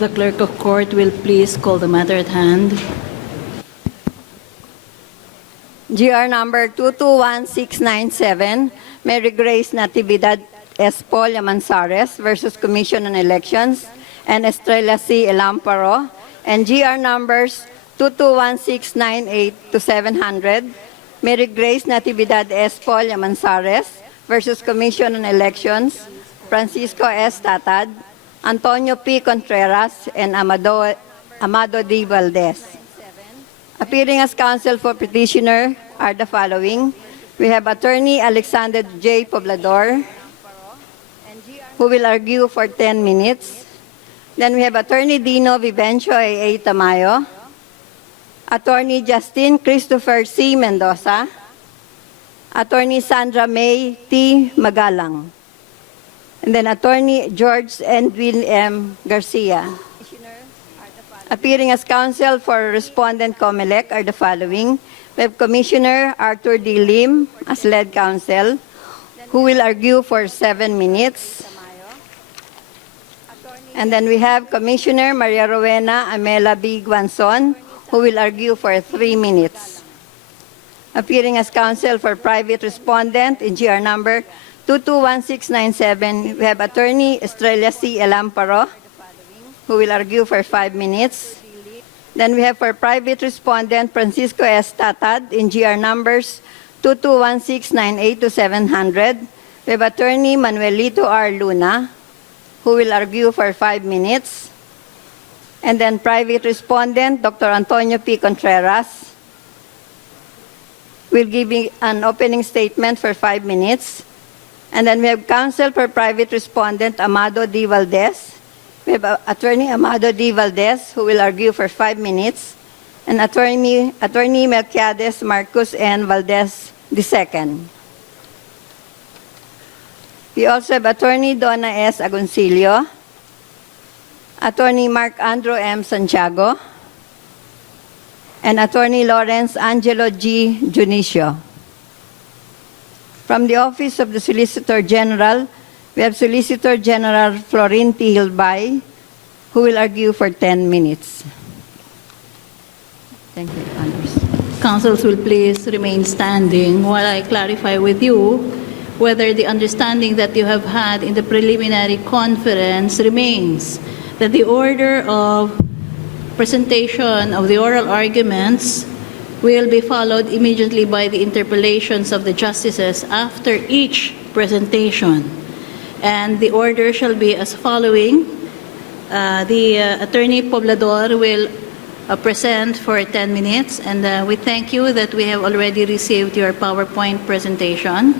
The clerk of court will please call the matter at hand. GR number 221697, Mary Grace Natividad S. Poe-Llamanzares versus Commission on Elections and Estrella C. Elamparo, and GR numbers 221698 to 700, Mary Grace Natividad S. Poe-Llamanzares versus Commission on Elections, Francisco S. Tatad, Antonio P. Contreras, and Amado D. Valdez. Appearing as counsel for petitioner are the following. We have Attorney Alexander J. Poblador, who will argue for 10 minutes. Then we have Attorney Dino Vivencio A. Tamayo, Attorney Justin Christopher C. Mendoza, Attorney Sandra May T. Magalang, and then Attorney George Edwin M. Garcia. Appearing as counsel for respondent Comelec are the following. We have Commissioner Arthur D. Lim as lead counsel, who will argue for 7 minutes. And then we have Commissioner Maria Rowena Amela B. Guanzon, who will argue for 3 minutes. Appearing as counsel for private respondent in GR number 221697, we have Attorney Estrella C. Elamparo, who will argue for 5 minutes. Then we have for private respondent Francisco S. Tatad in GR numbers 221698 to 700. We have Attorney Manuelito R. Luna, who will argue for 5 minutes. And then private respondent Dr. Antonio P. Contreras will give an opening statement for 5 minutes. And then we have counsel for private respondent Amado D. Valdez. We have Attorney Amado D. Valdez, who will argue for 5 minutes, and Attorney Melquiades Marcos N. Valdez II. We also have Attorney Donna S. Agoncillo, Attorney Mark Andrew M. Santiago, and Attorney Lawrence Angelo G. Junicio. From the Office of the Solicitor General, we have Solicitor General Florin T. Hilbay, who will argue for 10 minutes. Thank you, Honors. Councils will please remain standing while I clarify with you whether the understanding that you have had in the preliminary conference remains, that the order of presentation of the oral arguments will be followed immediately by the interpellations of the justices after each presentation. And the order shall be as following. Attorney Poblador will present for 10 minutes, and we thank you that we have already received your PowerPoint presentation,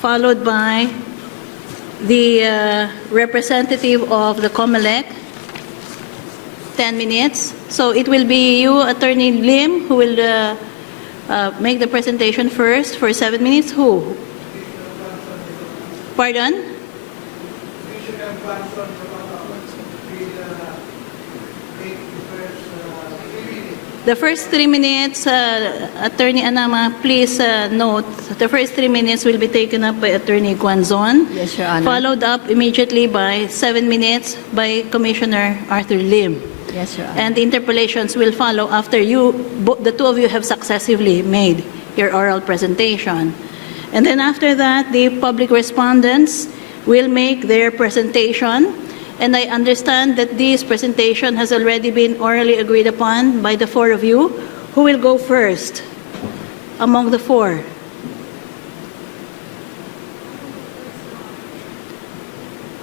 followed by the representative of the Comelec, 10 minutes. So it will be you, Attorney Lim, who will make the presentation first for 7 minutes. Who? Pardon? The first 3 minutes, Attorney Anama, please note, the first 3 minutes will be taken up by Attorney Guanzon, Yes, Your Honor. followed up immediately by 7 minutes by Commissioner Arthur Lim. Yes, Your Honor. And the interpellations will follow after the two of you have successively made your oral presentation. And then after that, the public respondents will make their presentation. And I understand that this presentation has already been orally agreed upon by the four of you. Who will go first among the four?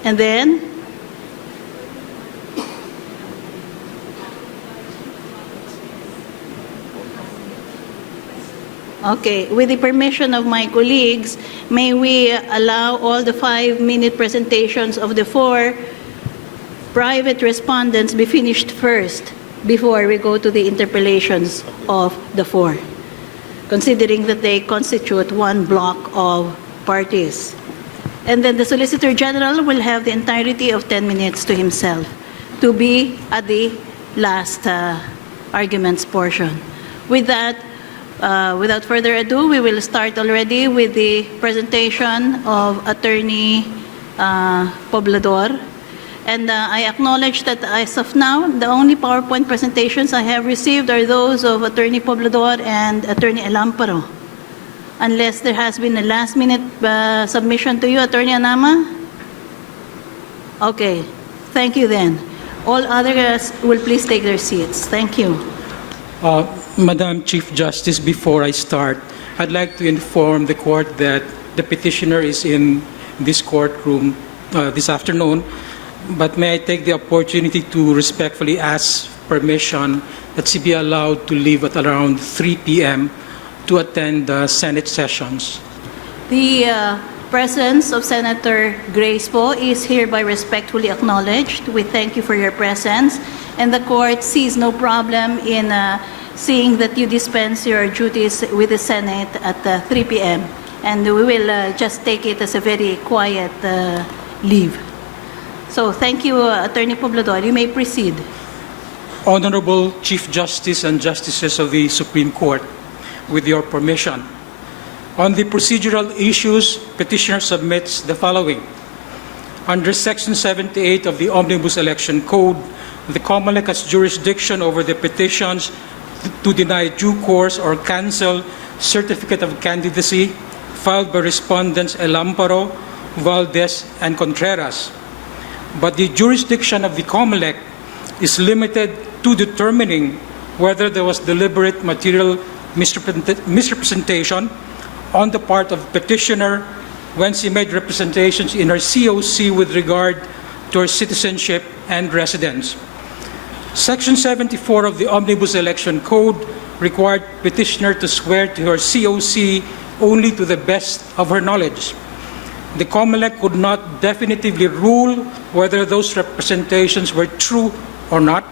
And then? Okay, with the permission of my colleagues, may we allow all the 5-minute presentations of the four private respondents be finished first before we go to the interpellations of the four, considering that they constitute one block of parties. And then the Solicitor General will have the entirety of 10 minutes to himself to be at the last arguments portion. With that, without further ado, we will start already with the presentation of Attorney Poblador. And I acknowledge that as of now, the only PowerPoint presentations I have received are those of Attorney Poblador and Attorney Elamparo. Unless there has been a last-minute submission to you, Attorney Anama? Okay, thank you then. All others will please take their seats. Thank you. Madam Chief Justice, before I start, I'd like to inform the court that the petitioner is in this courtroom this afternoon, but may I take the opportunity to respectfully ask permission that she be allowed to leave at around 3 p.m. to attend the Senate sessions. The presence of Senator Grace Poe is hereby respectfully acknowledged. We thank you for your presence, and the court sees no problem in seeing that you dispense your duties with the Senate at 3 p.m. And we will just take it as a very quiet leave. So thank you, Attorney Poblador. You may proceed. Honorable Chief Justice and Justices of the Supreme Court, with your permission. On the procedural issues, petitioner submits the following. Under Section 78 of the Omnibus Election Code, the Comelec has jurisdiction over the petitions to deny due course or cancel certificate of candidacy filed by respondents Elamparo, Valdez, and Contreras. But the jurisdiction of the Comelec is limited to determining whether there was deliberate material misrepresentation on the part of petitioner when she made representations in her COC with regard to her citizenship and residence. Section 74 of the Omnibus Election Code required petitioner to swear to her COC only to the best of her knowledge. The Comelec could not definitively rule whether those representations were true or not.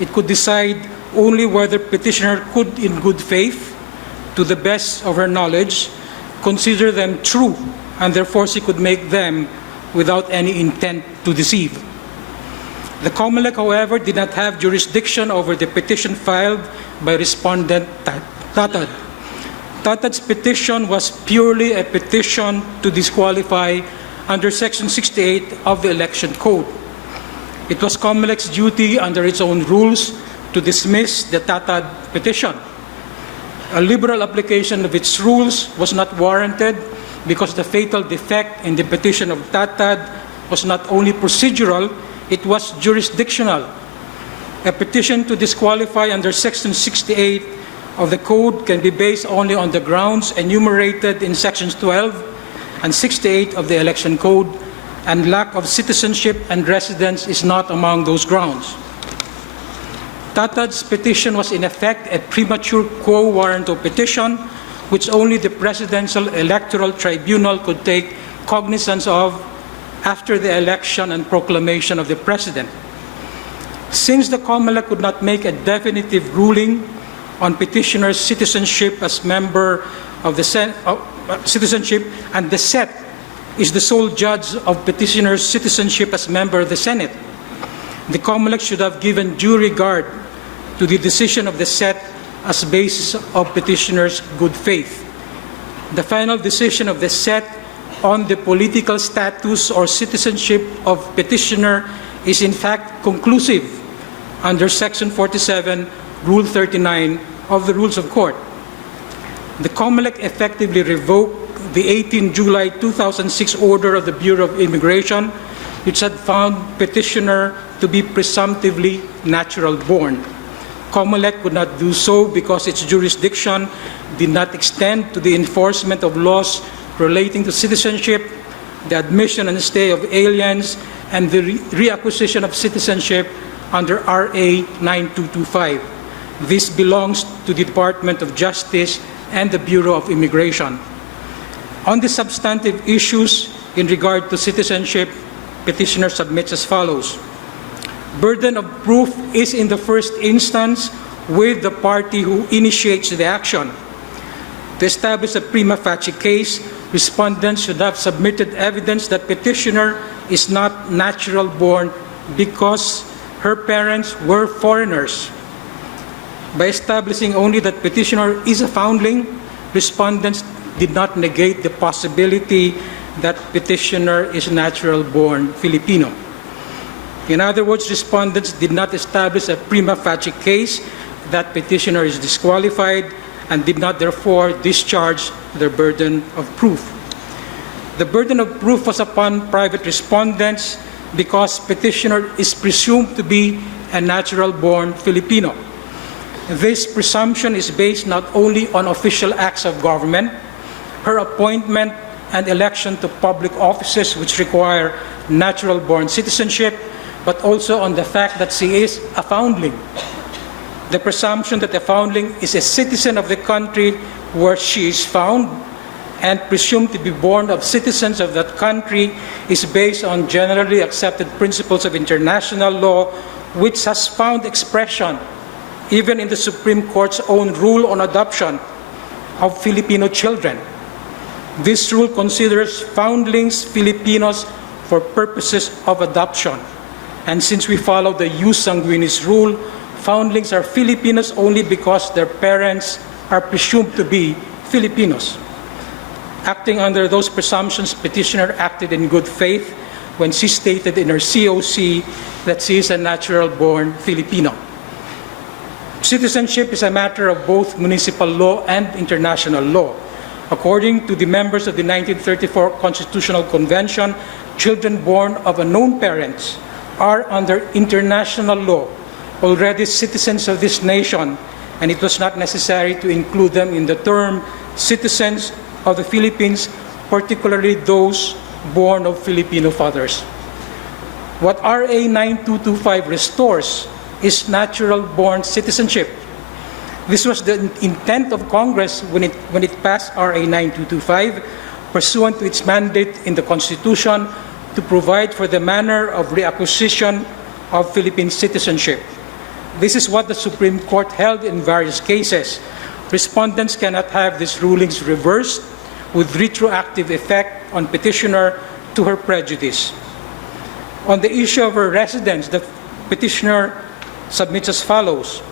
It could decide only whether petitioner could, in good faith, to the best of her knowledge, consider them true, and therefore she could make them without any intent to deceive. The Comelec, however, did not have jurisdiction over the petition filed by respondent Tatad. Tatad's petition was purely a petition to disqualify under Section 68 of the Election Code. It was Comelec's duty under its own rules to dismiss the Tatad petition. A liberal application of its rules was not warranted because the fatal defect in the petition of Tatad was not only procedural, it was jurisdictional. A petition to disqualify under Section 68 of the Code can be based only on the grounds enumerated in Sections 12 and 68 of the Election Code, and lack of citizenship and residence is not among those grounds. Tatad's petition was in effect a premature quo warranto petition, which only the Presidential Electoral Tribunal could take cognizance of after the election and proclamation of the President. Since the Comelec could not make a definitive ruling on petitioner's citizenship as member of the citizenship, and the SET is the sole judge of petitioner's citizenship as member of the Senate, the Comelec should have given due regard to the decision of the SET as basis of petitioner's good faith. The final decision of the SET on the political status or citizenship of petitioner is in fact conclusive under Section 47, Rule 39 of the Rules of Court. The Comelec effectively revoked the 18 July 2006 order of the Bureau of Immigration, which had found petitioner to be presumptively natural born. Comelec could not do so because its jurisdiction did not extend to the enforcement of laws relating to citizenship, the admission and stay of aliens, and the reacquisition of citizenship under RA 9225. This belongs to the Department of Justice and the Bureau of Immigration. On the substantive issues in regard to citizenship, petitioner submits as follows. Burden of proof is in the first instance with the party who initiates the action. To establish a prima facie case, respondents should have submitted evidence that petitioner is not natural born because her parents were foreigners. By establishing only that petitioner is a foundling, respondents did not negate the possibility that petitioner is natural born Filipino. In other words, respondents did not establish a prima facie case that petitioner is disqualified and did not therefore discharge their burden of proof. The burden of proof was upon private respondents because petitioner is presumed to be a natural-born Filipino. This presumption is based not only on official acts of government, her appointment and election to public offices which require natural-born citizenship, but also on the fact that she is a foundling. The presumption that a foundling is a citizen of the country where she is found and presumed to be born of citizens of that country is based on generally accepted principles of international law, which has found expression even in the Supreme Court's own rule on adoption of Filipino children. This rule considers foundlings Filipinos for purposes of adoption. And since we follow the jus sanguinis rule, foundlings are Filipinos only because their parents are presumed to be Filipinos. Acting under those presumptions, petitioner acted in good faith when she stated in her COC that she is a natural-born Filipino. Citizenship is a matter of both municipal law and international law. According to the members of the 1934 Constitutional Convention, children born of unknown parents are under international law already citizens of this nation, and it was not necessary to include them in the term citizens of the Philippines, particularly those born of Filipino fathers. What RA 9225 restores is natural-born citizenship. This was the intent of Congress when it passed RA 9225, pursuant to its mandate in the Constitution to provide for the manner of reacquisition of Philippine citizenship. This is what the Supreme Court held in various cases. Respondents cannot have these rulings reversed with retroactive effect on petitioner to her prejudice. On the issue of her residence, the petitioner submits as follows.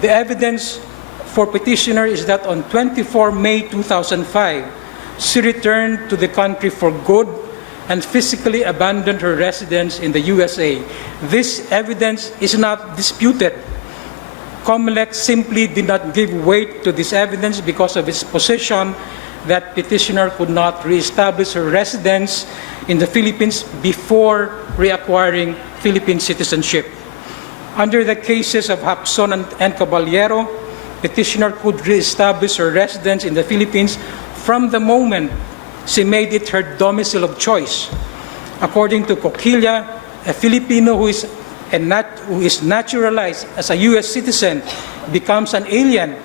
The evidence for petitioner is that on 24 May 2005, she returned to the country for good and physically abandoned her residence in the USA. This evidence is not disputed. Comelec simply did not give weight to this evidence because of its position that petitioner could not reestablish her residence in the Philippines before reacquiring Philippine citizenship. Under the cases of Hapson and Caballero, petitioner could reestablish her residence in the Philippines from the moment she made it her domicile of choice. According to Coquilla, a Filipino who is naturalized as a U.S. citizen becomes an alien,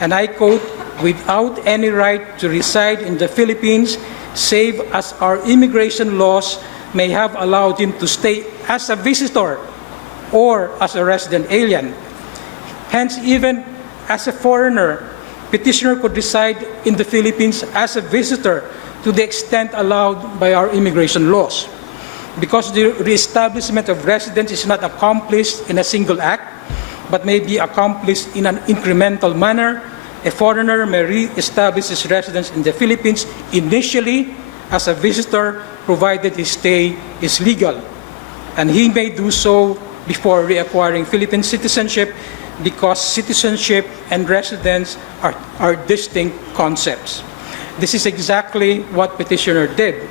and I quote, without any right to reside in the Philippines, save as our immigration laws may have allowed him to stay as a visitor or as a resident alien. Hence, even as a foreigner, petitioner could reside in the Philippines as a visitor to the extent allowed by our immigration laws. Because the reestablishment of residence is not accomplished in a single act, but may be accomplished in an incremental manner, a foreigner may re-establish his residence in the Philippines initially as a visitor, provided his stay is legal. And he may do so before reacquiring Philippine citizenship because citizenship and residence are distinct concepts. This is exactly what petitioner did.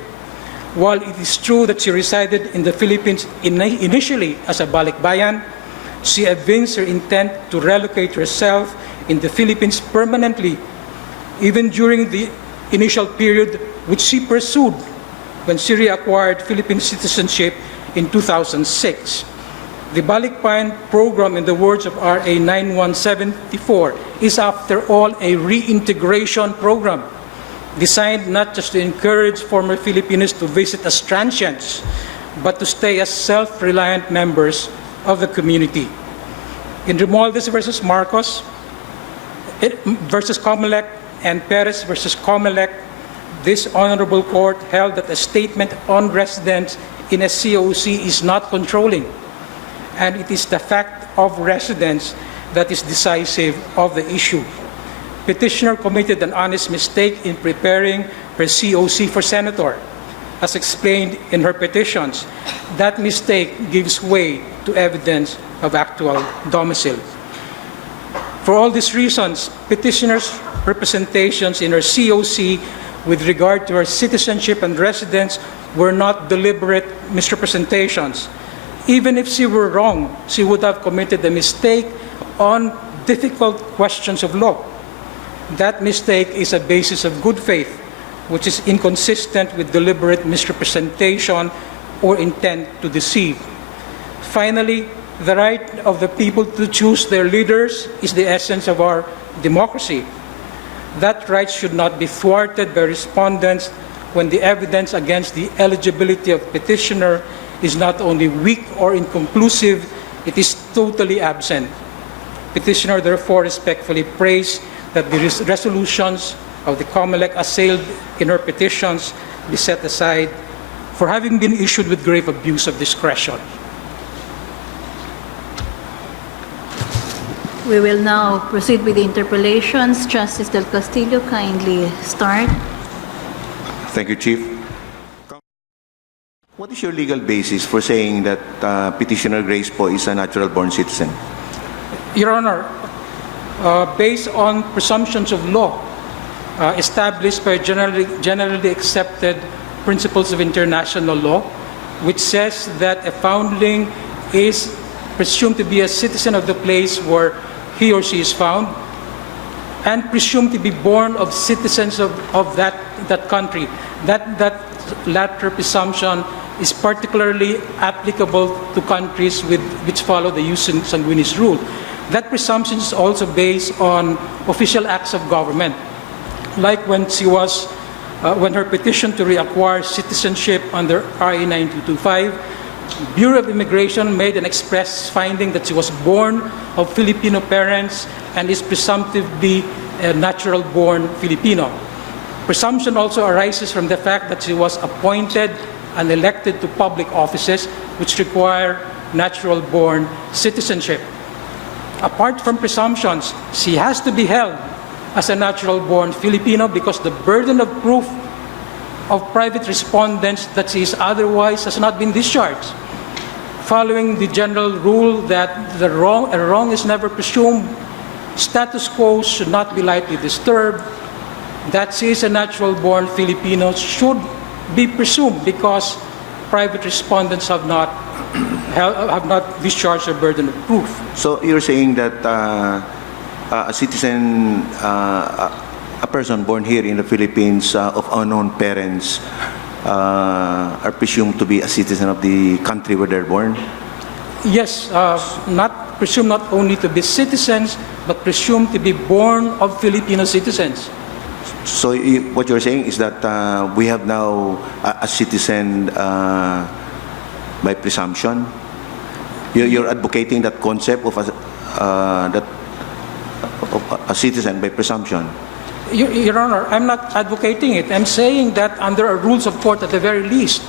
While it is true that she resided in the Philippines initially as a balikbayan, she evinced her intent to relocate herself in the Philippines permanently, even during the initial period which she pursued when she reacquired Philippine citizenship in 2006. The Balikbayan program, in the words of RA 9174, is after all a reintegration program designed not just to encourage former Filipinos to visit as transients, but to stay as self-reliant members of the community. In Romualdez versus Marcos versus Comelec and Perez versus Comelec, this honorable court held that a statement on residence in a COC is not controlling, and it is the fact of residence that is decisive of the issue. Petitioner committed an honest mistake in preparing her COC for senator. as explained in her petitions. That mistake gives way to evidence of actual domicile. For all these reasons, petitioner's representations in her COC with regard to her citizenship and residence were not deliberate misrepresentations. Even if she were wrong, she would have committed a mistake on difficult questions of law. That mistake is a basis of good faith, which is inconsistent with deliberate misrepresentation or intent to deceive. Finally, the right of the people to choose their leaders is the essence of our democracy. That right should not be thwarted by respondents when the evidence against the eligibility of petitioner is not only weak or inconclusive, it is totally absent. Petitioner therefore respectfully prays that the resolutions of the Comelec assailed in her petitions be set aside for having been issued with grave abuse of discretion. We will now proceed with the interpellations. Justice Del Castillo, kindly start. Thank you, Chief. What is your legal basis for saying that Petitioner Grace Poe is a natural-born citizen? Your Honor, based on presumptions of law established by generally accepted principles of international law, which says that a foundling is presumed to be a citizen of the place where he or she is found, and presumed to be born of citizens of that country. That latter presumption is particularly applicable to countries which follow the jus sanguinis rule. That presumption is also based on official acts of government, like when her petition to reacquire citizenship under RA 9225, Bureau of Immigration made an express finding that she was born of Filipino parents and is presumptively a natural-born Filipino. Presumption also arises from the fact that she was appointed and elected to public offices which require natural-born citizenship. Apart from presumptions, she has to be held as a natural-born Filipino because the burden of proof of private respondents that she is otherwise has not been discharged. Following the general rule that a wrong is never presumed, status quo should not be lightly disturbed, that she is a natural-born Filipino should be presumed because private respondents have not discharged their burden of proof. So you're saying that a citizen, a person born here in the Philippines of unknown parents are presumed to be a citizen of the country where they're born? Yes, not presumed not only to be citizens, but presumed to be born of Filipino citizens. So what you're saying is that we have now a citizen by presumption? You're advocating that concept of a citizen by presumption? Your Honor, I'm not advocating it. I'm saying that under our rules of court, at the very least,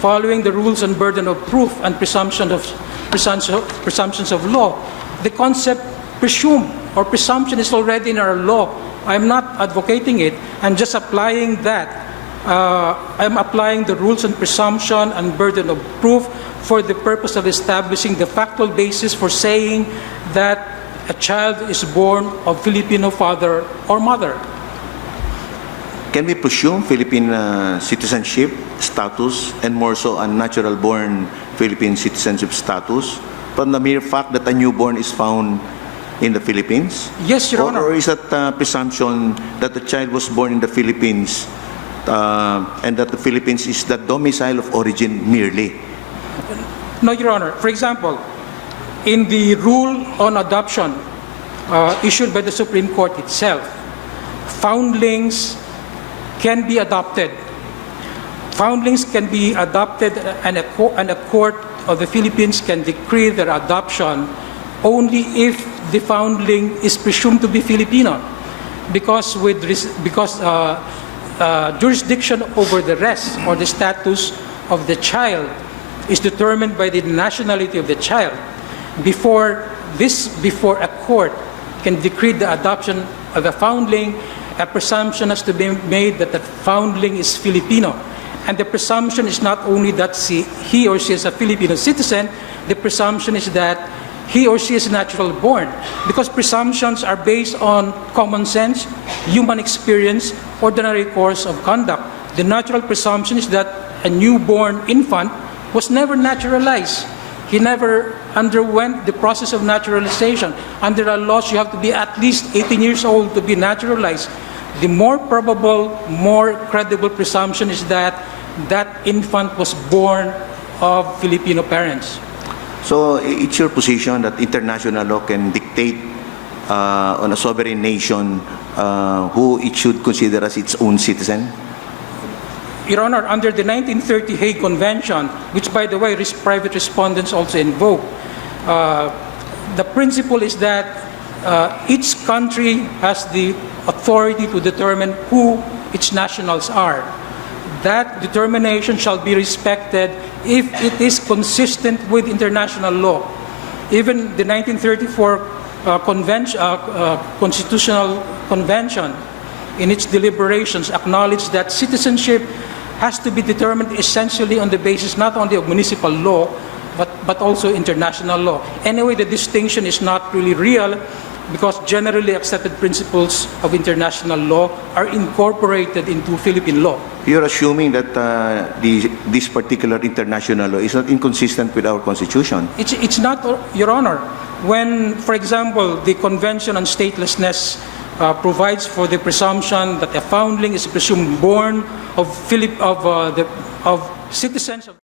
following the rules on burden of proof and presumptions of law, the concept presume or presumption is already in our law. I'm not advocating it. I'm just applying that. I'm applying the rules on presumption and burden of proof for the purpose of establishing the factual basis for saying that a child is born of Filipino father or mother. Can we presume Philippine citizenship status and more so a natural-born Philippine citizenship status from the mere fact that a newborn is found in the Philippines? Yes, Your Honor. Or is that presumption that the child was born in the Philippines and that the Philippines is the domicile of origin merely? No, Your Honor. For example, in the rule on adoption issued by the Supreme Court itself, foundlings can be adopted. Foundlings can be adopted and a court of the Philippines can decree their adoption only if the foundling is presumed to be Filipino, because jurisdiction over the rest or the status of the child is determined by the nationality of the child. Before a court can decree the adoption of a foundling, a presumption has to be made that the foundling is Filipino. And the presumption is not only that he or she is a Filipino citizen, the presumption is that he or she is natural born. Because presumptions are based on common sense, human experience, ordinary course of conduct. The natural presumption is that a newborn infant was never naturalized. He never underwent the process of naturalization. Under our laws, you have to be at least 18 years old to be naturalized. The more probable, more credible presumption is that that infant was born of Filipino parents. So it's your position that international law can dictate on a sovereign nation who it should consider as its own citizen? Your Honor, under the 1930 Hague Convention, which by the way, private respondents also invoke, the principle is that each country has the authority to determine who its nationals are. That determination shall be respected if it is consistent with international law. Even the 1934 Constitutional Convention, in its deliberations, acknowledged that citizenship has to be determined essentially on the basis not only of municipal law, but also international law. Anyway, the distinction is not really real because generally accepted principles of international law are incorporated into Philippine law. You're assuming that this particular international law is not inconsistent with our Constitution. It's not, Your Honor. When, for example, the Convention on Statelessness provides for the presumption that a foundling is presumed born of citizens of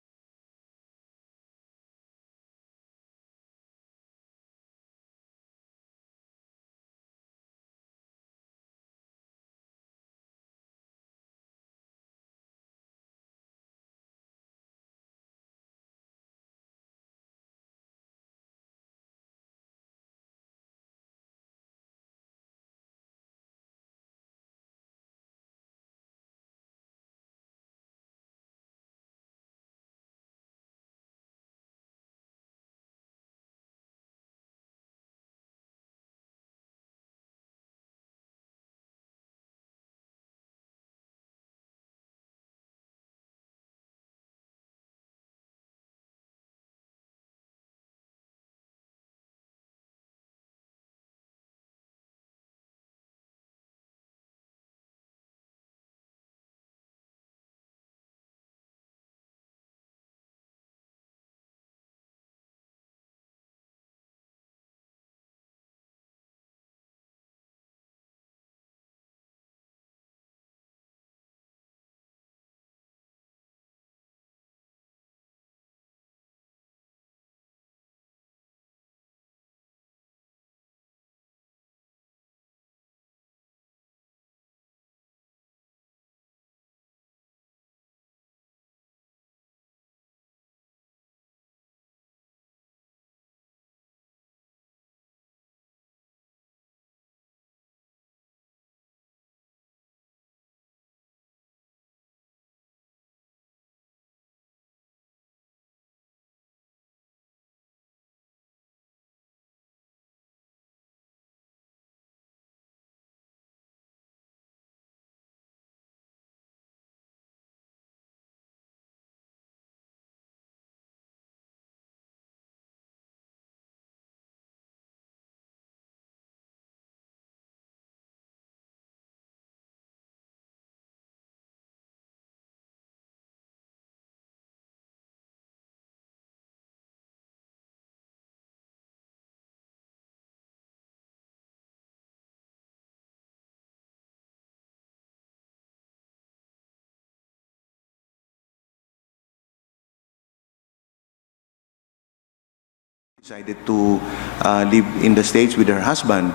decided to live in the States with her husband.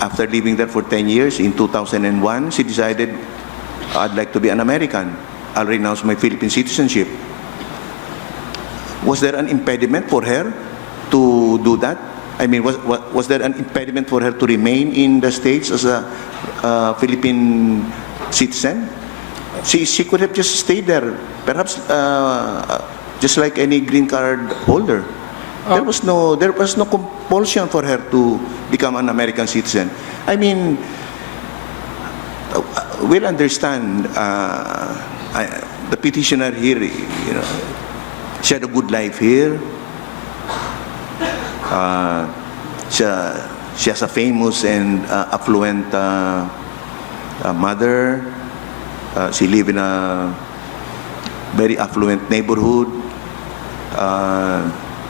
After living there for 10 years, in 2001, she decided, I'd like to be an American. I'll renounce my Philippine citizenship. Was there an impediment for her to do that? I mean, was there an impediment for her to remain in the States as a Philippine citizen? She could have just stayed there, perhaps just like any green card holder. There was no compulsion for her to become an American citizen. I mean, will understand the petitioner here, she had a good life here. She has a famous and affluent mother. She lives in a very affluent neighborhood.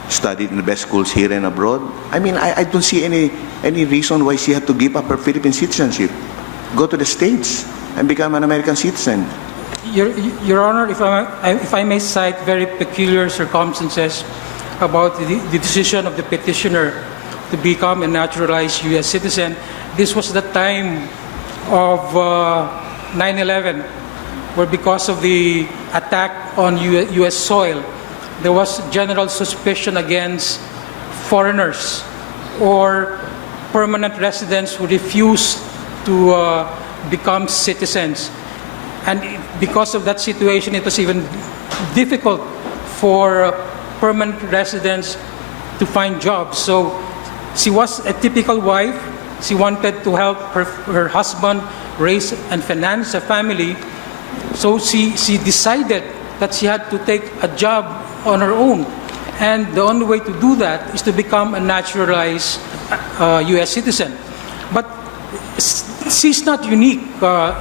Studied in the best schools here and abroad. I mean, I don't see any reason why she had to give up her Philippine citizenship, go to the States, and become an American citizen. Your Honor, if I may cite very peculiar circumstances about the decision of the petitioner to become a naturalized U.S. citizen, this was the time of 9/11, where because of the attack on U.S. soil, there was general suspicion against foreigners or permanent residents who refused to become citizens. And because of that situation, it was even difficult for permanent residents to find jobs. So she was a typical wife. She wanted to help her husband raise and finance a family. So she decided that she had to take a job on her own. And the only way to do that is to become a naturalized U.S. citizen. But she's not unique.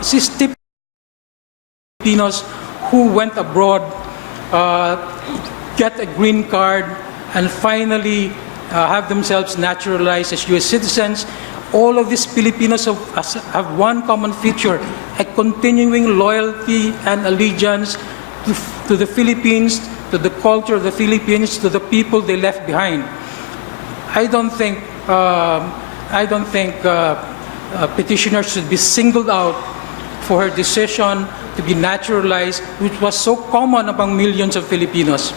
She's typical Filipinos who went abroad, get a green card, and finally have themselves naturalized as U.S. citizens. All of these Filipinos have one common feature: a continuing loyalty and allegiance to the Philippines, to the culture of the Philippines, to the people they left behind. I don't think petitioners should be singled out for her decision to be naturalized, which was so common among millions of Filipinos.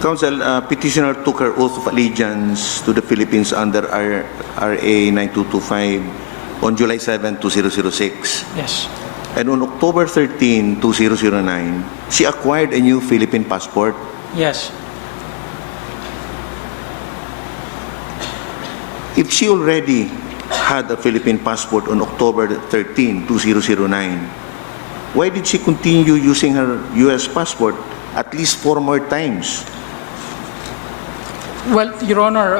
Counsel, petitioner took her oath of allegiance to the Philippines under RA 9225 on July 7, 2006. Yes. And on October 13, 2009, she acquired a new Philippine passport. Yes. If she already had a Philippine passport on October 13, 2009, why did she continue using her U.S. passport at least 4 more times? Well, Your Honor,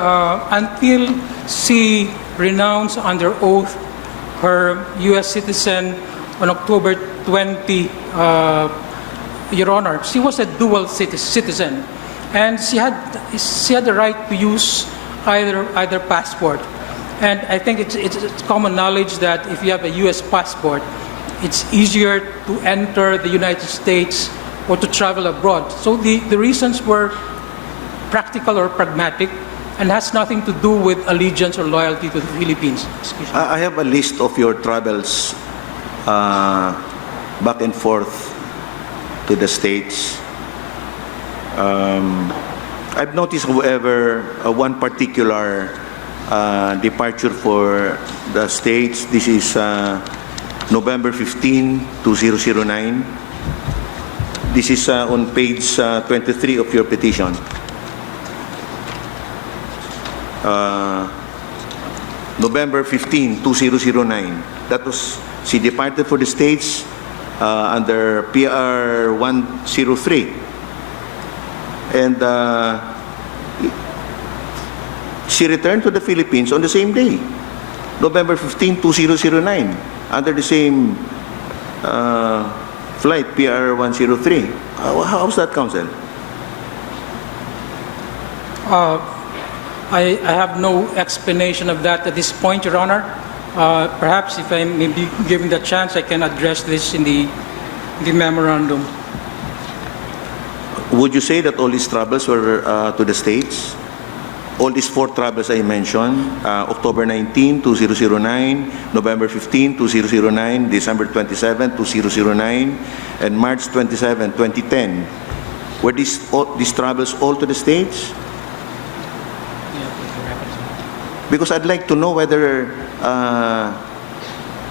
until she renounced under oath her U.S. citizen on October 20, Your Honor, she was a dual citizen, and she had the right to use either passport. And I think it's common knowledge that if you have a U.S. passport, it's easier to enter the United States or to travel abroad. So the reasons were practical or pragmatic and has nothing to do with allegiance or loyalty to the Philippines. Excuse me. I have a list of your travels back and forth to the States. I've noticed, however, one particular departure for the States. This is November 15, 2009. This is on page 23 of your petition. November 15, 2009. That was, she departed for the States under PR 103. And she returned to the Philippines on the same day, November 15, 2009, under the same flight, PR 103. How's that, Counsel? I have no explanation of that at this point, Your Honor. Perhaps if I may be given the chance, I can address this in the memorandum. Would you say that all these travels were to the States? All these 4 travels I mentioned, October 19, 2009, November 15, 2009, December 27, 2009, and March 27, 2010. Were these travels all to the States? Because I'd like to know whether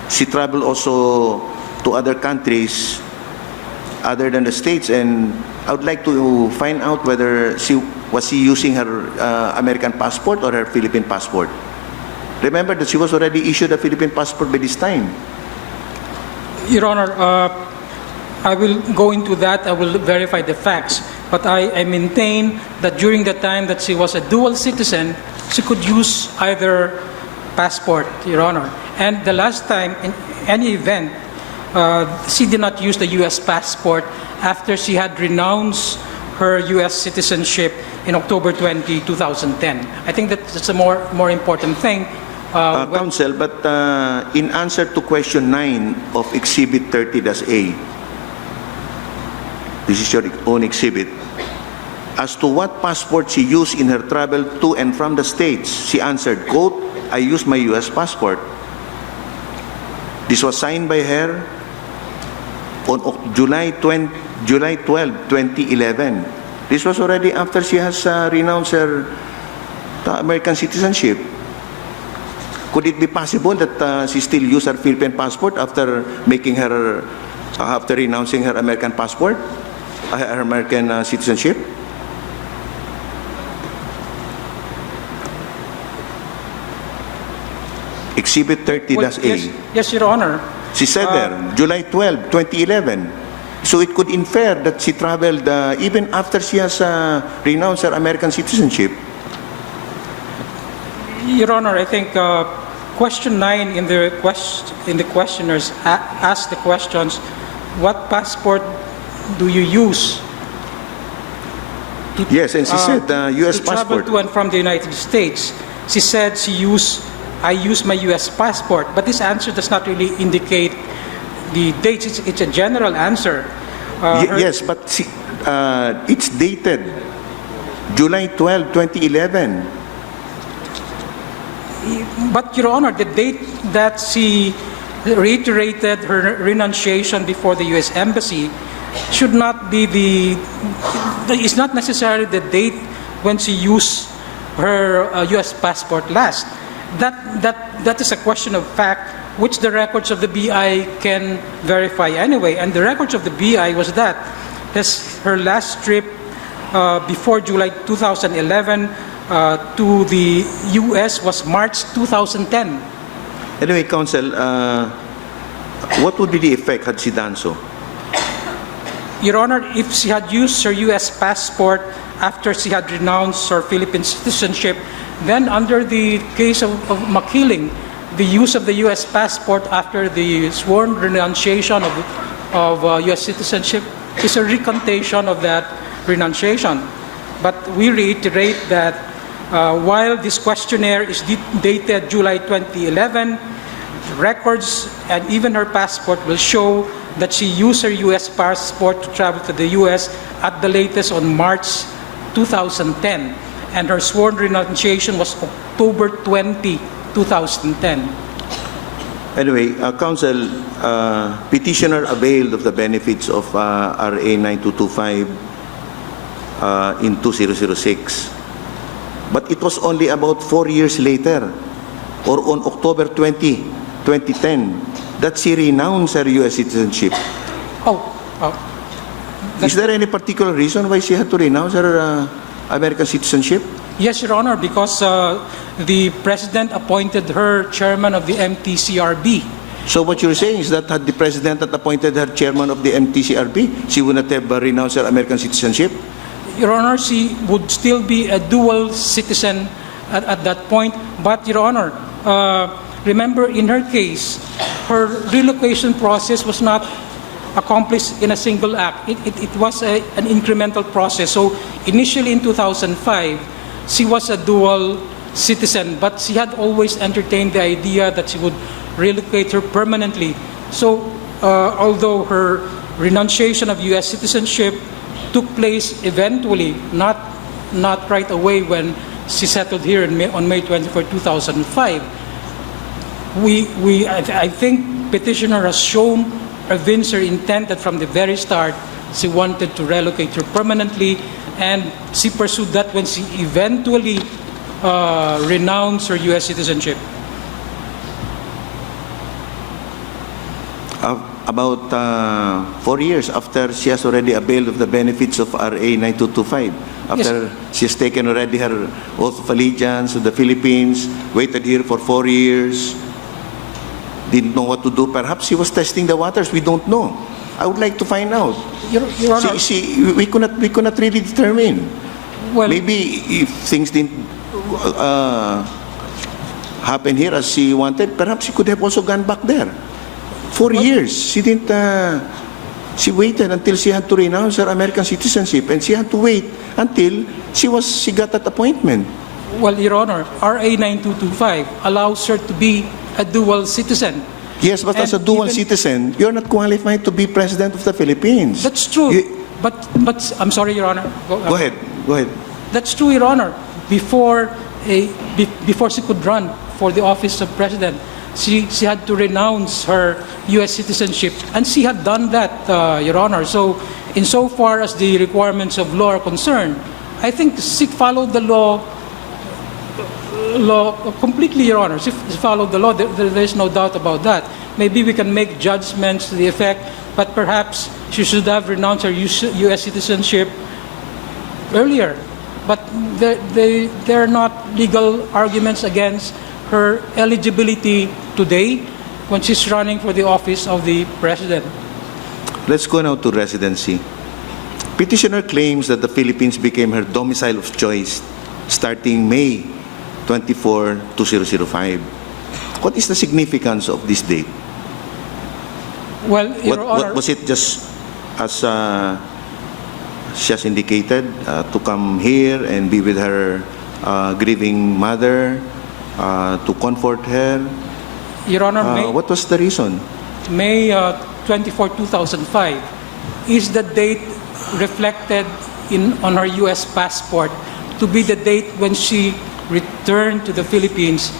she traveled also to other countries other than the States, and I would like to find out whether she using her American passport or her Philippine passport. Remember that she was already issued a Philippine passport by this time. Your Honor, I will go into that. I will verify the facts. But I maintain that during the time that she was a dual citizen, she could use either passport, Your Honor. And the last time, in any event, she did not use the U.S. passport after she had renounced her U.S. citizenship in October 20, 2010. I think that's a more important thing. Counsel, but in answer to question 9 of Exhibit 30-A, this is your own exhibit, as to what passport she used in her travel to and from the States, she answered, quote, I used my U.S. passport. This was signed by her on July 12, 2011. This was already after she has renounced her American citizenship. Could it be possible that she still used her Philippine passport after making her, after renouncing her American passport, her American citizenship? Exhibit 30-A. Well, yes, Your Honor. She said there, July 12, 2011. So it could infer that she traveled even after she has renounced her American citizenship. Your Honor, I think question 9 in the questioners asked the questions, what passport do you use? Yes, and she said U.S. to travel passport. to and from the United States. She said I use my U.S. passport, but this answer does not really indicate the dates. It's a general answer. Yes, but it's dated July 12, 2011. But, Your Honor, the date that she reiterated her renunciation before the U.S. Embassy should not be it's not necessarily the date when she used her U.S. passport last. That is a question of fact which the records of the BI can verify anyway. And the records of the BI was that her last trip before July 2011 to the U.S. was March 2010. Anyway, Counsel, what would be the effect had she done so? Your Honor, if she had used her U.S. passport after she had renounced her Philippine citizenship, then under the case of McKilling, the use of the U.S. passport after the sworn renunciation of U.S. citizenship is a recantation of that renunciation. But we reiterate that while this questionnaire is dated July 2011, records and even her passport will show that she used her U.S. passport to travel to the U.S. at the latest on March 2010. And her sworn renunciation was October 20, 2010. Anyway, Counsel, petitioner availed of the benefits of RA 9225 in 2006. But it was only about 4 years later, or on October 20, 2010, that she renounced her U.S. citizenship. Is there any particular reason why she had to renounce her American citizenship? Yes, Your Honor, because the President appointed her chairman of the MTCRB. So what you're saying is that had the President had appointed her chairman of the MTCRB, she would not have renounced her American citizenship? Your Honor, she would still be a dual citizen at that point. But, Your Honor, remember in her case, her relocation process was not accomplished in a single act. It was an incremental process. So initially in 2005, she was a dual citizen, but she had always entertained the idea that she would relocate her permanently. So although her renunciation of U.S. citizenship took place eventually, not right away when she settled here on May 24, 2005, I think petitioner has shown evince her intent that from the very start she wanted to relocate her permanently, and she pursued that when she eventually renounced her U.S. citizenship. About 4 years after she has already availed of the benefits of RA 9225, after Yes. she has taken already her oath of allegiance to the Philippines, waited here for 4 years. didn't know what to do. Perhaps he was testing the waters. We don't know. I would like to find out. Your Honor, We could not really determine. well, Maybe if things didn't happen here as she wanted, perhaps she could have also gone back there. 4 years. She didn't. She waited until she had to renounce her American citizenship, and she had to wait until she got that appointment. well, Your Honor, RA 9225 allows her to be a dual citizen. Yes, but as a And dual even- citizen, you're not qualified to be president of the Philippines. That's true. But I'm sorry, Your Honor. Go ahead. Go ahead. That's true, Your Honor. Before she could run for the office of president, she had to renounce her U.S. citizenship, and she had done that, Your Honor. So, insofar as the requirements of law are concerned, I think she followed the law completely, Your Honor. She followed the law. There's no doubt about that. Maybe we can make judgments to the effect, but perhaps she should have renounced her U.S. citizenship earlier. But there are not legal arguments against her eligibility today when she's running for the office of the president. Let's go now to residency. Petitioner claims that the Philippines became her domicile of choice starting May 24, 2005. What is the significance of this date? Well, Your Honor, What was it, just as she has indicated, to come here and be with her grieving mother, to comfort her? Your Honor, What was the reason? May 24, 2005 is the date reflected on her U.S. passport to be the date when she returned to the Philippines,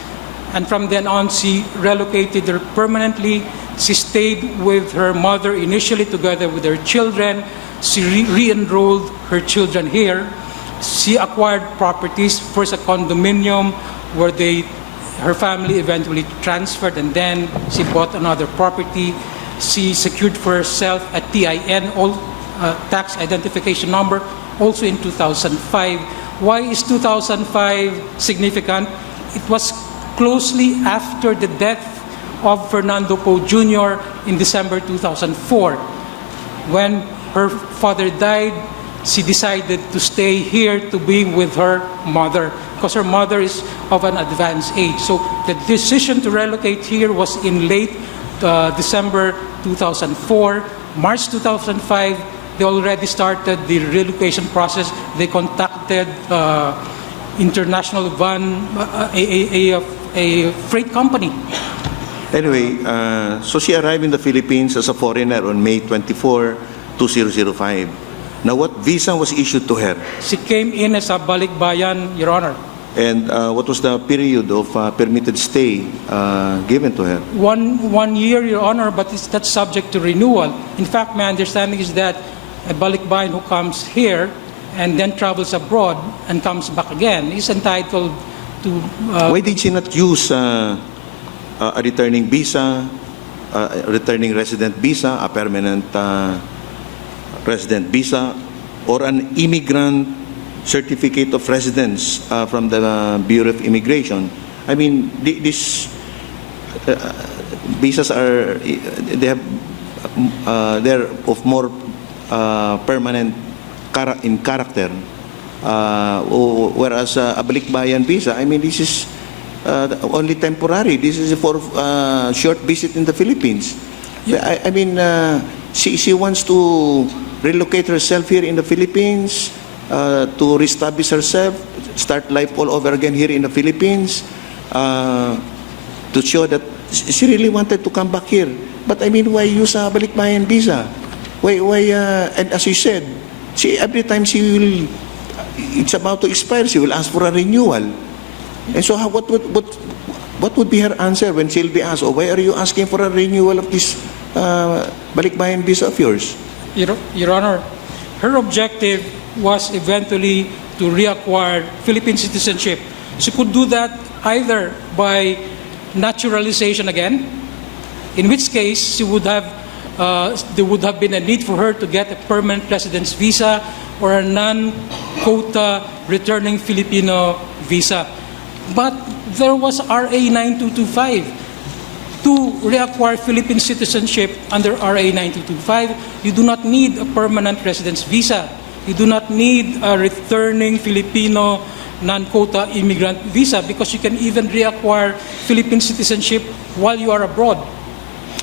and from then on she relocated her permanently. She stayed with her mother initially together with her children. She re-enrolled her children here. She acquired properties, first a condominium where her family eventually transferred, and then she bought another property. She secured for herself a TIN, tax identification number, also in 2005. Why is 2005 significant? It was closely after the death of Fernando Poe Jr. in December 2004. When her father died, she decided to stay here to be with her mother because her mother is of an advanced age. So the decision to relocate here was in late December 2004. March 2005, they already started the relocation process. They contacted International Van, a freight company. Anyway, so she arrived in the Philippines as a foreigner on May 24, 2005. Now, what visa was issued to her? She came in as a balikbayan, Your Honor. And what was the period of permitted stay given to her? 1 year, Your Honor, but that's subject to renewal. In fact, my understanding is that a balikbayan who comes here and then travels abroad and comes back again is entitled to... Why did she not use a returning visa, a returning resident visa, a permanent resident visa, or an immigrant certificate of residence from the Bureau of Immigration? I mean, these visas they're of more permanent in character, whereas a balikbayan visa, I mean, this is only temporary. This is for short visit in the Philippines. Yeah. I mean, she wants to relocate herself here in the Philippines, to reestablish herself, start life all over again here in the Philippines, to show that she really wanted to come back here. But I mean, why use a balikbayan visa? Why? And as you said, every time it's about to expire, she will ask for a renewal. And so, what would be her answer when she'll be asked, "Oh, why are you asking for a renewal of this balikbayan visa of yours?" Your Honor, her objective was eventually to reacquire Philippine citizenship. She could do that either by naturalization again, in which case there would have been a need for her to get a permanent residence visa or a non-quota returning Filipino visa. But there was RA 9225. to reacquire Philippine citizenship under RA 9225, you do not need a permanent residence visa. You do not need a returning Filipino non-quota immigrant visa because you can even reacquire Philippine citizenship while you are abroad.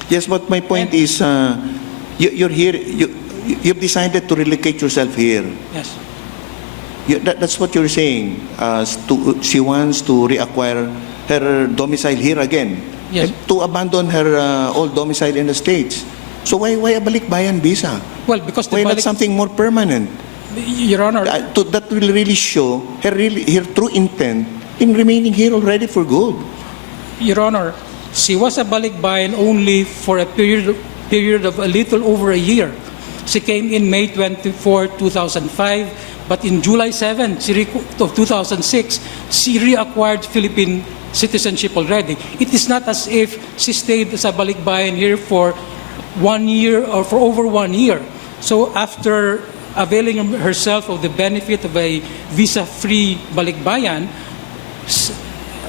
Yes, but my point is, you're here, you've decided to relocate yourself here. Yes. That's what you're saying. She wants to reacquire her domicile here again. Yes. And to abandon her old domicile in the States. So why a balikbayan visa? Well, because the Why not something more permanent? Your Honor, That will really show her true intent in remaining here already for good. Your Honor, she was a balikbayan only for a period of a little over a year. She came in May 24, 2005, but in July 7 of 2006, she reacquired Philippine citizenship already. It is not as if she stayed as a balikbayan here for 1 year or for over 1 year. So after availing herself of the benefit of a visa-free balikbayan,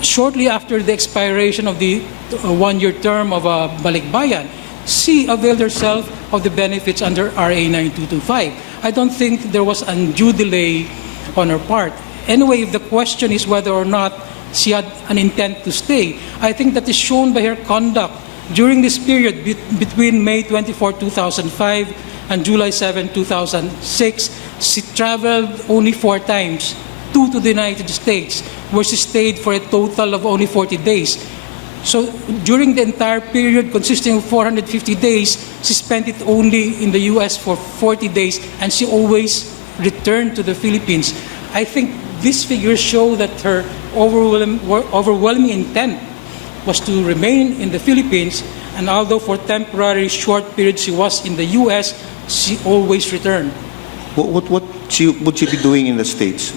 shortly after the expiration of the 1-year term of a balikbayan, she availed herself of the benefits under RA 9225. I don't think there was undue delay on her part. Anyway, if the question is whether or not she had an intent to stay, I think that is shown by her conduct during this period between May 24, 2005 and July 7, 2006. She traveled only 4 times, 2 to the United States, where she stayed for a total of only 40 days. So during the entire period consisting of 450 days, she spent it only in the U.S. for 40 days, and she always returned to the Philippines. I think these figures show that her overwhelming intent was to remain in the Philippines, and although for temporary short periods she was in the U.S., she always returned. What would she be doing in the States?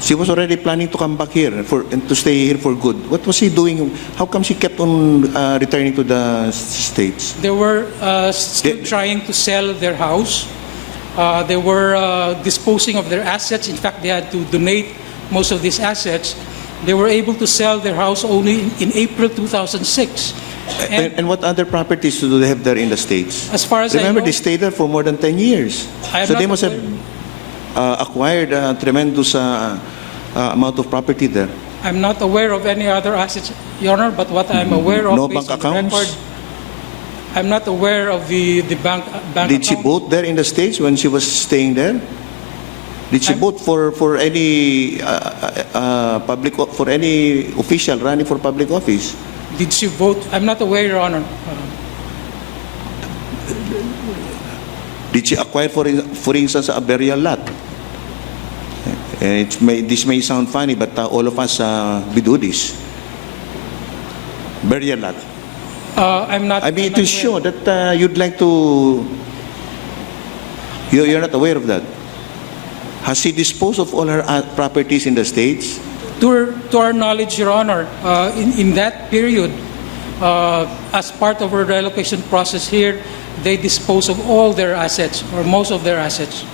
She was already planning to come back here and to stay here for good. What was she doing? How come she kept on returning to the States? They were still trying to sell their house. They were disposing of their assets. In fact, they had to donate most of these assets. They were able to sell their house only in April 2006. And what other properties do they have there in the States? As far as Remember, I know, they stayed there for more than 10 years. So they must have acquired a tremendous amount of property there. I'm not aware of any other assets, Your Honor, but what I'm aware of No based bank on the accounts? record, I'm not aware of the bank Did she account. vote there in the States when she was staying there? Did she vote for any for any official running for public office? Did she vote? I'm not aware, Your Honor. Did she acquire, for instance, a burial lot? This may sound funny, but all of us we do this. Burial lot. I'm not. I mean, I'm to not show aware. that you'd like to. You're not aware of that. Has she disposed of all her properties in the States? To our knowledge, Your Honor, in that period, as part of our relocation process here, they dispose of all their assets or most of their assets.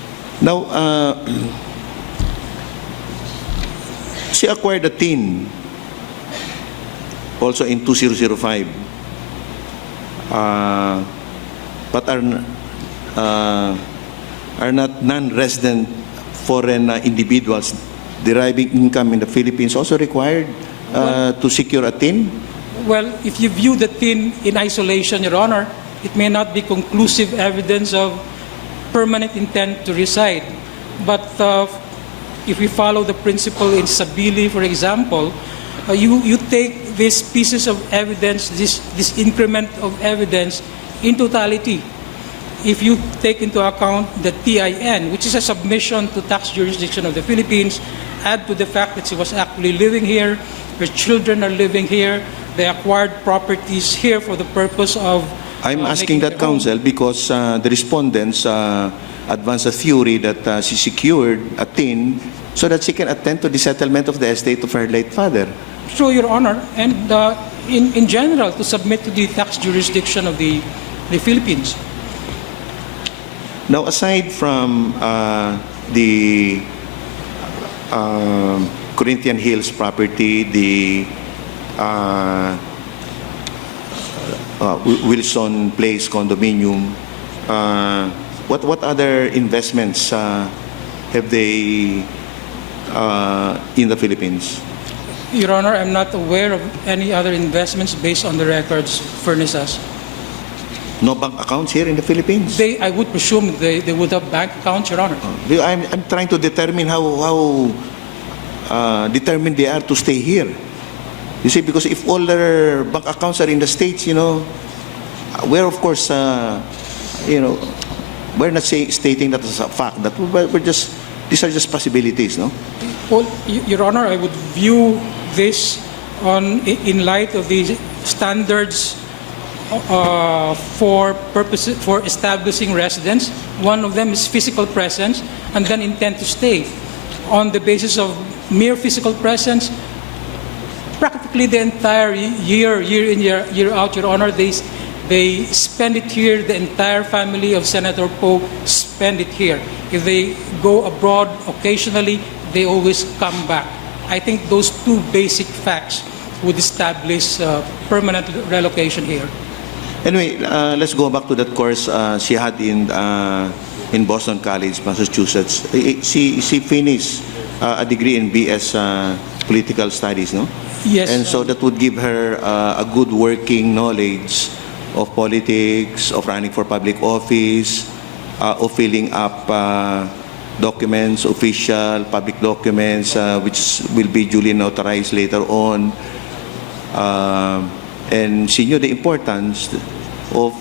Now, she acquired a tin also in 2005, but are not non-resident foreign individuals deriving income in the Philippines also required to secure a tin? Well, if you view the tin in isolation, Your Honor, it may not be conclusive evidence of permanent intent to reside. But if we follow the principle in Sabili, for example, you take these pieces of evidence, this increment of evidence in totality. If you take into account the TIN, which is a submission to tax jurisdiction of the Philippines, add to the fact that she was actually living here, her children are living here, they acquired properties here for the purpose of I'm asking making that, their home. counsel, because the respondents advanced a theory that she secured a tin so that she can attend to the settlement of the estate of her late father. True, Your Honor, and in general, to submit to the tax jurisdiction of the Philippines. Now, aside from the Corinthian Hills property, the Wilson Place condominium. What other investments have they in the Philippines? Your Honor, I'm not aware of any other investments based on the records furnished us. No bank accounts here in the Philippines? I would presume they would have bank accounts, Your Honor. I'm trying to determine how determined they are to stay here. You see, because if all their bank accounts are in the States, we're of course, we're not stating that as a fact. That these are just possibilities, no? Well, Your Honor, I would view this in light of the standards for establishing residence. One of them is physical presence, and then intent to stay. On the basis of mere physical presence, practically the entire year in, year out, Your Honor, they spend it here. The entire family of Senator Poe spend it here. If they go abroad occasionally, they always come back. I think those two basic facts would establish permanent relocation here. Anyway, let's go back to that course she had in Boston College, Massachusetts. She finished a degree in BS Political Studies, no? Yes. And so that would give her a good working knowledge of politics, of running for public office, of filling up documents, official public documents, which will be duly notarized later on. And she knew the importance of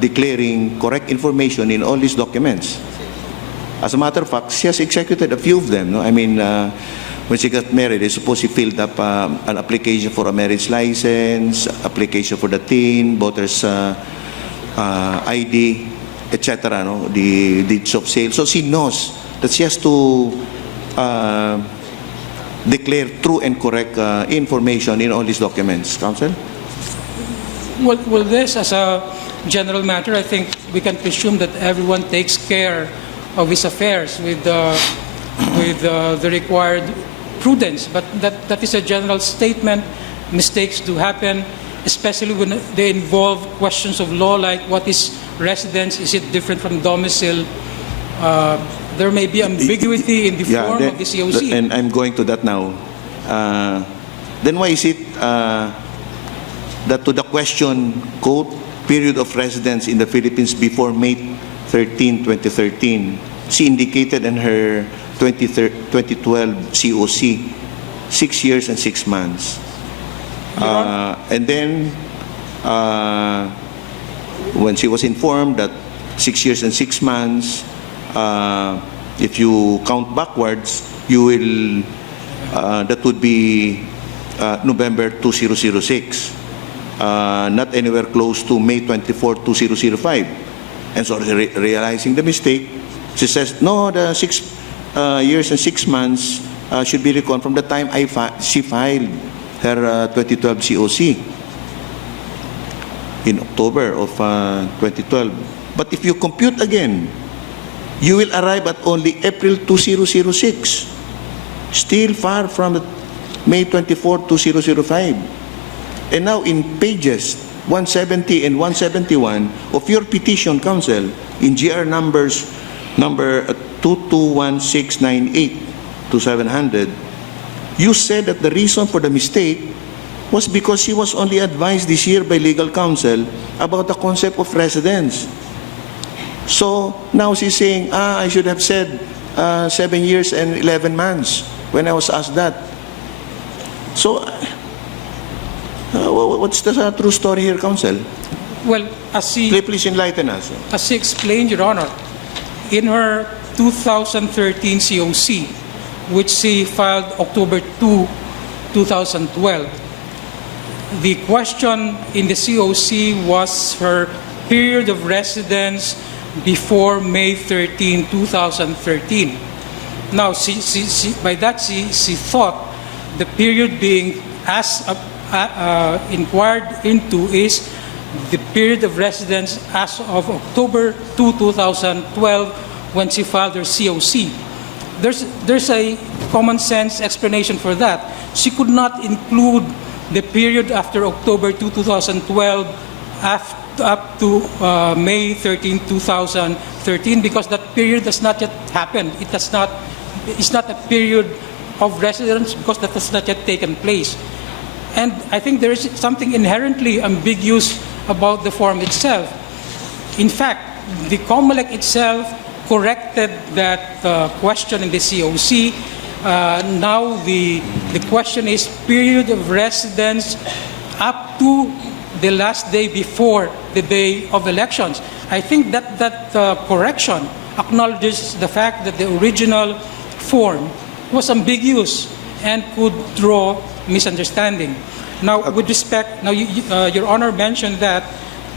declaring correct information in all these documents. As a matter of fact, she has executed a few of them. No? I mean, when she got married, I suppose she filled up an application for a marriage license, application for the teen, voter's ID, etc. No? The deeds of sale. So she knows that she has to declare true and correct information in all these documents. Counsel? Well, this as a general matter, I think we can presume that everyone takes care of his affairs with the required prudence. But that is a general statement. Mistakes do happen, especially when they involve questions of law, like what is residence? Is it different from domicile? There may be ambiguity in the form of the COC. And I'm going to that now. Then why is it that to the question, quote, period of residence in the Philippines before May 13, 2013, she indicated in her 2012 COC 6 years and 6 months. And then when she was informed that 6 years and 6 months, if you count backwards, you will that would be November 2006, not anywhere close to May 24, 2005. And so realizing the mistake, she says, no, the 6 years and 6 months should be reckoned from the time she filed her 2012 COC in October of 2012. But if you compute again, you will arrive at only April 2006, still far from May 24, 2005. And now in pages 170 and 171 of your petition, Counsel, in GR number 221698 to 700, you said that the reason for the mistake was because she was only advised this year by legal counsel about the concept of residence. So now she's saying, I should have said 7 years and 11 months when I was asked that. So what's the true story here, Counsel? Well, Please enlighten us. As she explained, Your Honor, in her 2013 COC, which she filed October 2, 2012, the question in the COC was her period of residence before May 13, 2013. Now, by that she thought the period being inquired into is the period of residence as of October 2, 2012, when she filed her COC. There's a common sense explanation for that. She could not include the period after October 2, 2012 up to May 13, 2013, because that period has not yet happened. It's not a period of residence because that has not yet taken place. And I think there is something inherently ambiguous about the form itself. In fact, the Comelec itself corrected that question in the COC. Now the question is period of residence up to the last day before the day of elections. I think that correction acknowledges the fact that the original form was ambiguous and could draw misunderstanding. Now, with respect, Your Honor mentioned that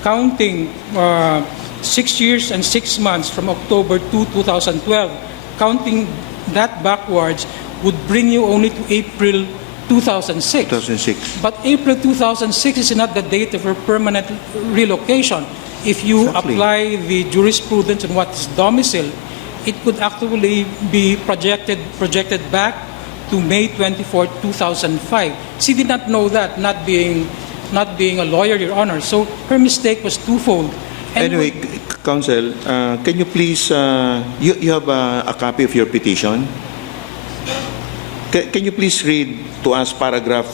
counting 6 years and 6 months from October 2, 2012, counting that backwards would bring you only to April 2006. 2006. But April 2006 is not the date of her permanent relocation. If you Exactly. apply the jurisprudence on what is domicile, it could actually be projected back to May 24, 2005. She did not know that, not being a lawyer, Your Honor. So her mistake was twofold. And Anyway, Counsel, can you please, you have a copy of your petition? Can you please read to us paragraph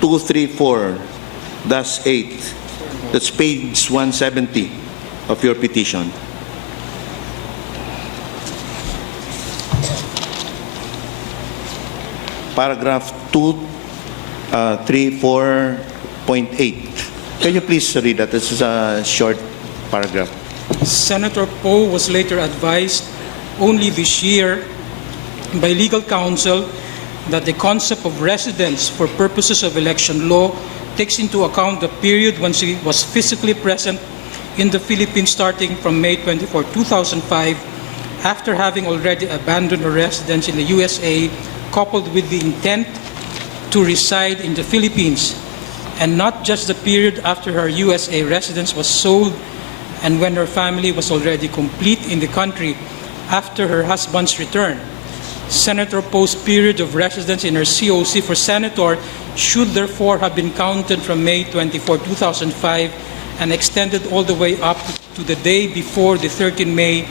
234-8? That's page 170 of your petition. Paragraph 234.8. Can you please read that? This is a short paragraph. Senator Poe was later advised only this year by legal counsel that the concept of residence for purposes of election law takes into account the period when she was physically present in the Philippines starting from May 24, 2005, after having already abandoned her residence in the USA, coupled with the intent to reside in the Philippines, and not just the period after her USA residence was sold and when her family was already complete in the country after her husband's return. Senator Poe's period of residence in her COC for senator should therefore have been counted from May 24, 2005 and extended all the way up to the day before the 13 May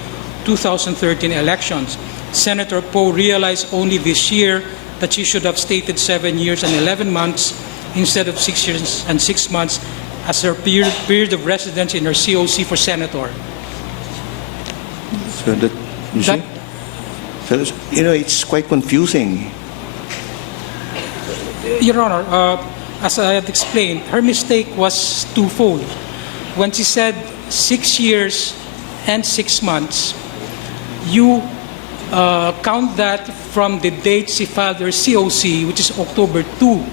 2013 elections. Senator Poe realized only this year that she should have stated 7 years and 11 months instead of 6 years and 6 months as her period of residence in her COC for senator. So that, you see? So, you know, it's quite confusing. Your Honor, as I had explained, her mistake was twofold. When she said 6 years and 6 months, you count that from the date she filed her COC, which is October 2,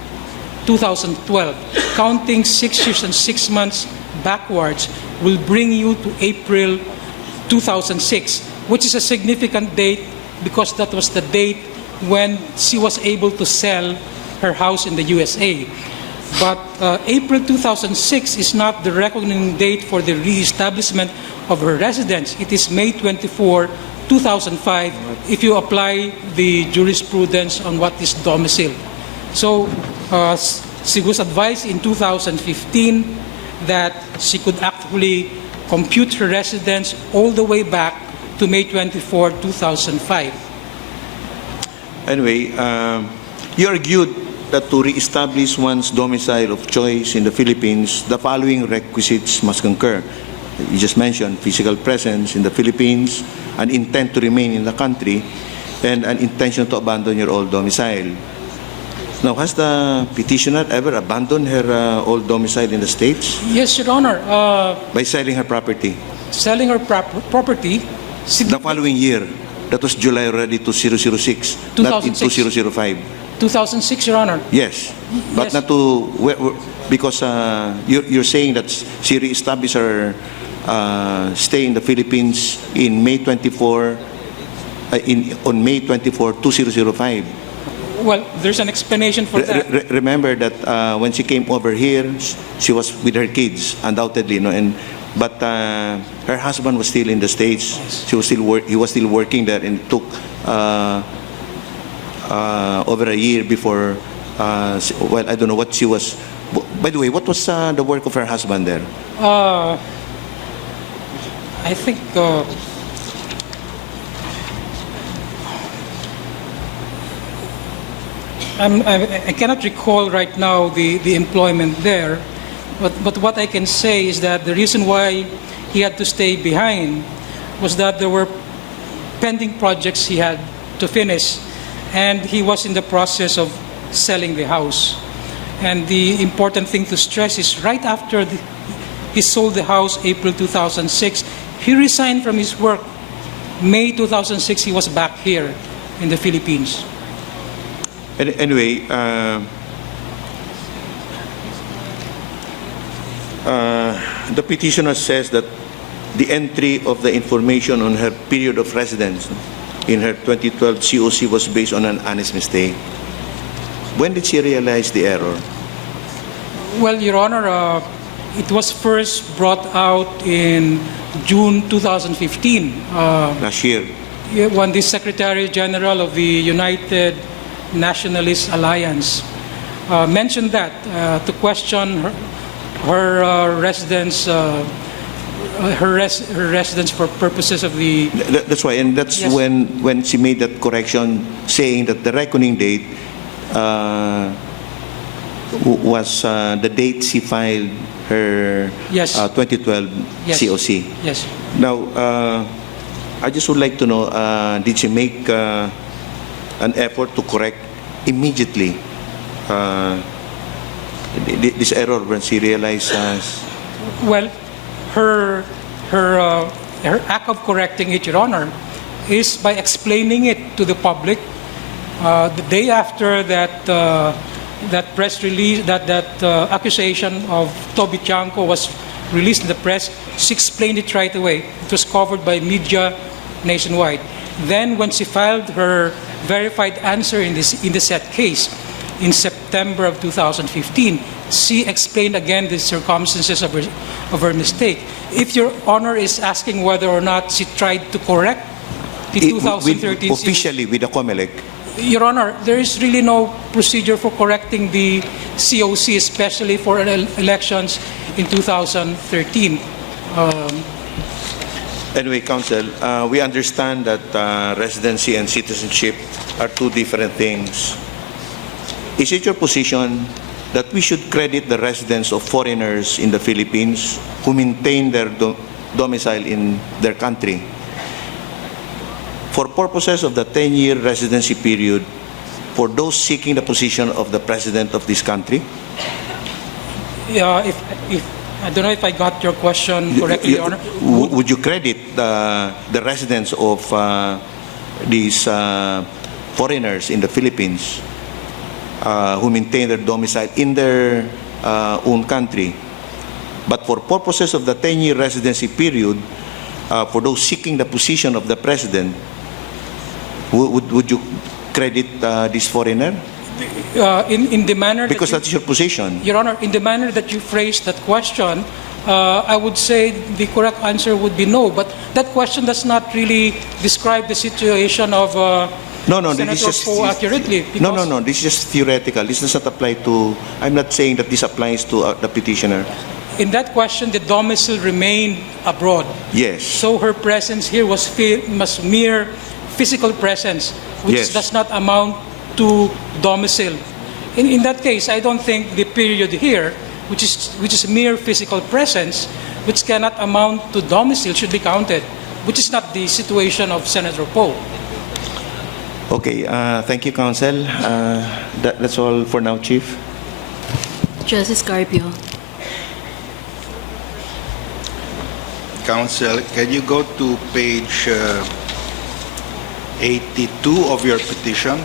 2012. Counting 6 years and 6 months backwards will bring you to April 2006, which is a significant date because that was the date when she was able to sell her house in the USA. But April 2006 is not the reckoning date for the reestablishment of her residence. It is May 24, 2005, if you apply the jurisprudence on what is domicile. So she was advised in 2015 that she could actually compute her residence all the way back to May 24, 2005. Anyway, you argued that to reestablish one's domicile of choice in the Philippines, the following requisites must concur. You just mentioned physical presence in the Philippines, an intent to remain in the country, and an intention to abandon your old domicile. Now, has the petitioner ever abandoned her old domicile in the States Yes, Your Honor. by selling her property? Selling her property, she The following year, that was July already 2006, not in 2006. 2005. 2006, Your Honor. Yes, but Yes. not to because you're saying that she reestablished her stay in the Philippines in May 24 on May 24, 2005. Well, there's an explanation for that. Remember that when she came over here, she was with her kids, undoubtedly, no, but her husband was still in the States. He was still working there, and it took over a year before. Well, I don't know what she was By the way, what was the work of her husband there? I think I cannot recall right now the employment there, but what I can say is that the reason why he had to stay behind was that there were pending projects he had to finish, and he was in the process of selling the house. And the important thing to stress is right after he sold the house, April 2006, he resigned from his work. May 2006, he was back here in the Philippines. Anyway, the petitioner says that the entry of the information on her period of residence in her 2012 COC was based on an honest mistake. When did she realize the error? Well, Your Honor, it was first brought out in June 2015. Last year. When the Secretary General of the United Nationalist Alliance mentioned that to question her residence, her residence for purposes of the. That's why, and that's Yes. when she made that correction, saying that the reckoning date was the date she filed her Yes. 2012 Yes. COC. Yes. Now, I just would like to know, did she make an effort to correct immediately this error when she realized? Well, her act of correcting it, Your Honor, is by explaining it to the public. The day after that press release, that accusation of Toby Tiangco was released in the press, she explained it right away. It was covered by media nationwide. Then, when she filed her verified answer in the said case in September of 2015, she explained again the circumstances of her mistake. If Your Honor is asking whether or not she tried to correct the 2013 officially with the Comelec. Your Honor, there is really no procedure for correcting the COC, especially for elections in 2013. Anyway, Counsel, we understand that residency and citizenship are two different things. Is it your position that we should credit the residence of foreigners in the Philippines who maintain their domicile in their country for purposes of the 10-year residency period for those seeking the position of the President of this country? If I don't know if I got your question correctly, Your Honor. Would you credit the residents of these foreigners in the Philippines who maintain their domicile in their own country, but for purposes of the 10-year residency period, for those seeking the position of the President, would you credit this foreigner? In the manner Because that that's your position. Your Honor, in the manner that you phrased that question, I would say the correct answer would be no. But that question does not really describe the situation of Senator Poe accurately. No. This is just theoretical. This does not apply to. I'm not saying that this applies to the petitioner. In that question, the domicile remained abroad. Yes. So her presence here was mere physical presence, which Yes. does not amount to domicile. In that case, I don't think the period here, which is mere physical presence, which cannot amount to domicile, should be counted, which is not the situation of Senator Poe. Okay. Thank you, Counsel. That's all for now, Chief. Justice Carpio. Counsel, can you go to page 82 of your petition?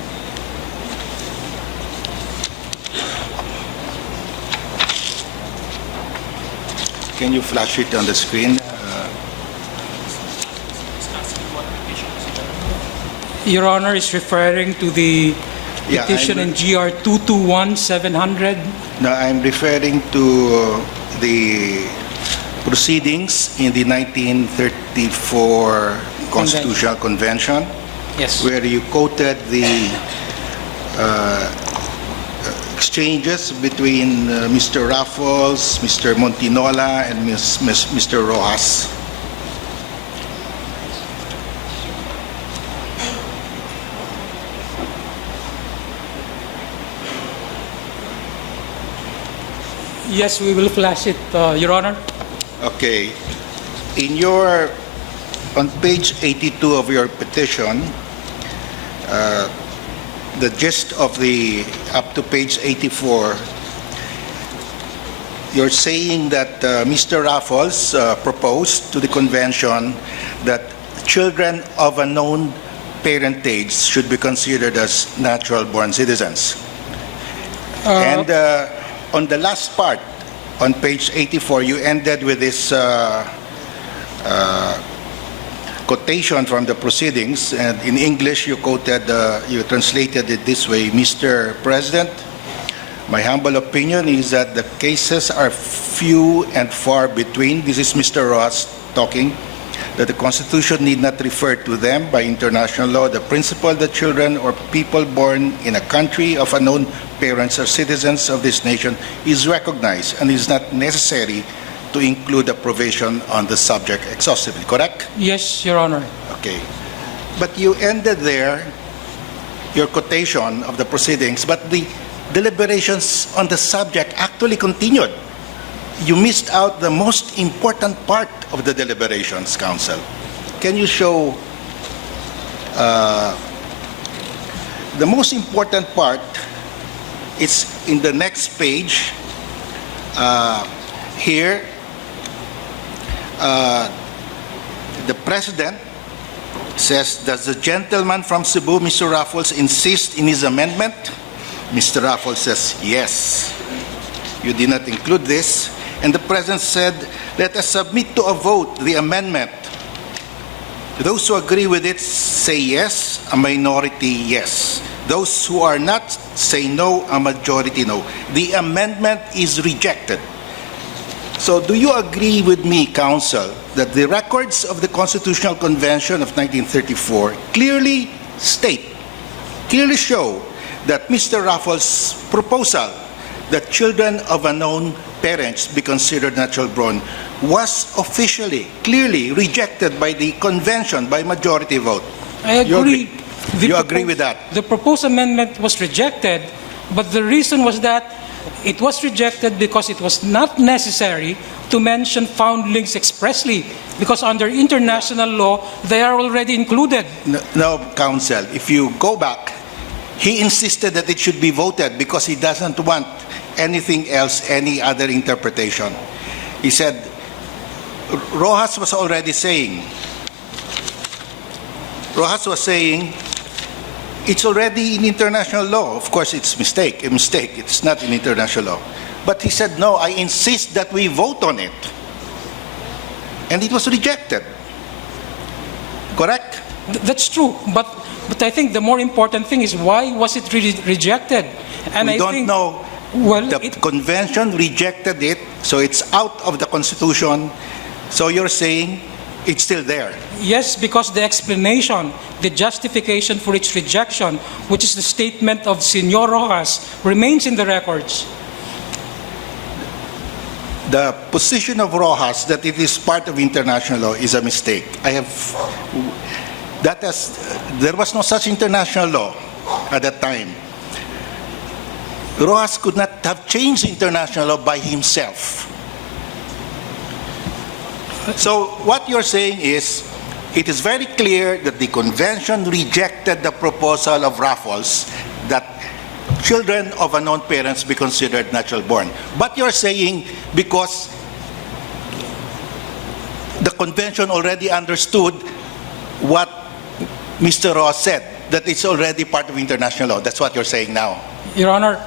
Can you flash it on the screen? Your Honor is referring to the Yeah, petition I'm- in GR 221-700. No, I'm referring to the proceedings in the 1934 Constitutional Convention, Yes. where you quoted the exchanges between Mr. Raffles, Mr. Montinola, and Mr. Rojas. Yes, we will flash it, Your Honor. Okay. On page 82 of your petition, the gist of up to page 84, you're saying that Mr. Raffles proposed to the convention that children of unknown parentage should be considered as natural-born citizens. And on the last part, on page 84, you ended with this quotation from the proceedings, and in English you translated it this way: Mr. President, my humble opinion is that the cases are few and far between. This is Mr. Ross talking, that the Constitution need not refer to them by international law. The principle that children or people born in a country of unknown parents are citizens of this nation is recognized, and is not necessary to include a provision on the subject exhaustively. Correct? Yes, Your Honor. Okay. But you ended there your quotation of the proceedings, but the deliberations on the subject actually continued. You missed out the most important part of the deliberations, counsel. Can you show the most important part? It's in the next page. Here, the President says, does the gentleman from Cebu, Mr. Raffles, insist in his amendment? Mr. Raffles says, yes. You did not include this. And the President said, let us submit to a vote the amendment. Those who agree with it say yes, a minority yes. Those who are not say no, a majority no. The amendment is rejected. So do you agree with me, counsel, that the records of the Constitutional Convention of 1934 clearly show that Mr. Raffles' proposal that children of unknown parents be considered natural-born was officially, clearly rejected by the convention by majority vote? I agree. You agree with that? The proposed amendment was rejected, but the reason was that it was rejected because it was not necessary to mention foundlings expressly, because under international law, they are already included. No, counsel, if you go back, he insisted that it should be voted because he doesn't want anything else, any other interpretation. He said, Rojas was saying, it's already in international law. Of course, it's a mistake. It's not in international law. But he said, no, I insist that we vote on it. And it was rejected. Correct? That's true, but I think the more important thing is, why was it rejected? And we don't know. Well, the convention rejected it, so it's out of the Constitution. So you're saying it's still there? Yes, because the explanation, the justification for its rejection, which is the statement of Senor Rojas, remains in the records. The position of Rojas that it is part of international law is a mistake. There was no such international law at that time. Rojas could not have changed international law by himself. So what you're saying is, it is very clear that the convention rejected the proposal of Raffles that children of unknown parents be considered natural born. But you're saying because the convention already understood what Mr. Ross said, that it's already part of international law. That's what you're saying now. Your Honor,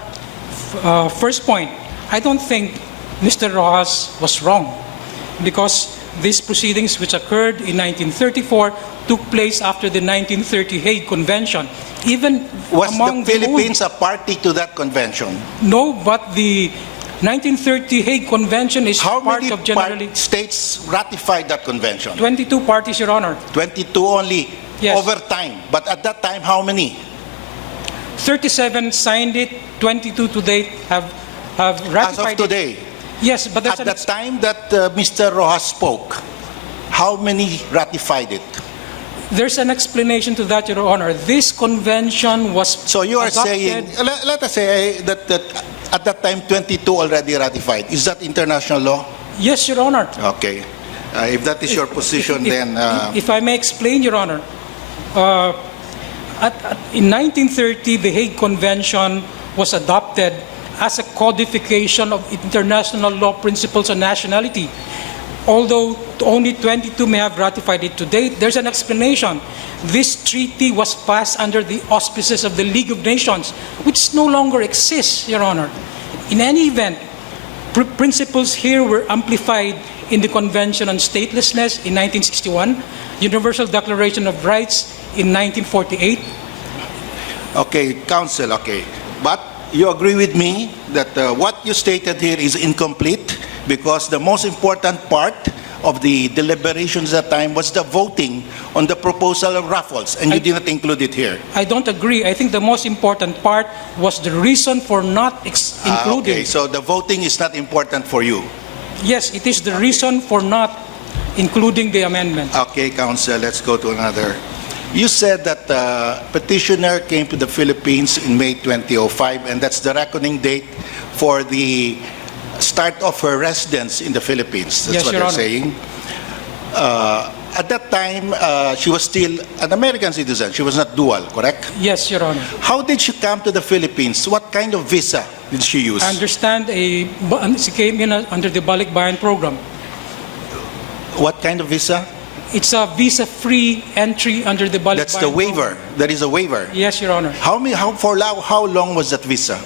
first point, I don't think Mr. Rojas was wrong, because these proceedings which occurred in 1934 took place after the 1930 Hague Convention. Even was among the Philippines a party to that convention? No, but the 1930 Hague Convention is How part many of generally states ratified that convention? 22 parties, Your Honor. 22 only. Yes. Over time. But at that time, how many? 37 signed it, 22 to date have As ratified of today, it. Yes, but that's at the time that Mr. Rojas spoke, how many ratified it? there's an explanation to that, Your Honor. This convention was So you are adopted. saying, let us say that at that time 22 already ratified. Is that international law? Yes, Your Honor. Okay. If that is your position, then If I may explain, Your Honor, in 1930, the Hague Convention was adopted as a codification of international law principles on nationality. Although only 22 may have ratified it to date, there's an explanation. This treaty was passed under the auspices of the League of Nations, which no longer exists, Your Honor. In any event, principles here were amplified in the Convention on Statelessness in 1961, Universal Declaration of Rights in 1948. okay, counsel, okay. But you agree with me that what you stated here is incomplete because the most important part of the deliberations at that time was the voting on the proposal of Raffles, and you did not include it here. I don't agree. I think the most important part was the reason for not including. Okay, so the voting is not important for you. Yes, it is the reason for not including the amendment. Okay, counsel, let's go to another. You said that petitioner came to the Philippines in May 2005, and that's the reckoning date for the start of her residence in the Philippines. That's Yes, what Your they're Honor. saying. At that time, she was still an American citizen. She was not dual, correct? Yes, Your Honor. How did she come to the Philippines? What kind of visa did she use? I understand she came in under the Balikbayan program. What kind of visa? It's a visa-free entry under the Balikbayan That's the waiver. There is a waiver. Yes, Your Honor. How long was that visa?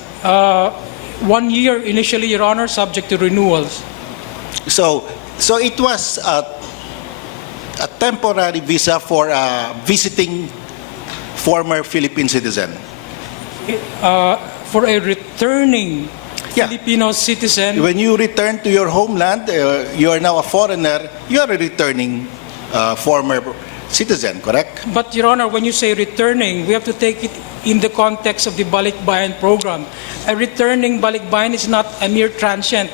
1 year initially, Your Honor, subject to renewals. So it was a temporary visa for a visiting former Philippine citizen. For a returning Yeah. Filipino citizen, When you return to your homeland, you are now a foreigner, you are a returning former citizen, correct? but Your Honor, when you say returning, we have to take it in the context of the Balikbayan program. A returning Balikbayan is not a mere transient.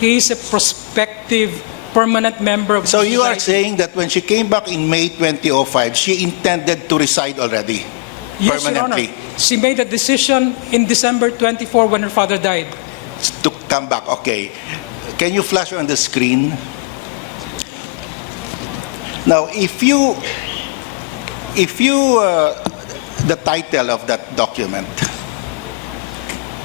He is a prospective permanent member of So the you are society. saying that when she came back in May 2005, she intended to reside already Yes, Your Honor. permanently She made a decision in December 24 when her father died. to come back. Okay. Can you flash on the screen? Now, if you the title of that document,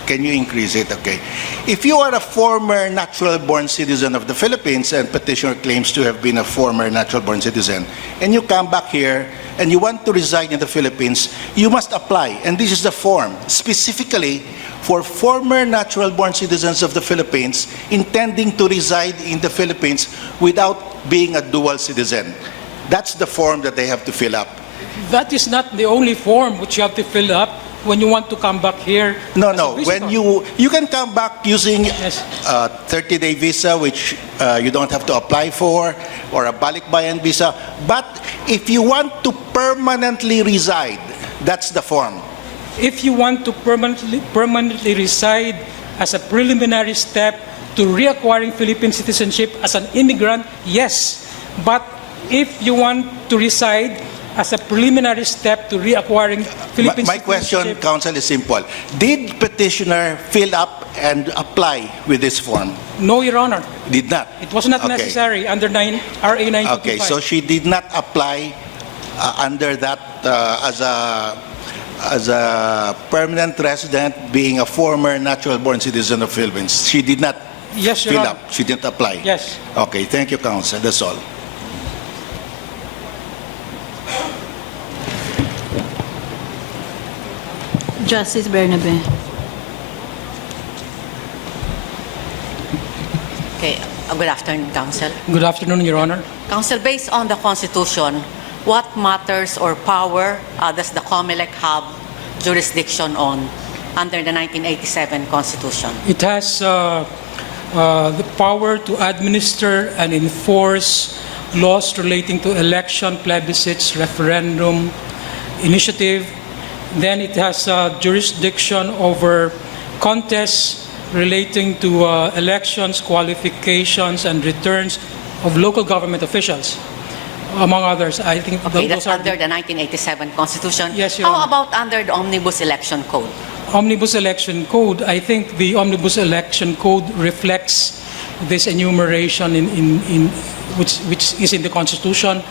can you increase it? Okay. If you are a former natural-born citizen of the Philippines and petitioner claims to have been a former natural-born citizen, and you come back here and you want to reside in the Philippines, you must apply. And this is the form, specifically for former natural-born citizens of the Philippines intending to reside in the Philippines without being a dual citizen. That's the form that they have to fill up. That is not the only form which you have to fill up when you want to come back here. No, as a no. visitor. When you can come back using Yes. a 30-day visa, which you don't have to apply for, or a balikbayan visa. But if you want to permanently reside, that's the form. If you want to permanently reside as a preliminary step to reacquiring Philippine citizenship as an immigrant, yes. But if you want to reside as a preliminary step to reacquiring Philippine My question, citizenship, counsel, is simple. Did petitioner fill up and apply with this form? no, Your Honor. Did not. It was not Okay. necessary under RA 9225. Okay, so she did not apply under that as a permanent resident, being a former natural-born citizen of Philippines. She did not Yes, Your fill Honor. up. She didn't apply. Yes. Okay, thank you, counsel. That's all. Justice Bernabe. Okay, good afternoon, Counsel. Good afternoon, Your Honor. Counsel, based on the Constitution, what matters or power does the Comelec have jurisdiction on under the 1987 Constitution? It has the power to administer and enforce laws relating to election, plebiscites, referendum, initiative. Then it has jurisdiction over contests relating to elections, qualifications, and returns of local government officials, among others. I think Okay, those that's are under the 1987 Constitution. Yes, Your How Honor. about under the Omnibus Election Code? Omnibus Election Code. I think the Omnibus Election Code reflects this enumeration which is in the Constitution,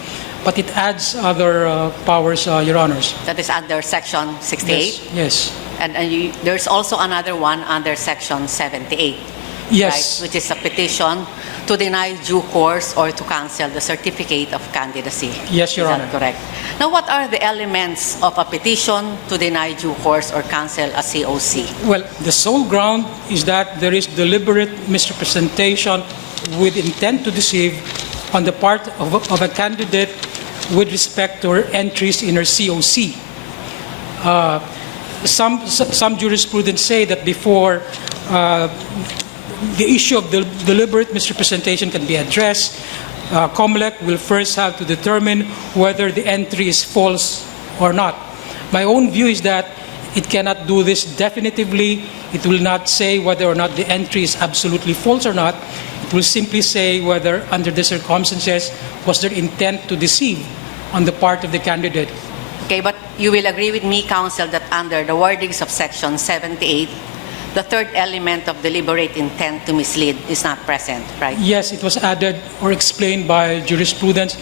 but it adds other powers, Your Honors. That is under Section 68? Yes. And there's also another one under Section 78, Yes. right, which is a petition to deny due course or to cancel the certificate of candidacy. Yes, Your Is Honor. that correct? Now, what are the elements of a petition to deny due course or cancel a COC? Well, the sole ground is that there is deliberate misrepresentation with intent to deceive on the part of a candidate with respect to her entries in her COC. Some jurisprudence say that before the issue of deliberate misrepresentation can be addressed, Comelec will first have to determine whether the entry is false or not. My own view is that it cannot do this definitively. It will not say whether or not the entry is absolutely false or not. It will simply say whether, under the circumstances, was there intent to deceive on the part of the candidate. Okay, but you will agree with me, Counsel, that under the wordings of Section 78, the third element of deliberate intent to mislead is not present, right? Yes, it was added or explained by jurisprudence.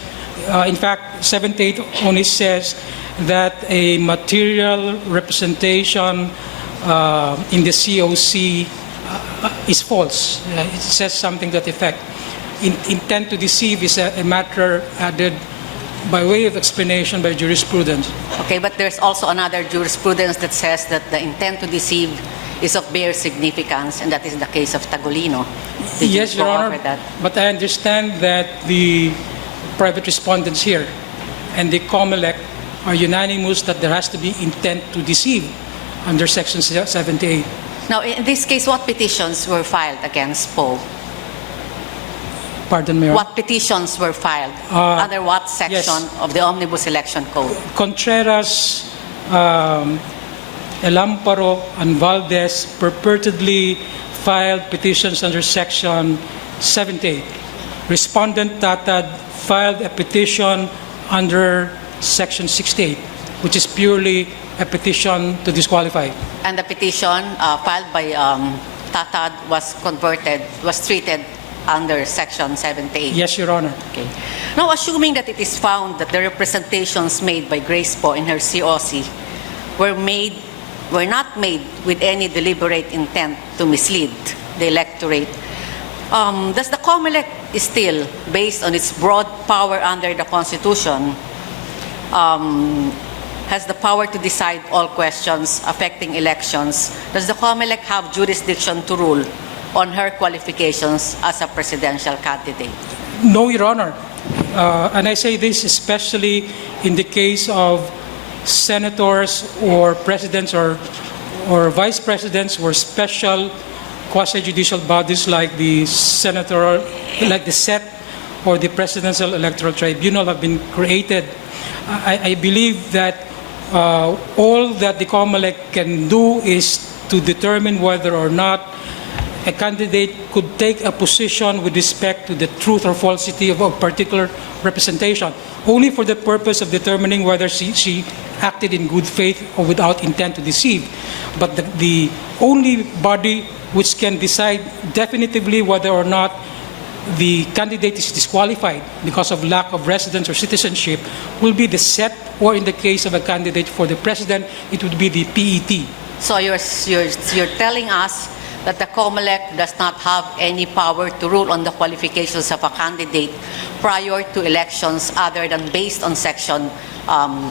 In fact, 78 only says that a material representation in the COC is false. It says something to that effect. Intent to deceive is a matter added by way of explanation by jurisprudence. Okay, but there's also another jurisprudence that says that the intent to deceive is of bare significance, and that is the case of Tagolino. Did Yes, you Your go Honor, over that? but I understand that the private respondents here and the Comelec are unanimous that there has to be intent to deceive under Section 78. Now, in this case, what petitions were filed against Poe? Pardon me, Your Honor. What petitions were filed? Under what section yes. of the Omnibus Election Code? Contreras, Elamparo, and Valdez purportedly filed petitions under Section 78. Respondent Tatad filed a petition under Section 68, which is purely a petition to disqualify. And the petition filed by Tatad was treated under Section 78. Yes, Your Honor. Okay. Now, assuming that it is found that the representations made by Grace Poe in her COC were not made with any deliberate intent to mislead the electorate, does the Comelec still, based on its broad power under the Constitution, has the power to decide all questions affecting elections? Does the Comelec have jurisdiction to rule on her qualifications as a presidential candidate? No, Your Honor. And I say this especially in the case of senators or presidents or vice presidents or special quasi-judicial bodies like the SET or the Presidential Electoral Tribunal have been created. I believe that all that the Comelec can do is to determine whether or not a candidate could take a position with respect to the truth or falsity of a particular representation, only for the purpose of determining whether she acted in good faith or without intent to deceive. But the only body which can decide definitively whether or not the candidate is disqualified because of lack of residence or citizenship will be the SET, or in the case of a candidate for the president, it would be the PET. So you're telling us that the Comelec does not have any power to rule on the qualifications of a candidate prior to elections other than based on Section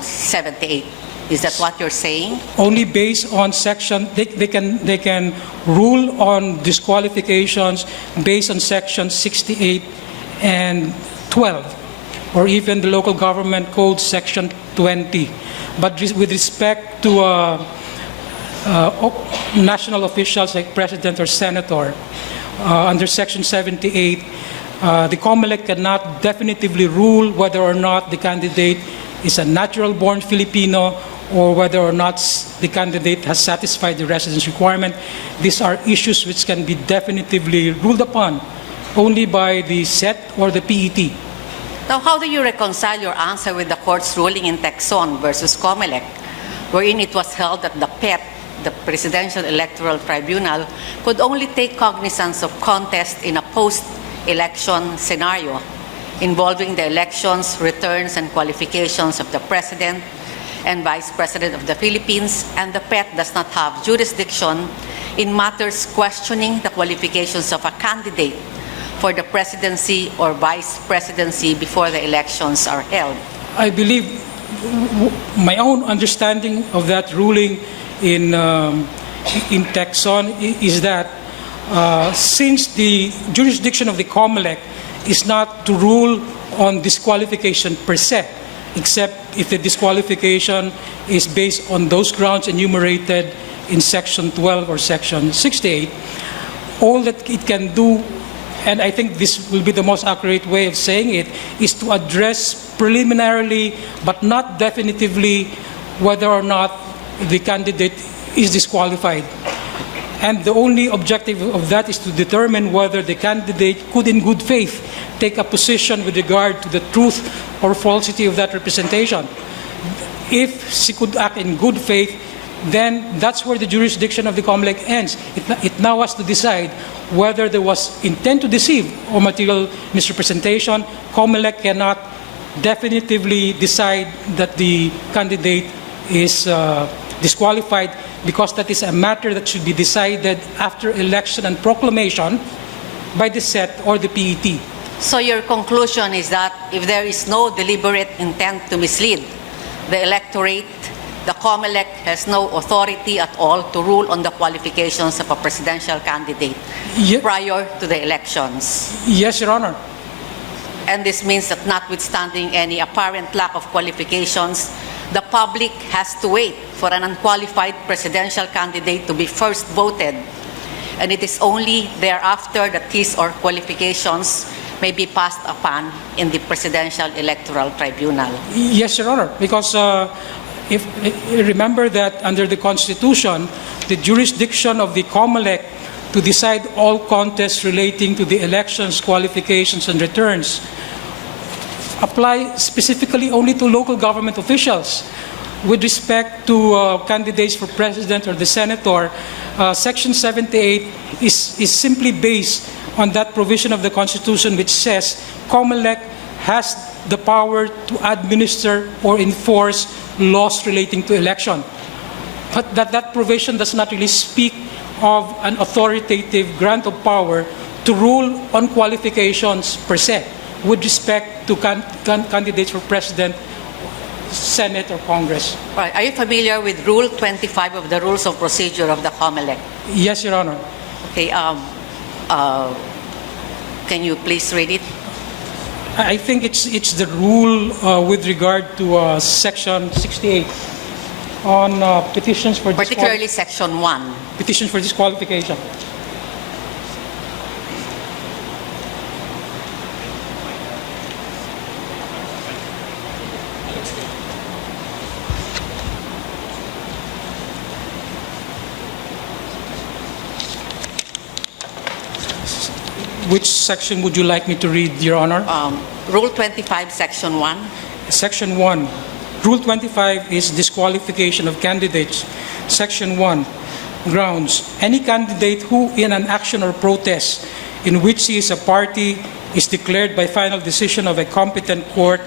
78. Is that what you're saying? Only based on section, they can rule on disqualifications based on Section 68 and 12, or even the local government code Section 20. But with respect to national officials like president or senator, under Section 78, the Comelec cannot definitively rule whether or not the candidate is a natural-born Filipino or whether or not the candidate has satisfied the residence requirement. These are issues which can be definitively ruled upon only by the SET or the PET. Now, how do you reconcile your answer with the court's ruling in Texon versus Comelec, wherein it was held that the PET, the Presidential Electoral Tribunal, could only take cognizance of contest in a post-election scenario involving the elections, returns, and qualifications of the President and Vice President of the Philippines, and the PET does not have jurisdiction in matters questioning the qualifications of a candidate for the presidency or vice presidency before the elections are held? I believe my own understanding of that ruling in Texon is that since the jurisdiction of the Comelec is not to rule on disqualification per se, except if the disqualification is based on those grounds enumerated in Section 12 or Section 68, all that it can do, and I think this will be the most accurate way of saying it, is to address preliminarily but not definitively whether or not the candidate is disqualified. And the only objective of that is to determine whether the candidate could in good faith take a position with regard to the truth or falsity of that representation. If she could act in good faith, then that's where the jurisdiction of the Comelec ends. It now has to decide whether there was intent to deceive or material misrepresentation. Comelec cannot definitively decide that the candidate is disqualified, because that is a matter that should be decided after election and proclamation by the SET or the PET. So your conclusion is that if there is no deliberate intent to mislead the electorate, the Comelec has no authority at all to rule on the qualifications of a presidential candidate prior to the elections. Yes, Your Honor. And this means that notwithstanding any apparent lack of qualifications, the public has to wait for an unqualified presidential candidate to be first voted, and it is only thereafter that his or qualifications may be passed upon in the Presidential Electoral Tribunal. Yes, Your Honor, because if remember that under the Constitution, the jurisdiction of the Comelec to decide all contests relating to the elections, qualifications, and returns apply specifically only to local government officials. With respect to candidates for president or the senator, Section 78 is simply based on that provision of the Constitution which says Comelec has the power to administer or enforce laws relating to election. But that provision does not really speak of an authoritative grant of power to rule on qualifications per se with respect to candidates for president, Senate, or Congress. All right. Are you familiar with Rule 25 of the Rules of Procedure of the Comelec? Yes, Your Honor. Okay. Can you please read it? I think it's the rule with regard to Section 68 on petitions for Particularly Section 1. petitions for disqualification. Which section would you like me to read, Your Honor? Rule 25, Section 1. Section 1. Rule 25 is disqualification of candidates. Section 1. Grounds. Any candidate who, in an action or protest in which he is a party, is declared by final decision of a competent court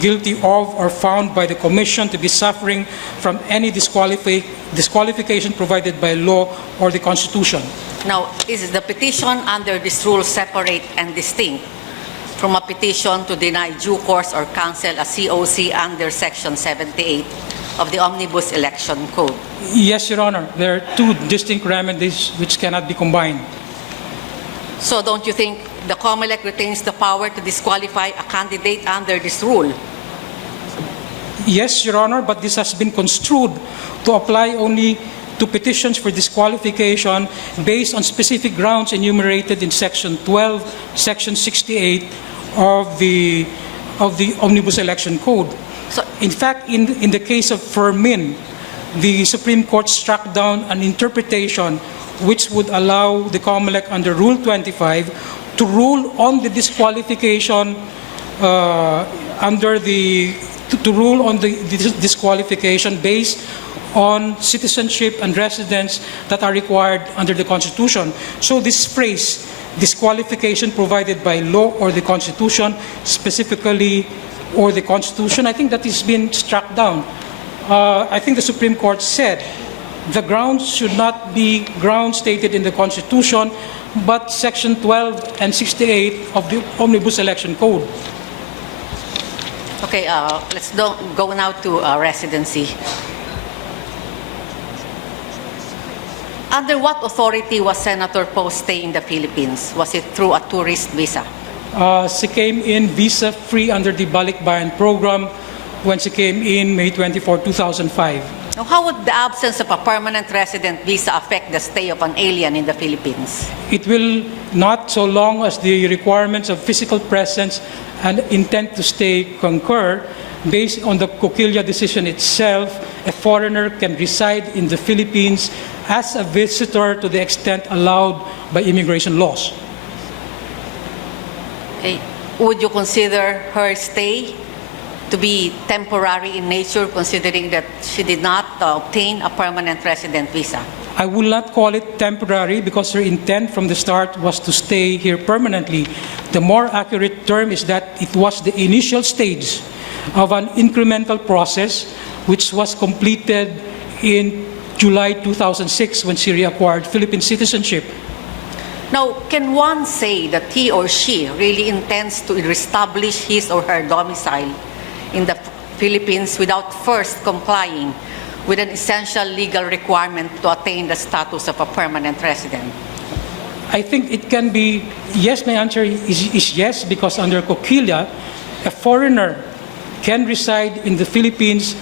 guilty of or found by the Commission to be suffering from any disqualification provided by law or the Constitution. Now, is the petition under this rule separate and distinct from a petition to deny due course or cancel a COC under Section 78 of the Omnibus Election Code? Yes, Your Honor. There are two distinct remedies which cannot be combined. So don't you think the Comelec retains the power to disqualify a candidate under this rule? Yes, Your Honor, but this has been construed to apply only to petitions for disqualification based on specific grounds enumerated in Section 12, Section 68 of the Omnibus Election Code. So In fact, in the case of Fermin, the Supreme Court struck down an interpretation which would allow the Comelec under Rule 25 to rule on the disqualification to rule on the disqualification based on citizenship and residence that are required under the Constitution. So this phrase, disqualification provided by law or the Constitution, specifically, or the Constitution, I think that is being struck down. I think the Supreme Court said the grounds should not be grounds stated in the Constitution, but Section 12 and 68 of the Omnibus Election Code. Okay, let's go now to residency. Under what authority was Senator Poe stay in the Philippines? Was it through a tourist visa? She came in visa-free under the Balikbayan program when she came in May 24, 2005. Now, how would the absence of a permanent resident visa affect the stay of an alien in the Philippines? It will not, so long as the requirements of physical presence and intent to stay concur. Based on the Coquilla decision itself, a foreigner can reside in the Philippines as a visitor to the extent allowed by immigration laws. Okay. Would you consider her stay to be temporary in nature, considering that she did not obtain a permanent resident visa? I will not call it temporary because her intent from the start was to stay here permanently. The more accurate term is that it was the initial stage of an incremental process which was completed in July 2006 when she reacquired Philippine citizenship. Now, can one say that he or she really intends to reestablish his or her domicile in the Philippines without first complying with an essential legal requirement to attain the status of a permanent resident? I think it can be, yes, my answer is yes, because under Coquilla, a foreigner can reside in the Philippines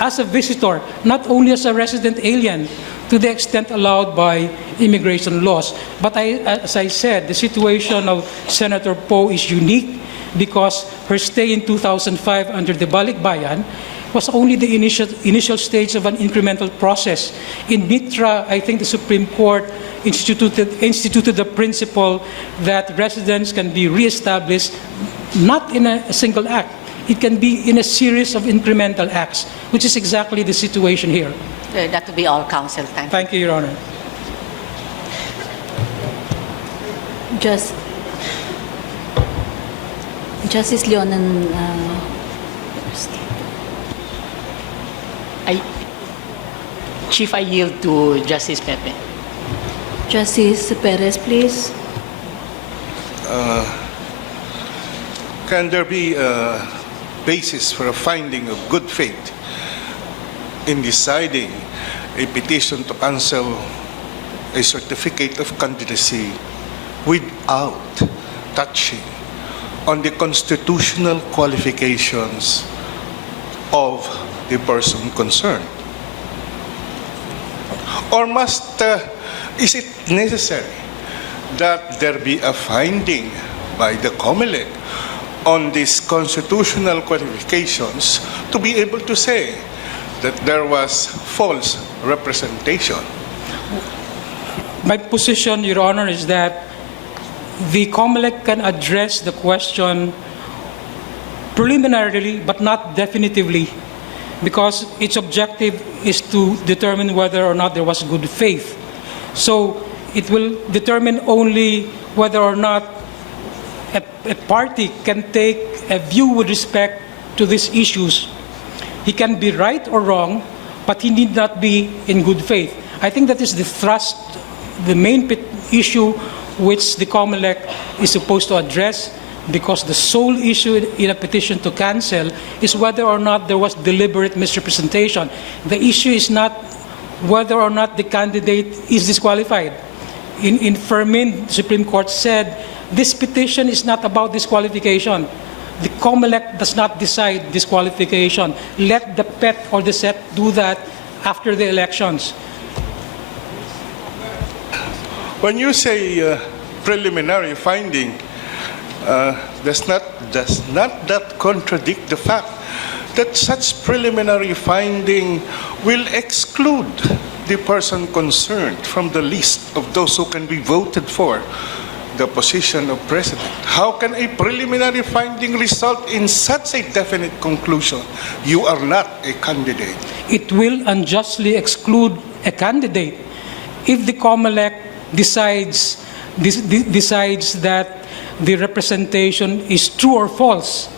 as a visitor, not only as a resident alien, to the extent allowed by immigration laws. But as I said, the situation of Senator Poe is unique because her stay in 2005 under the Balikbayan was only the initial stage of an incremental process. In Mitra, I think the Supreme Court instituted the principle that residence can be reestablished not in a single act. It can be in a series of incremental acts, which is exactly the situation here. That would be all, Counsel. Thank you. Thank you, Your Honor. Justice Leonan, Chief, I yield to Justice Pepe. Justice Perez, please. Can there be a basis for a finding of good faith in deciding a petition to cancel a certificate of candidacy without touching on the constitutional qualifications of the person concerned? Or is it necessary that there be a finding by the Comelec on these constitutional qualifications to be able to say that there was false representation? My position, Your Honor, is that the Comelec can address the question preliminarily but not definitively, because its objective is to determine whether or not there was good faith. So it will determine only whether or not a party can take a view with respect to these issues. He can be right or wrong, but he need not be in good faith. I think that is the thrust, the main issue which the Comelec is supposed to address, because the sole issue in a petition to cancel is whether or not there was deliberate misrepresentation. The issue is not whether or not the candidate is disqualified. In Fermin, the Supreme Court said, this petition is not about disqualification. The Comelec does not decide disqualification. Let the PET or the SET do that after the elections. When you say preliminary finding, does not that contradict the fact that such preliminary finding will exclude the person concerned from the list of those who can be voted for the position of president. How can a preliminary finding result in such a definite conclusion? You are not a candidate. It will unjustly exclude a candidate if the Comelec decides that the representation is true or false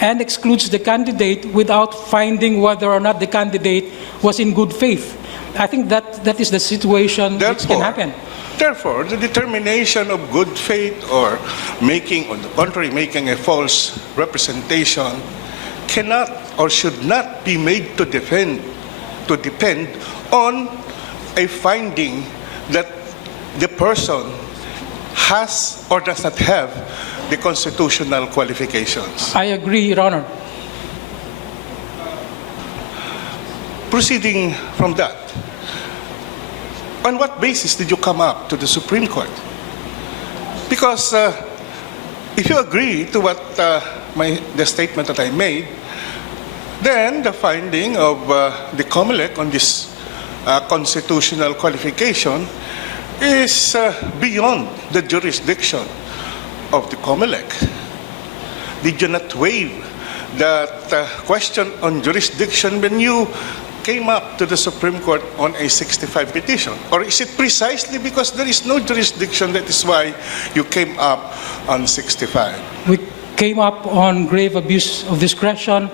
and excludes the candidate without finding whether or not the candidate was in good faith. I think that is the situation which can happen. Therefore, the determination of good faith or making, on the contrary, making a false representation cannot or should not be made to depend on a finding that the person has or does not have the constitutional qualifications. I agree, Your Honor. Proceeding from that, on what basis did you come up to the Supreme Court? Because if you agree to what the statement that I made, then the finding of the Comelec on this constitutional qualification is beyond the jurisdiction of the Comelec. Did you not waive that question on jurisdiction when you came up to the Supreme Court on a 65 petition? Or is it precisely because there is no jurisdiction that is why you came up on 65? We came up on grave abuse of discretion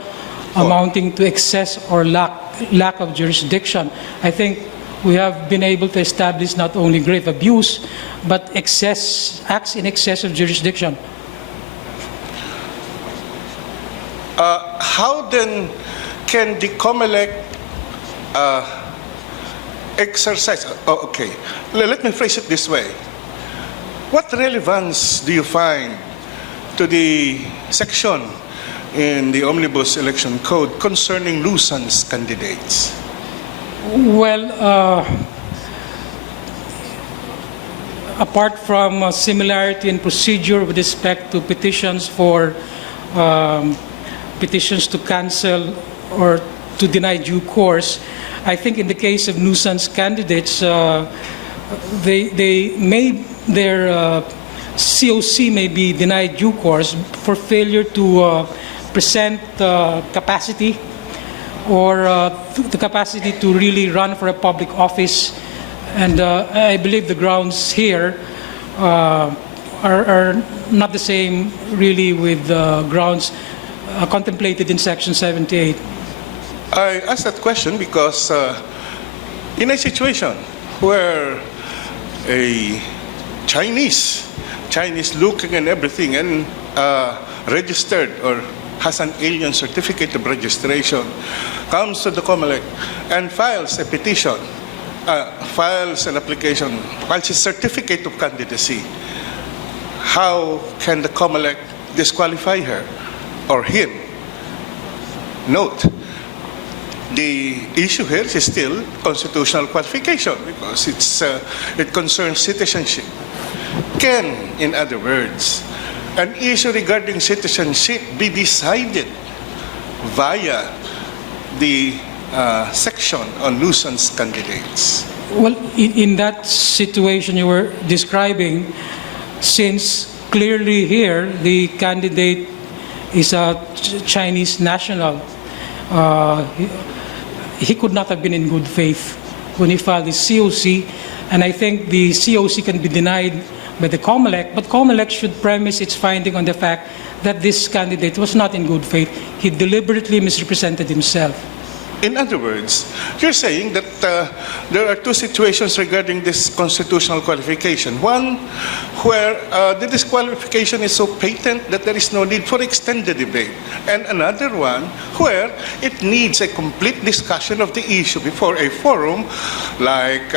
amounting to excess or lack of jurisdiction. I think we have been able to establish not only grave abuse, but acts in excess of jurisdiction. How then can the Comelec exercise? Okay, let me phrase it this way. What relevance do you find to the section in the Omnibus Election Code concerning nuisance candidates? Well, apart from similarity in procedure with respect to petitions for petitions to cancel or to deny due course, I think in the case of nuisance candidates, their COC may be denied due course for failure to present capacity or the capacity to really run for a public office. And I believe the grounds here are not the same really with grounds contemplated in Section 78. I ask that question because in a situation where a Chinese looking and everything and registered or has an alien certificate of registration comes to the Comelec and files a petition, files an application, files a certificate of candidacy, how can the Comelec disqualify her or him? Note, the issue here is still constitutional qualification because it concerns citizenship. Can, in other words, an issue regarding citizenship be decided via the section on nuisance candidates? Well, in that situation you were describing, since clearly here the candidate is a Chinese national, he could not have been in good faith when he filed his COC, and I think the COC can be denied by the Comelec, but Comelec should premise its finding on the fact that this candidate was not in good faith. He deliberately misrepresented himself. In other words, you're saying that there are two situations regarding this constitutional qualification. One, where the disqualification is so patent that there is no need for extended debate. And another one, where it needs a complete discussion of the issue before a forum like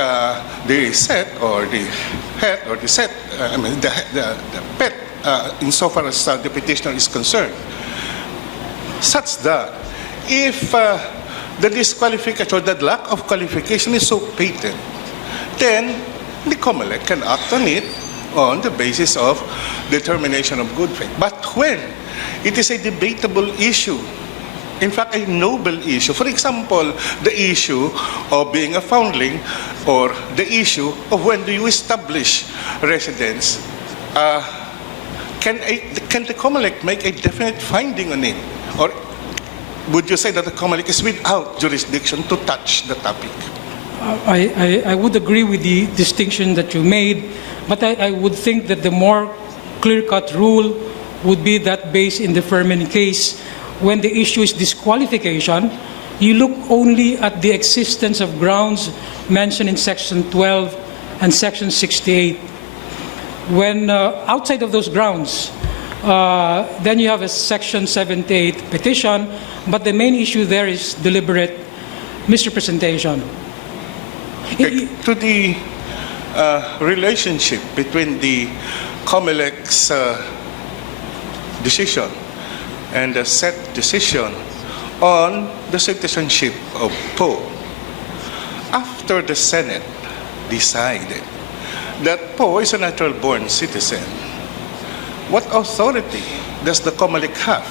the SET or the HET or the SET, the PET, insofar as the petitioner is concerned. Such that if the disqualification or the lack of qualification is so patent, then the Comelec can act on it on the basis of determination of good faith. But when it is a debatable issue in fact, a noble issue. For example, the issue of being a foundling or the issue of when do you establish residence. Can the Comelec make a definite finding on it? Or would you say that the Comelec is without jurisdiction to touch the topic? I would agree with the distinction that you made, but I would think that the more clear-cut rule would be that based in the Furman case, when the issue is disqualification, you look only at the existence of grounds mentioned in Section 12 and Section 68. When outside of those grounds, then you have a Section 78 petition, but the main issue there is deliberate misrepresentation. Okay, to the relationship between the Comelec's decision and the set decision on the citizenship of Poe. After the Senate decided that Poe is a natural-born citizen, what authority does the Comelec have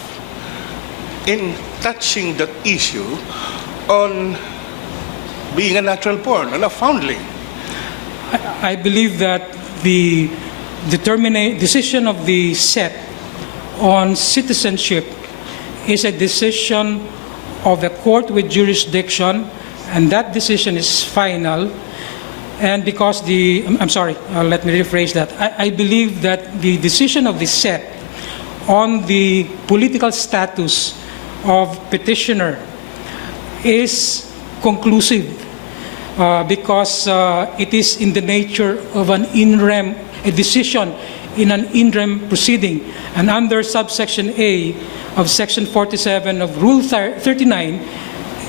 in touching that issue on being a natural-born, on a foundling? I believe that the decision of the SET on citizenship is a decision of a court with jurisdiction, and that decision is final. And because let me rephrase that. I believe that the decision of the SET on the political status of petitioner is conclusive because it is in the nature of an in rem, a decision in an in rem proceeding. And under subsection A of Section 47 of Rule 39,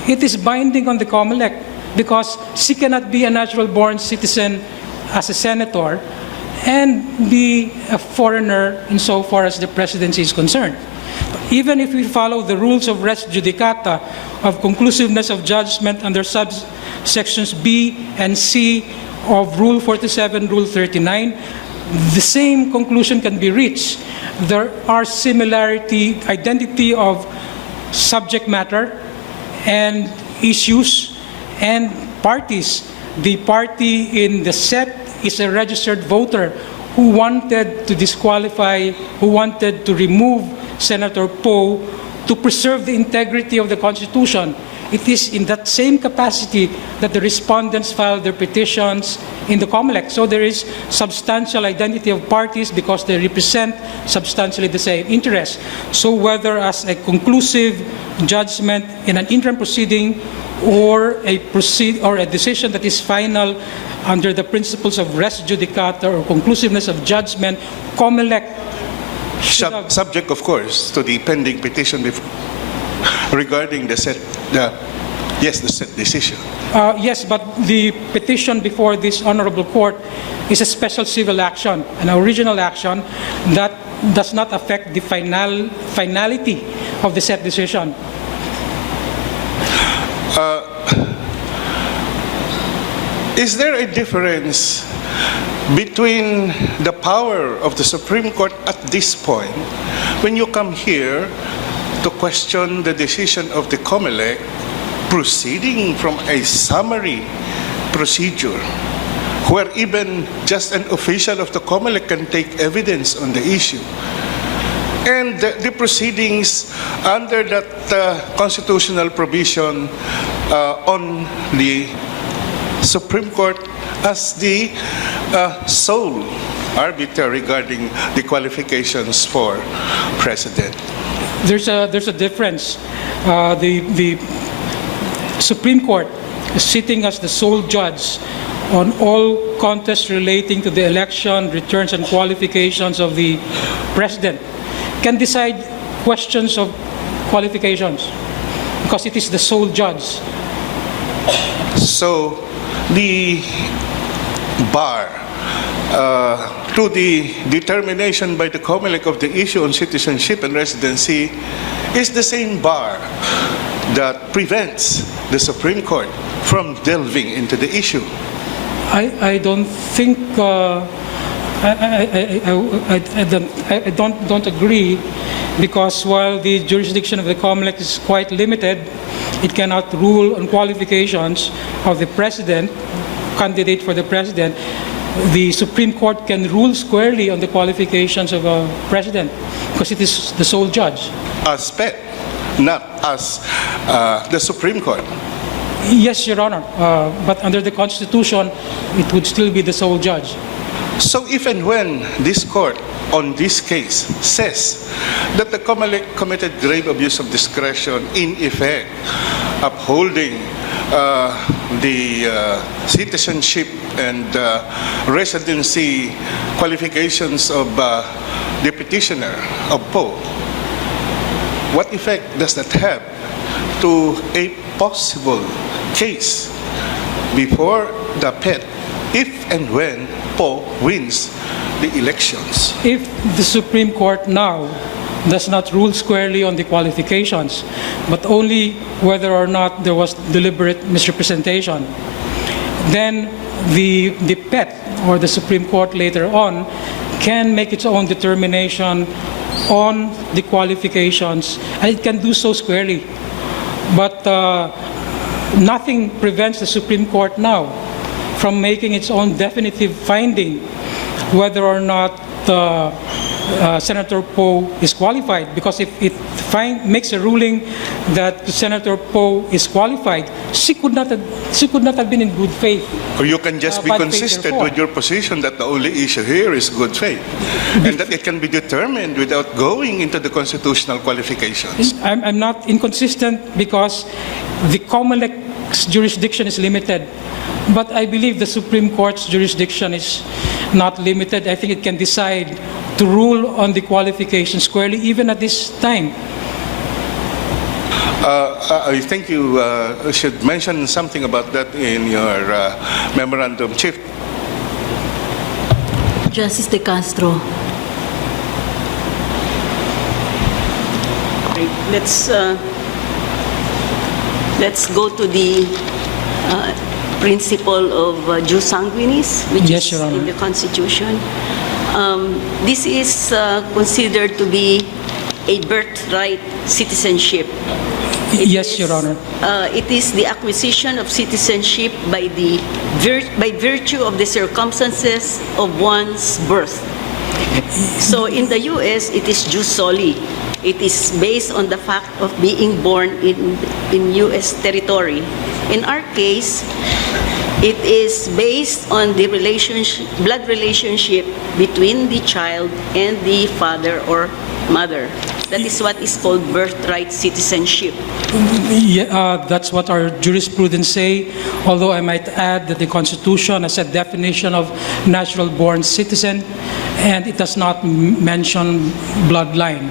it is binding on the Comelec because she cannot be a natural-born citizen as a senator and be a foreigner insofar as the presidency is concerned. Even if we follow the rules of res judicata, of conclusiveness of judgment under subsections B and C of Rule 47, Rule 39, the same conclusion can be reached. There are identity of subject matter and issues and parties. The party in the set is a registered voter who wanted to disqualify, who wanted to remove Senator Poe to preserve the integrity of the Constitution. It is in that same capacity that the respondents filed their petitions in the Comelec. So there is substantial identity of parties because they represent substantially the same interests. So whether as a conclusive judgment in an interim proceeding or a decision that is final under the principles of res judicata or conclusiveness of judgment, Comelec subject, of course, to the pending petition regarding the set decision. Yes, but the petition before this honorable court is a special civil action, an original action that does not affect the finality of the set decision. Is there a difference between the power of the Supreme Court at this point when you come here to question the decision of the Comelec proceeding from a summary procedure where even just an official of the Comelec can take evidence on the issue, and the proceedings under that constitutional provision on the Supreme Court as the sole arbiter regarding the qualifications for president? There's a difference. The Supreme Court is sitting as the sole judge on all contests relating to the election, returns, and qualifications of the president. Can decide questions of qualifications because it is the sole judge. So the bar to the determination by the Comelec of the issue on citizenship and residency is the same bar that prevents the Supreme Court from delving into the issue. I don't think I don't agree because while the jurisdiction of the Comelec is quite limited, it cannot rule on qualifications of the president, candidate for the president. The Supreme Court can rule squarely on the qualifications of a president because it is the sole judge. As PET, not as the Supreme Court. Yes, Your Honor, but under the Constitution, it would still be the sole judge. So if and when this court on this case says that the Comelec committed grave abuse of discretion, in effect upholding the citizenship and residency qualifications of the petitioner of Poe, what effect does that have to a possible case before the PET if and when Poe wins the elections? If the Supreme Court now does not rule squarely on the qualifications, but only whether or not there was deliberate misrepresentation, then the PET, or the Supreme Court later on, can make its own determination on the qualifications, and it can do so squarely. But nothing prevents the Supreme Court now from making its own definitive finding whether or not Senator Poe is qualified, because if it makes a ruling that Senator Poe is qualified, she could not have been in good faith. Or you can just be bad faith, consistent therefore. with your position that the only issue here is good faith, and that it can be determined without going into the constitutional qualifications. I'm not inconsistent because the Comelec's jurisdiction is limited. But I believe the Supreme Court's jurisdiction is not limited. I think it can decide to rule on the qualifications squarely even at this time. I think you should mention something about that in your memorandum, Chief. Justice De Castro. Let's go to the principle of jus sanguinis, which Yes, is Your Honor. in the Constitution. This is considered to be a birthright citizenship. Yes, Your Honor. It is the acquisition of citizenship by virtue of the circumstances of one's birth. So in the U.S., it is jus soli. It is based on the fact of being born in U.S. territory. In our case, it is based on the blood relationship between the child and the father or mother. That is what is called birthright citizenship. Yeah, that's what our jurisprudence say, although I might add that the Constitution has a definition of natural-born citizen, and it does not mention bloodline.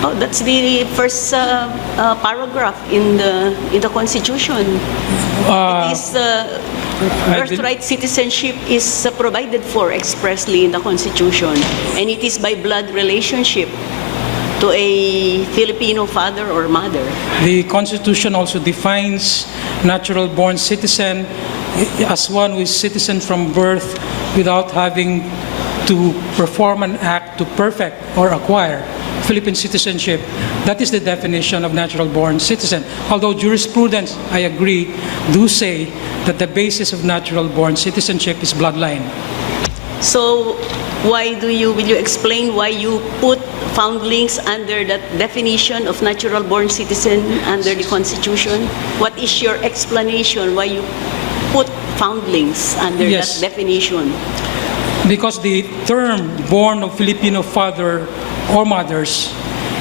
Oh, that's the first paragraph in the Constitution. It is birthright citizenship is provided for expressly in the Constitution, and it is by blood relationship to a Filipino father or mother. The Constitution also defines natural-born citizen as one who is citizen from birth without having to perform an act to perfect or acquire Philippine citizenship. That is the definition of natural-born citizen. Although jurisprudence, I agree, do say that the basis of natural-born citizenship is bloodline. So will you explain why you put foundlings under that definition of natural-born citizen under the Constitution? What is your explanation why you put foundlings under Yes. that definition? Because the term born of Filipino father or mothers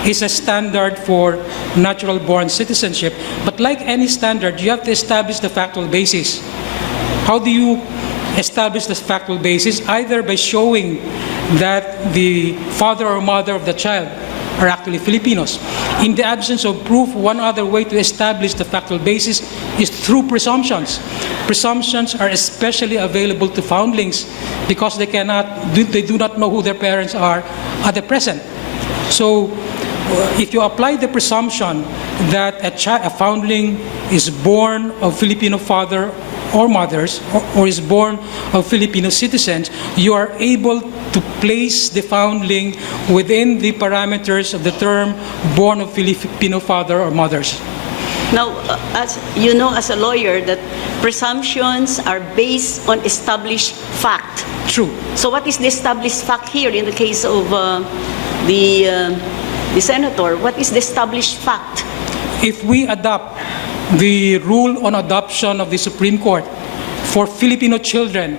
is a standard for natural-born citizenship. But like any standard, you have to establish the factual basis. How do you establish the factual basis? Either by showing that the father or mother of the child are actually Filipinos. In the absence of proof, one other way to establish the factual basis is through presumptions. Presumptions are especially available to foundlings because they do not know who their parents are at the present. So if you apply the presumption that a foundling is born of Filipino father or mothers, or is born of Filipino citizens, you are able to place the foundling within the parameters of the term born of Filipino father or mothers. Now, as you know, as a lawyer, that presumptions are based on established fact. True. So what is the established fact here in the case of the senator? What is the established fact? If we adopt the rule on adoption of the Supreme Court for Filipino children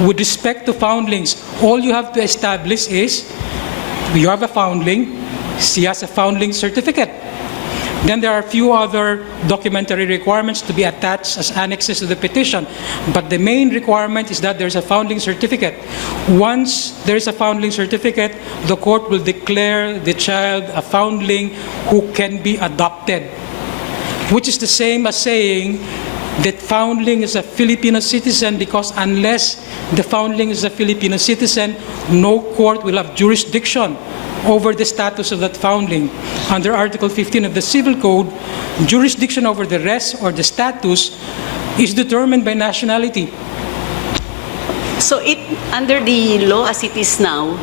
with respect to foundlings, all you have to establish is you have a foundling, she has a foundling certificate. Then there are a few other documentary requirements to be attached as annexes to the petition. But the main requirement is that there's a foundling certificate. Once there is a foundling certificate, the court will declare the child a foundling who can be adopted, which is the same as saying that foundling is a Filipino citizen, because unless the foundling is a Filipino citizen, no court will have jurisdiction over the status of that foundling. Under Article 15 of the Civil Code, jurisdiction over the rest or the status is determined by nationality. So under the law as it is now,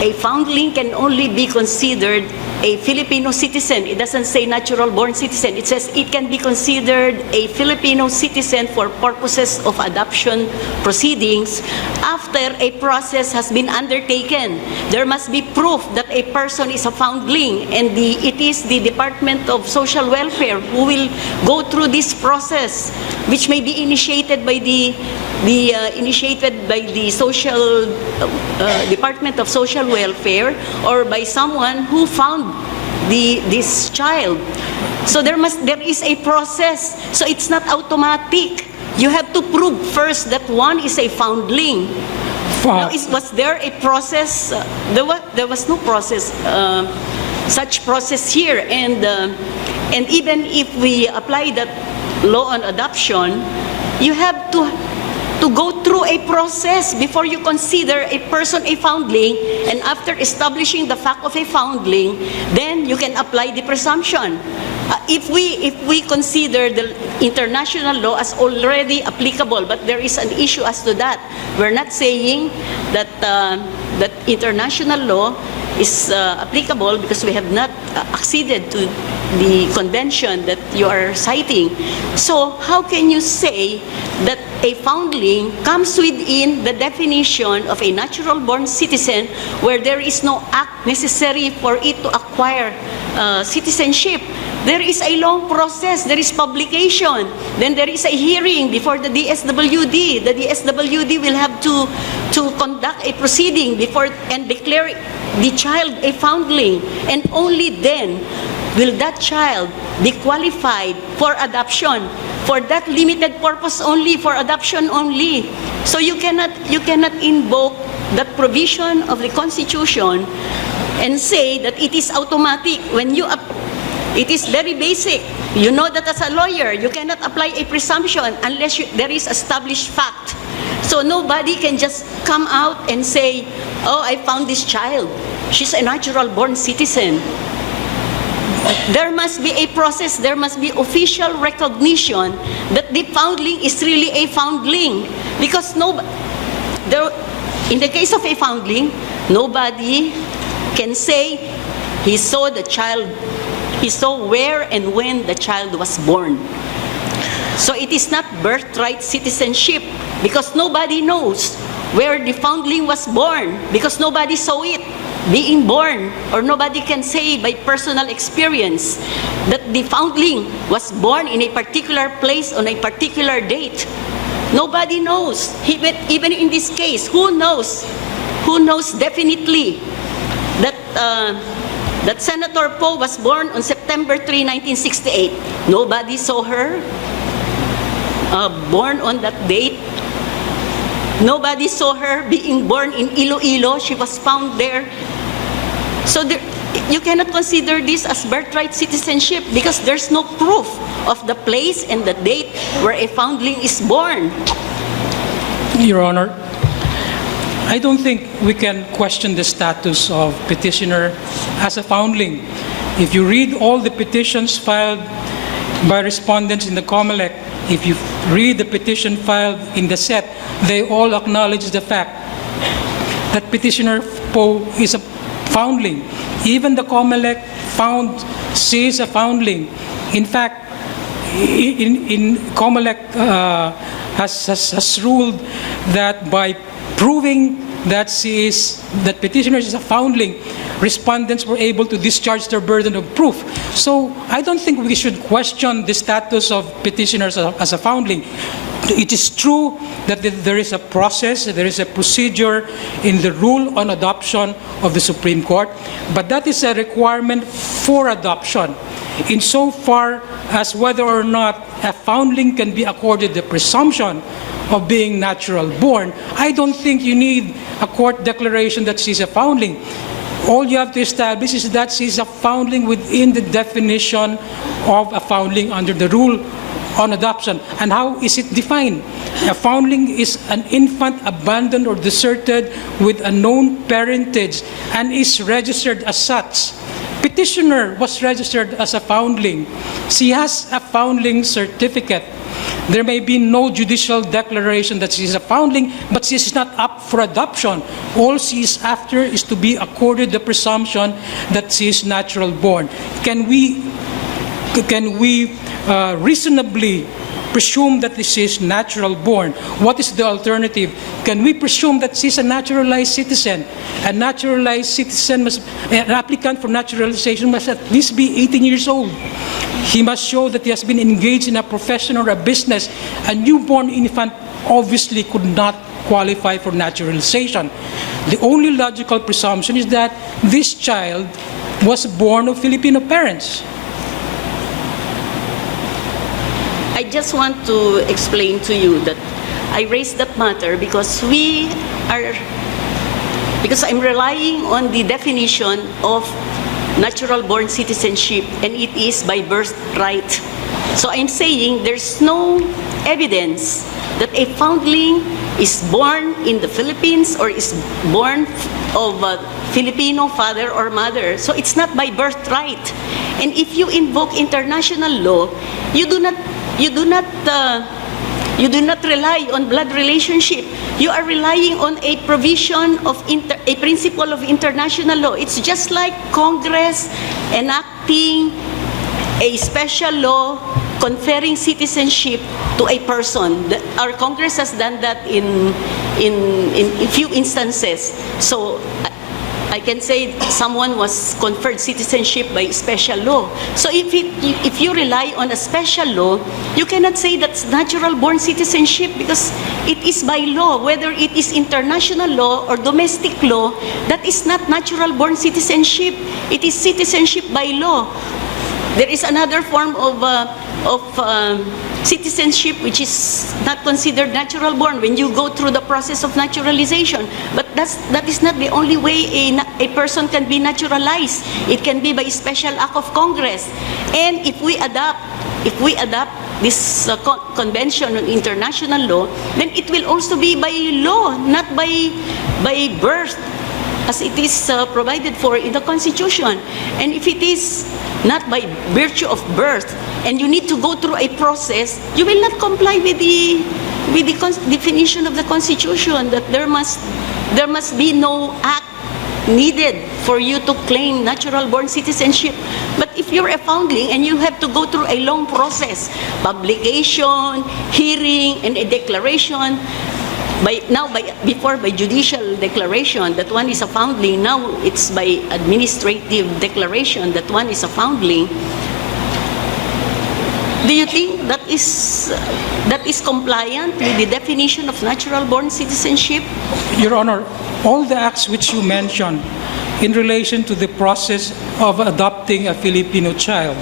a foundling can only be considered a Filipino citizen. It doesn't say natural-born citizen. It says it can be considered a Filipino citizen for purposes of adoption proceedings after a process has been undertaken. There must be proof that a person is a foundling, and it is the Department of Social Welfare who will go through this process, which may be initiated by the social Department of Social Welfare, or by someone who found this child. So there is a process. So it's not automatic. You have to prove first that one is a foundling. Now, was there a process? There was no process, such process here. And even if we apply that law on adoption, you have to go through a process before you consider a person a foundling, and after establishing the fact of a foundling, then you can apply the presumption. If we consider the international law as already applicable, but there is an issue as to that. We're not saying that that international law is applicable because we have not acceded to the convention that you are citing. So how can you say that a foundling comes within the definition of a natural-born citizen where there is no act necessary for it to acquire citizenship? There is a long process. There is publication. Then there is a hearing before the DSWD. The DSWD will have to conduct a proceeding before and declare the child a foundling. And only then will that child be qualified for adoption, for that limited purpose only, for adoption only. So you cannot invoke that provision of the Constitution and say that it is automatic. It is very basic. You know that as a lawyer, you cannot apply a presumption unless there is established fact. So nobody can just come out and say, oh, I found this child. She's a natural-born citizen. There must be a process, there must be official recognition that the foundling is really a foundling. Because in the case of a foundling, nobody can say he saw the child, he saw where and when the child was born. So it is not birthright citizenship because nobody knows where the foundling was born because nobody saw it being born, or nobody can say by personal experience that the foundling was born in a particular place on a particular date. Nobody knows. Even in this case, who knows? Who knows definitely that Senator Poe was born on September 3, 1968? Nobody saw her born on that date. Nobody saw her being born in Iloilo. She was found there. So you cannot consider this as birthright citizenship because there's no proof of the place and the date where a foundling is born. Your Honor, I don't think we can question the status of petitioner as a foundling. If you read all the petitions filed by respondents in the Comelec, if you read the petition filed in the set, they all acknowledge the fact that Petitioner Poe is a foundling. Even the Comelec found she is a foundling. In fact, in Comelec has ruled that by proving that Petitioner is a foundling, respondents were able to discharge their burden of proof. So I don't think we should question the status of petitioners as a foundling. It is true that there is a process, there is a procedure in the rule on adoption of the Supreme Court, but that is a requirement for adoption. Insofar as whether or not a foundling can be accorded the presumption of being natural born, I don't think you need a court declaration that she's a foundling. All you have to establish is that she's a foundling within the definition of a foundling under the rule on adoption. And how is it defined? A foundling is an infant abandoned or deserted with a known parentage and is registered as such. Petitioner was registered as a foundling. She has a foundling certificate. There may be no judicial declaration that she is a foundling, but she is not up for adoption. All she is after is to be accorded the presumption that she is natural born. Can we reasonably presume that this is natural born? What is the alternative? Can we presume that she's a naturalized citizen? A naturalized citizen an applicant for naturalization must at least be 18 years old. He must show that he has been engaged in a profession or a business. A newborn infant obviously could not qualify for naturalization. The only logical presumption is that this child was born of Filipino parents. I just want to explain to you that I raised that matter because I'm relying on the definition of natural-born citizenship, and it is by birthright. So I'm saying there's no evidence that a foundling is born in the Philippines or is born of a Filipino father or mother. So it's not by birthright. And if you invoke international law, you do not rely on blood relationship. You are relying on a provision of a principle of international law. It's just like Congress enacting a special law conferring citizenship to a person. Our Congress has done that in few instances. So I can say someone was conferred citizenship by special law. So if you rely on a special law, you cannot say that's natural-born citizenship because it is by law. Whether it is international law or domestic law, that is not natural-born citizenship. It is citizenship by law. There is another form of citizenship which is not considered natural born when you go through the process of naturalization. But that is not the only way a person can be naturalized. It can be by special act of Congress. And if we adopt this convention on international law, then it will also be by law, not by birth, as it is provided for in the Constitution. And if it is not by virtue of birth, and you need to go through a process, you will not comply with the definition of the Constitution that there must be no act needed for you to claim natural-born citizenship. But if you're a foundling and you have to go through a long process, publication, hearing, and a declaration, before by judicial declaration that one is a foundling, now it's by administrative declaration that one is a foundling. Do you think that is compliant with the definition of natural-born citizenship? Your Honor, all the acts which you mentioned in relation to the process of adopting a Filipino child,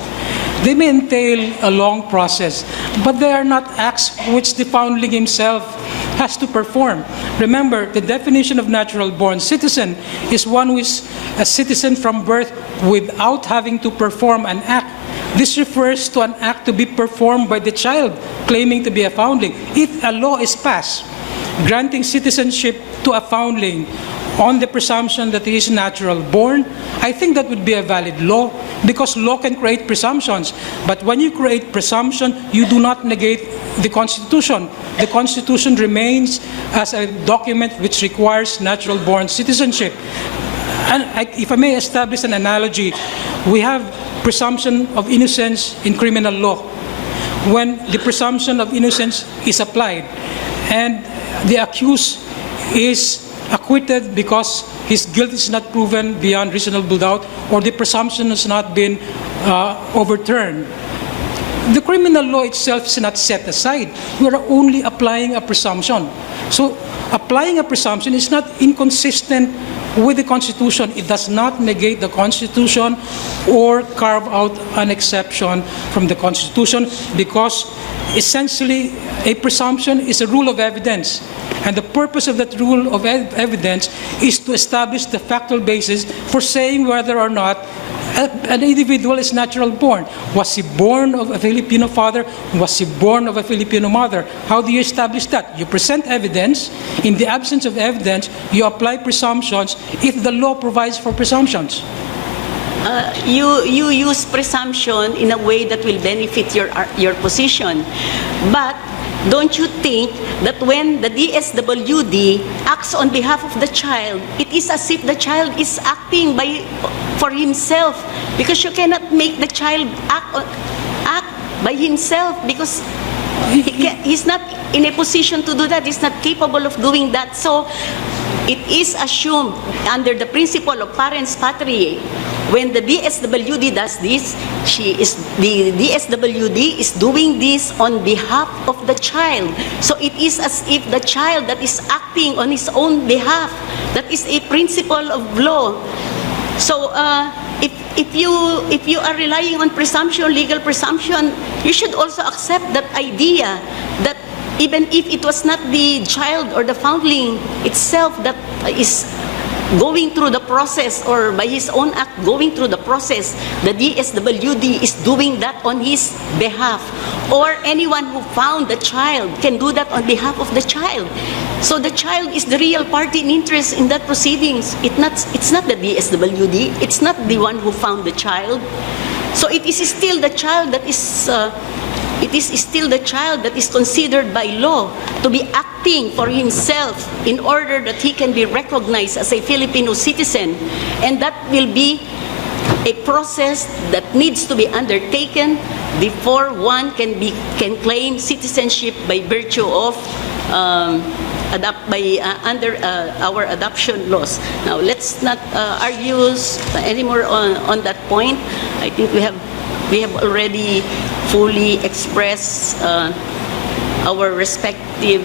they may entail a long process, but they are not acts which the foundling himself has to perform. Remember, the definition of natural-born citizen is one who is a citizen from birth without having to perform an act. This refers to an act to be performed by the child claiming to be a foundling. If a law is passed granting citizenship to a foundling, on the presumption that he is natural born, I think that would be a valid law, because law can create presumptions. But when you create presumption, you do not negate the Constitution. The Constitution remains as a document which requires natural born citizenship. And if I may establish an analogy, we have presumption of innocence in criminal law. When the presumption of innocence is applied and the accused is acquitted because his guilt is not proven beyond reasonable doubt, or the presumption has not been overturned, the criminal law itself is not set aside. We are only applying a presumption. So applying a presumption is not inconsistent with the Constitution. It does not negate the Constitution or carve out an exception from the Constitution, because essentially a presumption is a rule of evidence. And the purpose of that rule of evidence is to establish the factual basis for saying whether or not an individual is natural born. Was he born of a Filipino father? Was he born of a Filipino mother? How do you establish that? You present evidence. In the absence of evidence, you apply presumptions if the law provides for presumptions. You use presumption in a way that will benefit your position. But don't you think that when the DSWD acts on behalf of the child, it is as if the child is acting for himself, because you cannot make the child act by himself, because he's not in a position to do that. He's not capable of doing that. So it is assumed under the principle of parens patriae, when the DSWD does this, the DSWD is doing this on behalf of the child. So it is as if the child that is acting on his own behalf. That is a principle of law. So if you are relying on presumption, legal presumption, you should also accept that idea that even if it was not the child or the foundling itself that is going through the process, or by his own act going through the process, the DSWD is doing that on his behalf. Or anyone who found the child can do that on behalf of the child. So the child is the real party in interest in that proceedings. It's not the DSWD. It's not the one who found the child. So it is still the child that is considered by law to be acting for himself in order that he can be recognized as a Filipino citizen. And that will be a process that needs to be undertaken before one can claim citizenship by virtue of under our adoption laws. Now, let's not argue anymore on that point. I think we have already fully expressed our respective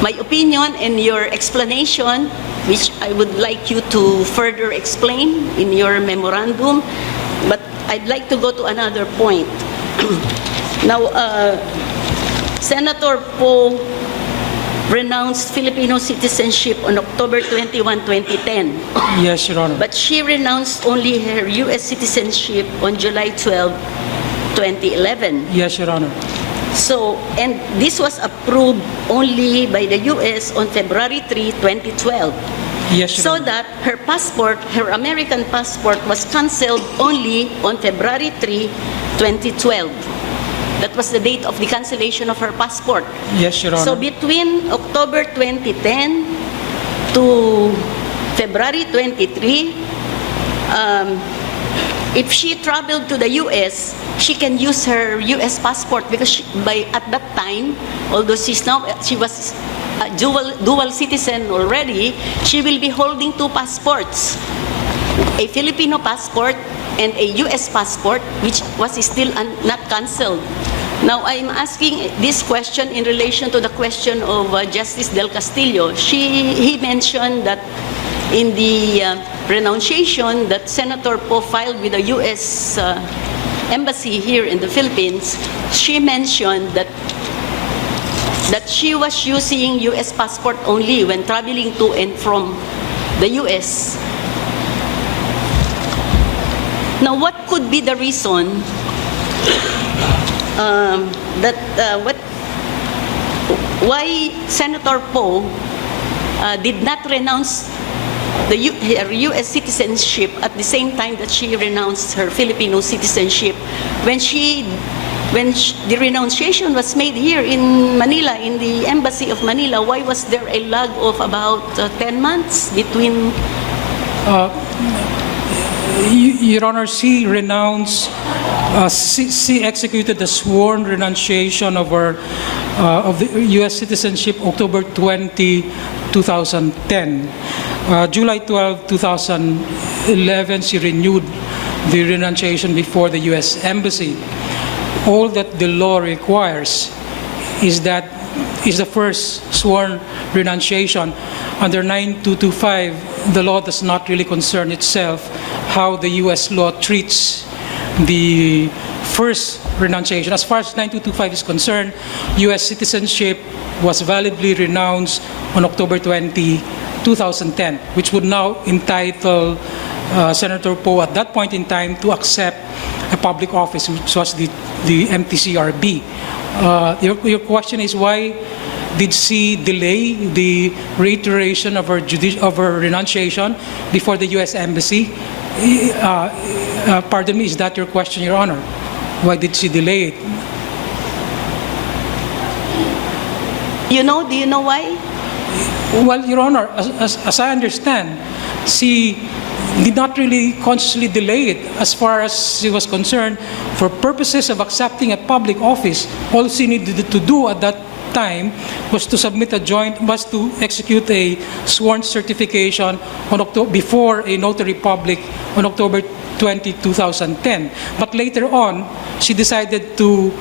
my opinion and your explanation, which I would like you to further explain in your memorandum. But I'd like to go to another point. Now, Senator Poe renounced Filipino citizenship on October 21, 2010. Yes, Your Honor. But she renounced only her U.S. citizenship on July 12, 2011. Yes, Your Honor. So, and this was approved only by the U.S. on February 3, 2012. Yes, Your So Honor. that her passport, her American passport, was canceled only on February 3, 2012. That was the date of the cancellation of her passport. Yes, Your Honor. So between October 2010 to February 23, if she traveled to the U.S., she can use her U.S. passport, because at that time, although she was a dual citizen already, she will be holding two passports, a Filipino passport and a U.S. passport, which was still not canceled. Now, I'm asking this question in relation to the question of Justice Del Castillo. He mentioned that in the renunciation that Senator Poe filed with the U.S. Embassy here in the Philippines, she mentioned that she was using U.S. passport only when traveling to and from the U.S. Now, what could be the why Senator Poe did not renounce her U.S. citizenship at the same time that she renounced her Filipino citizenship. The renunciation was made here in Manila, in the Embassy of Manila, why was there a lag of about 10 months between? Your Honor, she renounced, she executed the sworn renunciation of the U.S. citizenship October 20, 2010. July 12, 2011, she renewed the renunciation before the U.S. Embassy. All that the law requires is the first sworn renunciation. Under 9225, the law does not really concern itself how the U.S. law treats the first renunciation. As far as 9225 is concerned, U.S. citizenship was validly renounced on October 20, 2010, which would now entitle Senator Poe at that point in time to accept a public office, which was the MTCRB. Your question is, why did she delay the reiteration of her renunciation before the U.S. Embassy? Pardon me, is that your question, Your Honor? Why did she delay it? Do you know why? Well, Your Honor, as I understand, she did not really consciously delay it. As far as she was concerned, for purposes of accepting a public office, all she needed to do at that time was to execute a sworn certification before a notary public on October 20, 2010. But later on, she decided to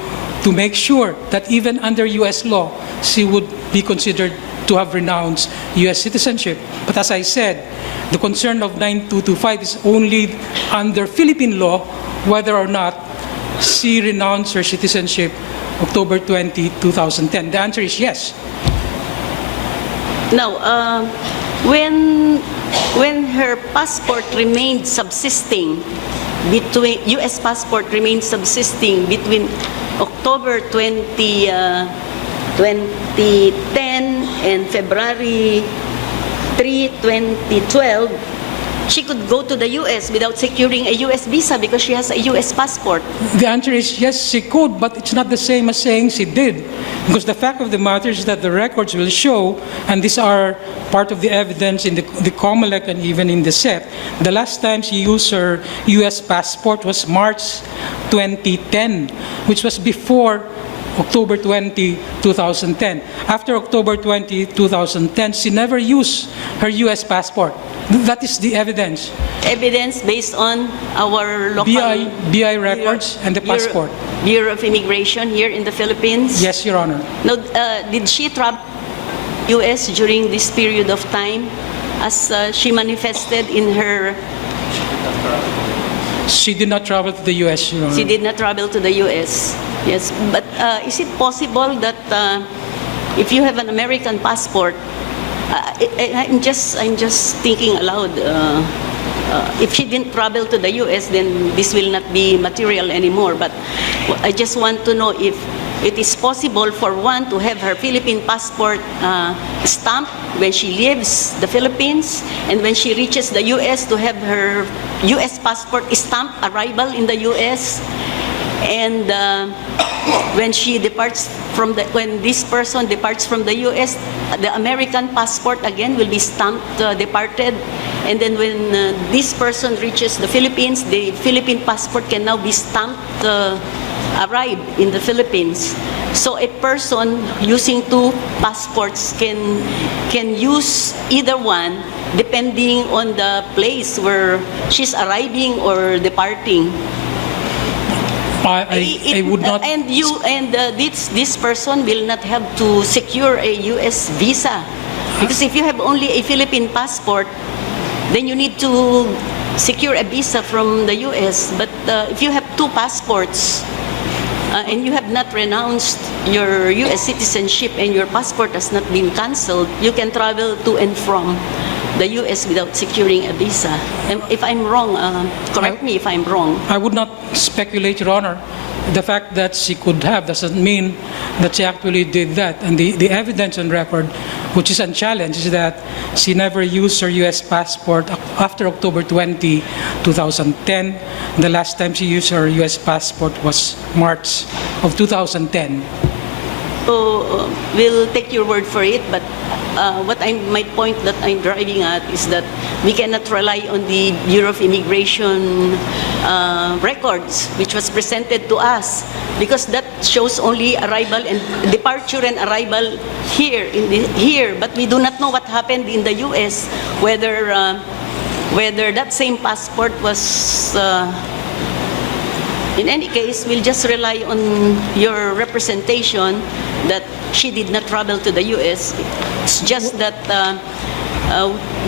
make sure that even under U.S. law, she would be considered to have renounced U.S. citizenship. But as I said, the concern of 9225 is only under Philippine law whether or not she renounced her citizenship October 20, 2010. The answer is yes. Now, when her passport remained subsisting between U.S. passport remained subsisting between October 2010 and February 3, 2012, she could go to the U.S. without securing a U.S. visa because she has a U.S. passport. The answer is yes, she could, but it's not the same as saying she did. Because the fact of the matter is that the records will show, and these are part of the evidence in the Comelec and even in the SET, the last time she used her U.S. passport was March 2010, which was before October 20, 2010. After October 20, 2010, she never used her U.S. passport. That is the evidence. Evidence based on our local BI records and the passport. Bureau of Immigration here in the Philippines? Yes, Your Honor. Now, did she travel U.S. during this period of time as she manifested in her... She did not travel to the U.S., Your Honor. She did not travel to the U.S. Yes, but is it possible that if you have an American passport, I'm just thinking aloud, if she didn't travel to the U.S., then this will not be material anymore. But I just want to know if it is possible for one to have her Philippine passport stamped when she leaves the Philippines, and when she reaches the U.S. to have her U.S. passport stamped arrival in the U.S. And when this person departs from the U.S., the American passport again will be stamped departed. And then when this person reaches the Philippines, the Philippine passport can now be stamped arrived in the Philippines. So a person using two passports can use either one depending on the place where she's arriving or departing. I would not. And this person will not have to secure a U.S. visa, because if you have only a Philippine passport, then you need to secure a visa from the U.S. But if you have two passports and you have not renounced your U.S. citizenship and your passport has not been canceled, you can travel to and from the U.S. without securing a visa. And if I'm wrong, correct me if I'm wrong. I would not speculate, Your Honor. the fact that she could have doesn't mean that she actually did that. And the evidence on record, which is unchallenged, is that she never used her U.S. passport after October 20, 2010. The last time she used her U.S. passport was March of 2010. So we'll take your word for it, but my point that I'm driving at is that we cannot rely on the Bureau of Immigration records, which was presented to us, because that shows only arrival and departure and arrival here, but we do not know what happened in the U.S. Whether that same passport was. In any case, we'll just rely on your representation that she did not travel to the U.S. It's just that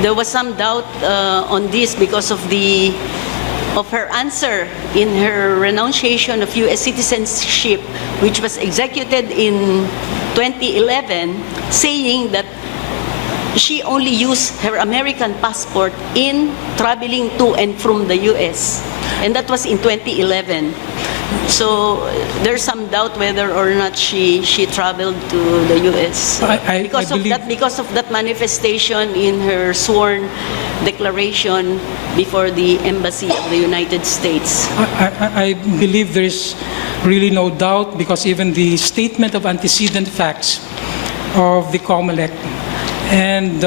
there was some doubt on this because of her answer in her renunciation of U.S. citizenship, which was executed in 2011, saying that she only used her American passport in traveling to and from the U.S. And that was in 2011. So there's some doubt whether or not she traveled to the U.S. Because of that manifestation in her sworn declaration before the Embassy of the United States. I believe there is really no doubt, because even the statement of antecedent facts of the Comelec and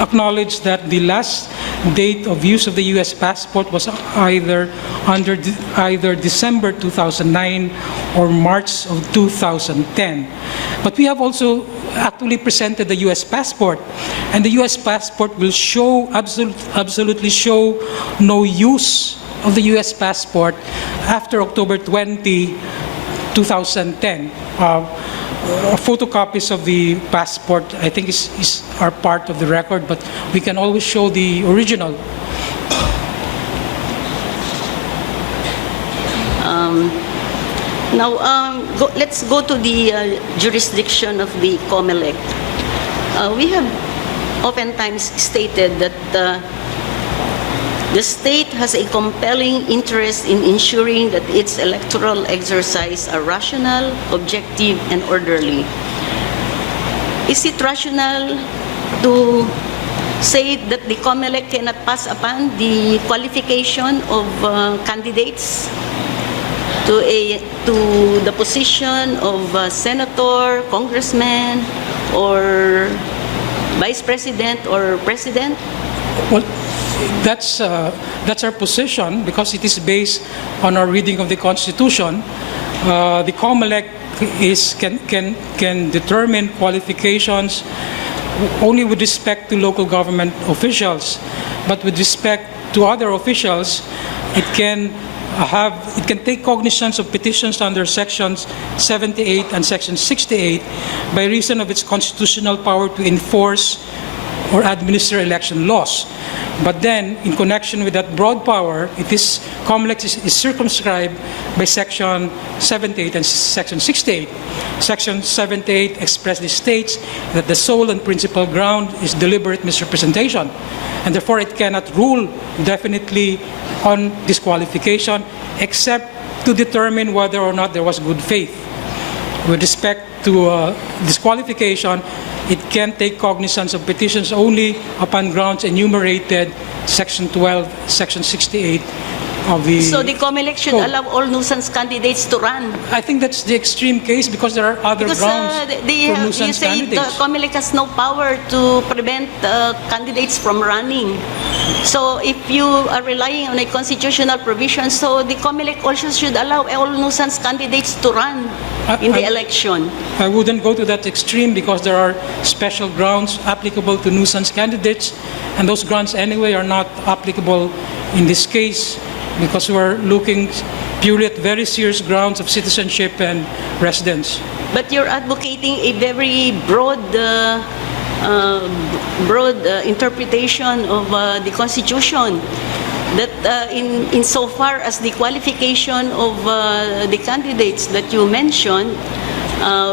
acknowledge that the last date of use of the U.S. passport was either December 2009 or March of 2010. But we have also actually presented the U.S. passport, and the U.S. passport will show absolutely show no use of the U.S. passport after October 20, 2010. Photocopies of the passport, I think, are part of the record, but we can always show the original. Let's go to the jurisdiction of the Comelec. We have oftentimes stated that the state has a compelling interest in ensuring that its electoral exercise are rational, objective, and orderly. Is it rational to say that the Comelec cannot pass upon the qualification of candidates to the position of senator, congressman, or vice president or president? Well, that's our position, because it is based on our reading of the Constitution. The Comelec can determine qualifications only with respect to local government officials, but with respect to other officials, it can take cognizance of petitions under sections 78 and section 68 by reason of its constitutional power to enforce or administer election laws. But then, in connection with that broad power, Comelec is circumscribed by Section 78 and Section 68. Section 78 expressly states that the sole and principal ground is deliberate misrepresentation, and therefore it cannot rule definitely on disqualification except to determine whether or not there was good faith. With respect to disqualification, it can take cognizance of petitions only upon grounds enumerated, Section 12, Section 68 of the So the Comelec should Code. allow all nuisance candidates to run? I think that's the extreme case, because there are other grounds for you nuisance say the candidates. Comelec has no power to prevent candidates from running. So if you are relying on a constitutional provision, so the Comelec also should allow all nuisance candidates to run in the election. I wouldn't go to that extreme, because there are special grounds applicable to nuisance candidates, and those grounds anyway are not applicable in this case, because we're looking purely at very serious grounds of citizenship and residence. But you're advocating a very broad interpretation of the Constitution, that in so far as the qualification of the candidates that you mentioned,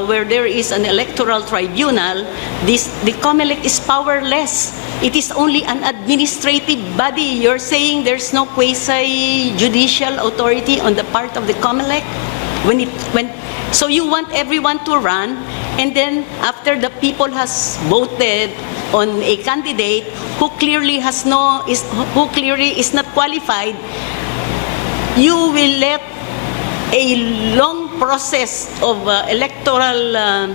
where there is an electoral tribunal, the Comelec is powerless It is only an administrative body. You're saying there's no quasi-judicial authority on the part of the Comelec? So you want everyone to run, and then after the people has voted on a candidate who clearly is not qualified, you will let a long process of electoral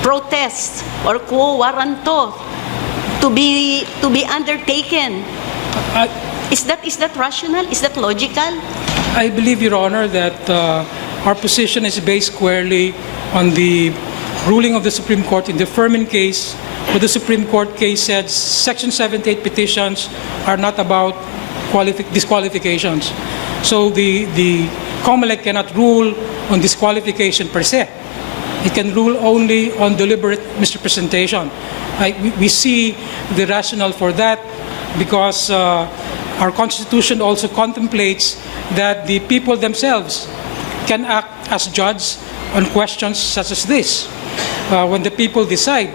protest or quo warranto to be undertaken. Is that rational? Is that logical? I believe, Your Honor, that our position is based squarely on the ruling of the Supreme Court in the Furman case, where the Supreme Court case said Section 78 petitions are not about disqualifications. So the Comelec cannot rule on disqualification per se. It can rule only on deliberate misrepresentation. We see the rationale for that because our Constitution also contemplates that the people themselves can act as judge on questions such as this. When the people decide,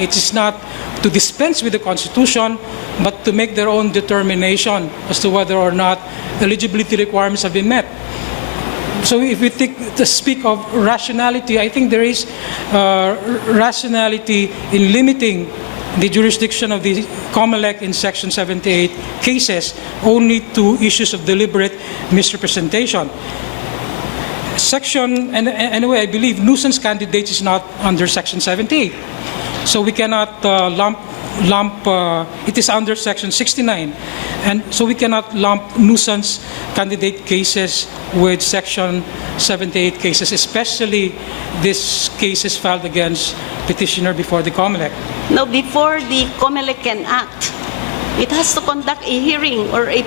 it is not to dispense with the Constitution, but to make their own determination as to whether or not eligibility requirements have been met. So if we speak of rationality, I think there is rationality in limiting the jurisdiction of the Comelec in Section 78 cases only to issues of deliberate misrepresentation. Anyway, I believe nuisance candidates is not under Section 78. So we cannot it is under Section 69. And so we cannot lump nuisance candidate cases with Section 78 cases, especially these cases filed against petitioner before the Comelec. Now, before the Comelec can act, it has to conduct a hearing or it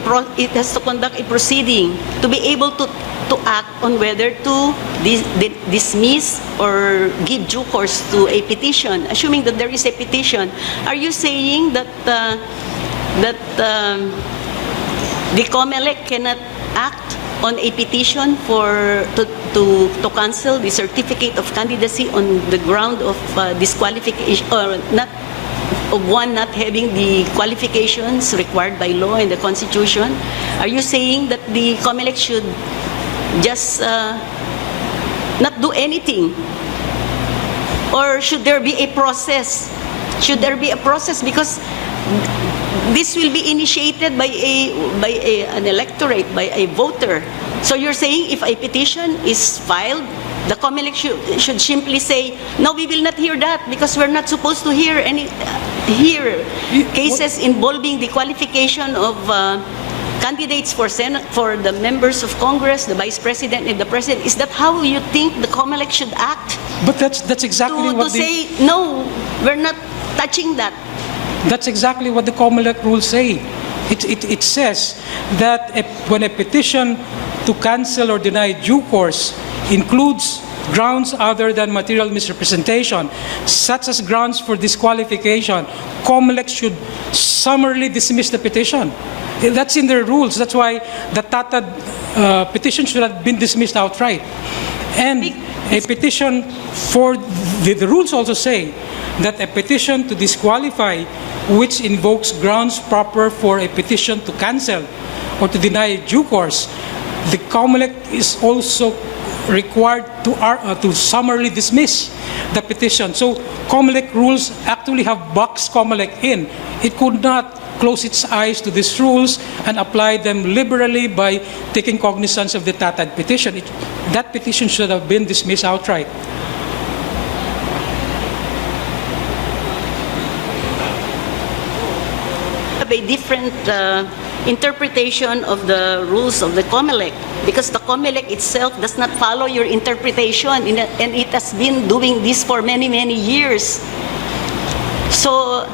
has to conduct a proceeding to be able to act on whether to dismiss or give due course to a petition. Assuming that there is a petition, are you saying that the Comelec cannot act on a petition to cancel the certificate of candidacy on the ground of disqualification or not? Of one not having the qualifications required by law and the Constitution? Are you saying that the Comelec should just not do anything? Or should there be a process? Should there be a process? Because this will be initiated by an electorate, by a voter. So you're saying if a petition is filed, the Comelec should simply say, no, we will not hear that because we're not supposed to hear cases involving the qualification of candidates for Senate, for the members of Congress, the Vice President, and the President. Is that how you think the Comelec should act? But that's exactly what to say, no, we're not touching that. That's exactly what the Comelec rules say. It says that when a petition to cancel or deny due course includes grounds other than material misrepresentation, such as grounds for disqualification, Comelec should summarily dismiss the petition. That's in their rules. That's why the TATAD petition should have been dismissed outright. And a petition for the rules also say that a petition to disqualify which invokes grounds proper for a petition to cancel or to deny due course, the Comelec is also required to summarily dismiss the petition. So Comelec rules actually have boxed Comelec in. It could not close its eyes to these rules and apply them liberally by taking cognizance of the TATAD petition. That petition should have been dismissed outright. A different interpretation of the rules of the Comelec, because the Comelec itself does not follow your interpretation, and it has been doing this for many, many years. So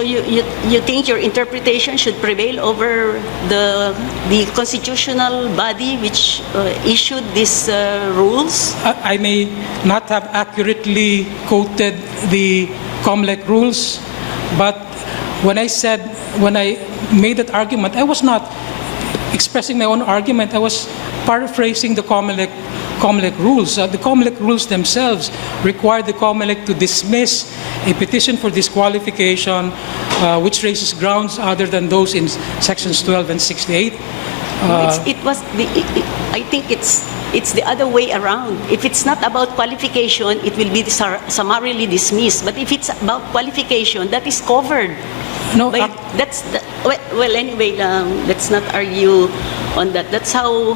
you think your interpretation should prevail over the constitutional body which issued these rules? I may not have accurately quoted the Comelec rules, but when I made that argument, I was not expressing my own argument, I was paraphrasing the Comelec rules. The Comelec rules themselves require the Comelec to dismiss a petition for disqualification which raises grounds other than those in sections 12 and 68. I think it's the other way around. If it's not about qualification, it will be summarily dismissed. But if it's about qualification, that is covered. No, Well, anyway, let's not argue on that. That's how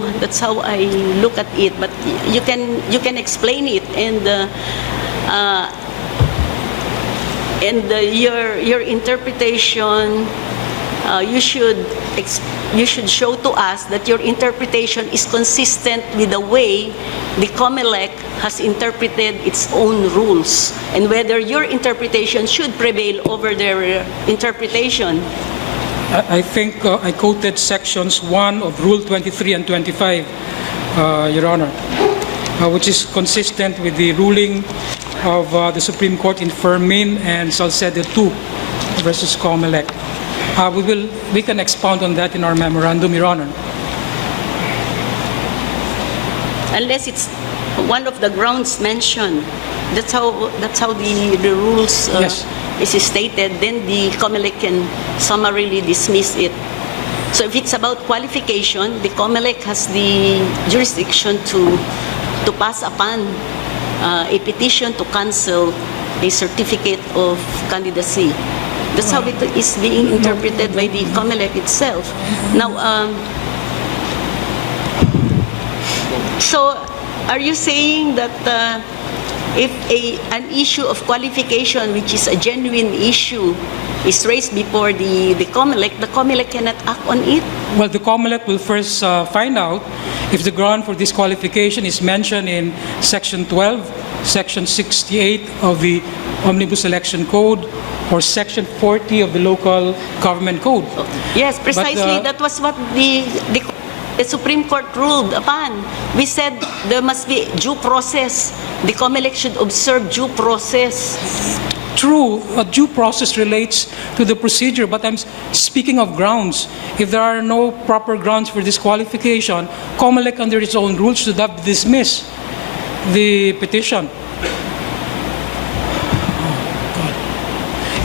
I look at it. But you can explain it, and your interpretation. You should show to us that your interpretation is consistent with the way the Comelec has interpreted its own rules, and whether your interpretation should prevail over their interpretation. I think I quoted sections 1 of Rule 23 and 25, Your Honor, which is consistent with the ruling of the Supreme Court in Fermin and Salcedo 2 versus Comelec. We can expound on that in our memorandum, Your Honor. Unless it's one of the grounds mentioned. That's how the rules Yes. is stated. Then the Comelec can summarily dismiss it. So if it's about qualification, the Comelec has the jurisdiction to pass upon a petition to cancel a certificate of candidacy. That's how it is being interpreted by the Comelec itself. Now, so are you saying that if an issue of qualification, which is a genuine issue, is raised before the Comelec cannot act on it? Well, the Comelec will first find out if the ground for disqualification is mentioned in Section 12, Section 68 of the Omnibus Election Code, or Section 40 of the Local Government Code. Yes, precisely. But, that was what the Supreme Court ruled upon. We said there must be due process. The Comelec should observe due process. True, due process relates to the procedure, but I'm speaking of grounds. If there are no proper grounds for disqualification, Comelec under its own rules should have dismissed the petition.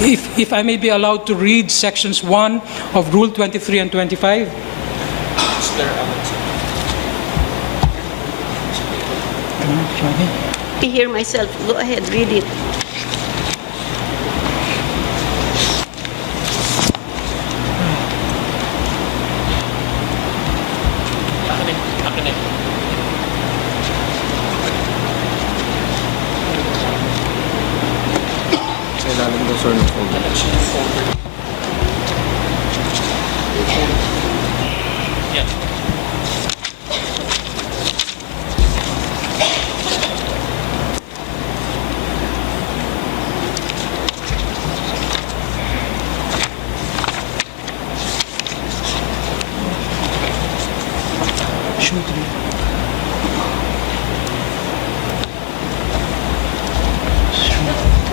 If I may be allowed to read sections 1 of Rule 23 and 25. I hear myself. Go ahead, read it.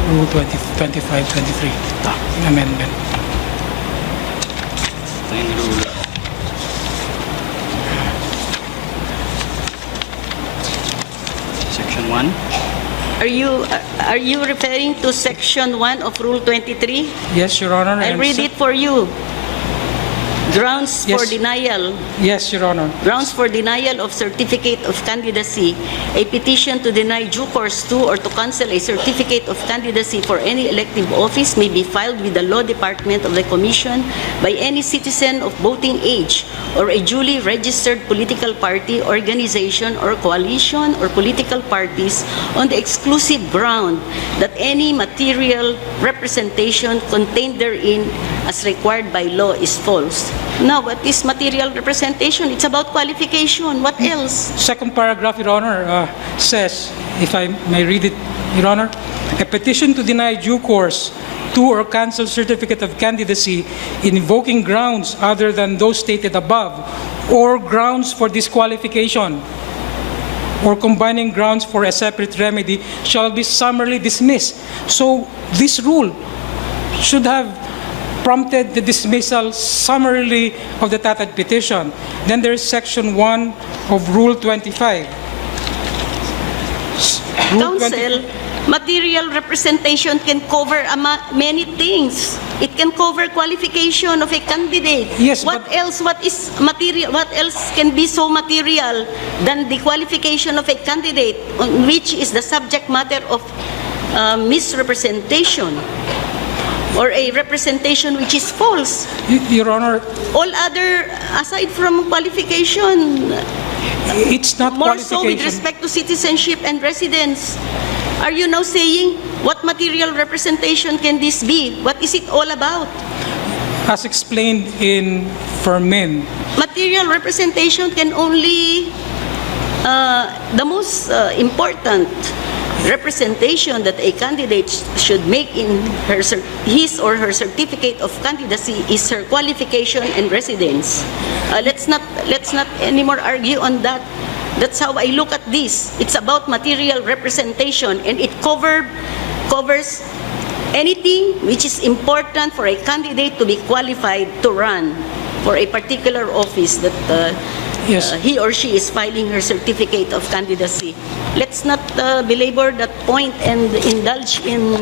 Rule 25, 23, amendment. Section 1. Are you referring to Section 1 of Rule 23? Yes, Your Honor. I'll read it for you. Grounds for Yes. denial. Yes, Your Honor. Grounds for denial of certificate of candidacy. A petition to deny due course to or to cancel a certificate of candidacy for any elective office may be filed with the Law Department of the Commission by any citizen of voting age or a duly registered political party, organization, or coalition or political parties on the exclusive ground that any material representation contained therein as required by law is false. Now, what is material representation? It's about qualification. What else? Second paragraph, Your Honor, says, if I may read it, Your Honor, a petition to deny due course to or cancel certificate of candidacy invoking grounds other than those stated above, or grounds for disqualification, or combining grounds for a separate remedy shall be summarily dismissed. So this rule should have prompted the dismissal summarily of the tatad petition. Then there is Section 1 of Rule 25. Counsel, material representation can cover many things. It can cover qualification of a candidate. Yes, what but- else? What is material? What else can be so material than the qualification of a candidate, which is the subject matter of misrepresentation or a representation which is false? Your Honor, All other, aside from qualification, it's not more so with qualification. respect to citizenship and residence. Are you now saying what material representation can this be? What is it all about? As explained in Fermin, Material representation can only, the most important representation that a candidate should make in his or her certificate of candidacy is her qualification and residence. Let's not anymore argue on that. That's how I look at this. It's about material representation, and it covers anything which is important for a candidate to be qualified to run for a particular office that Yes. he or she is filing her certificate of candidacy. Let's not belabor that point and indulge in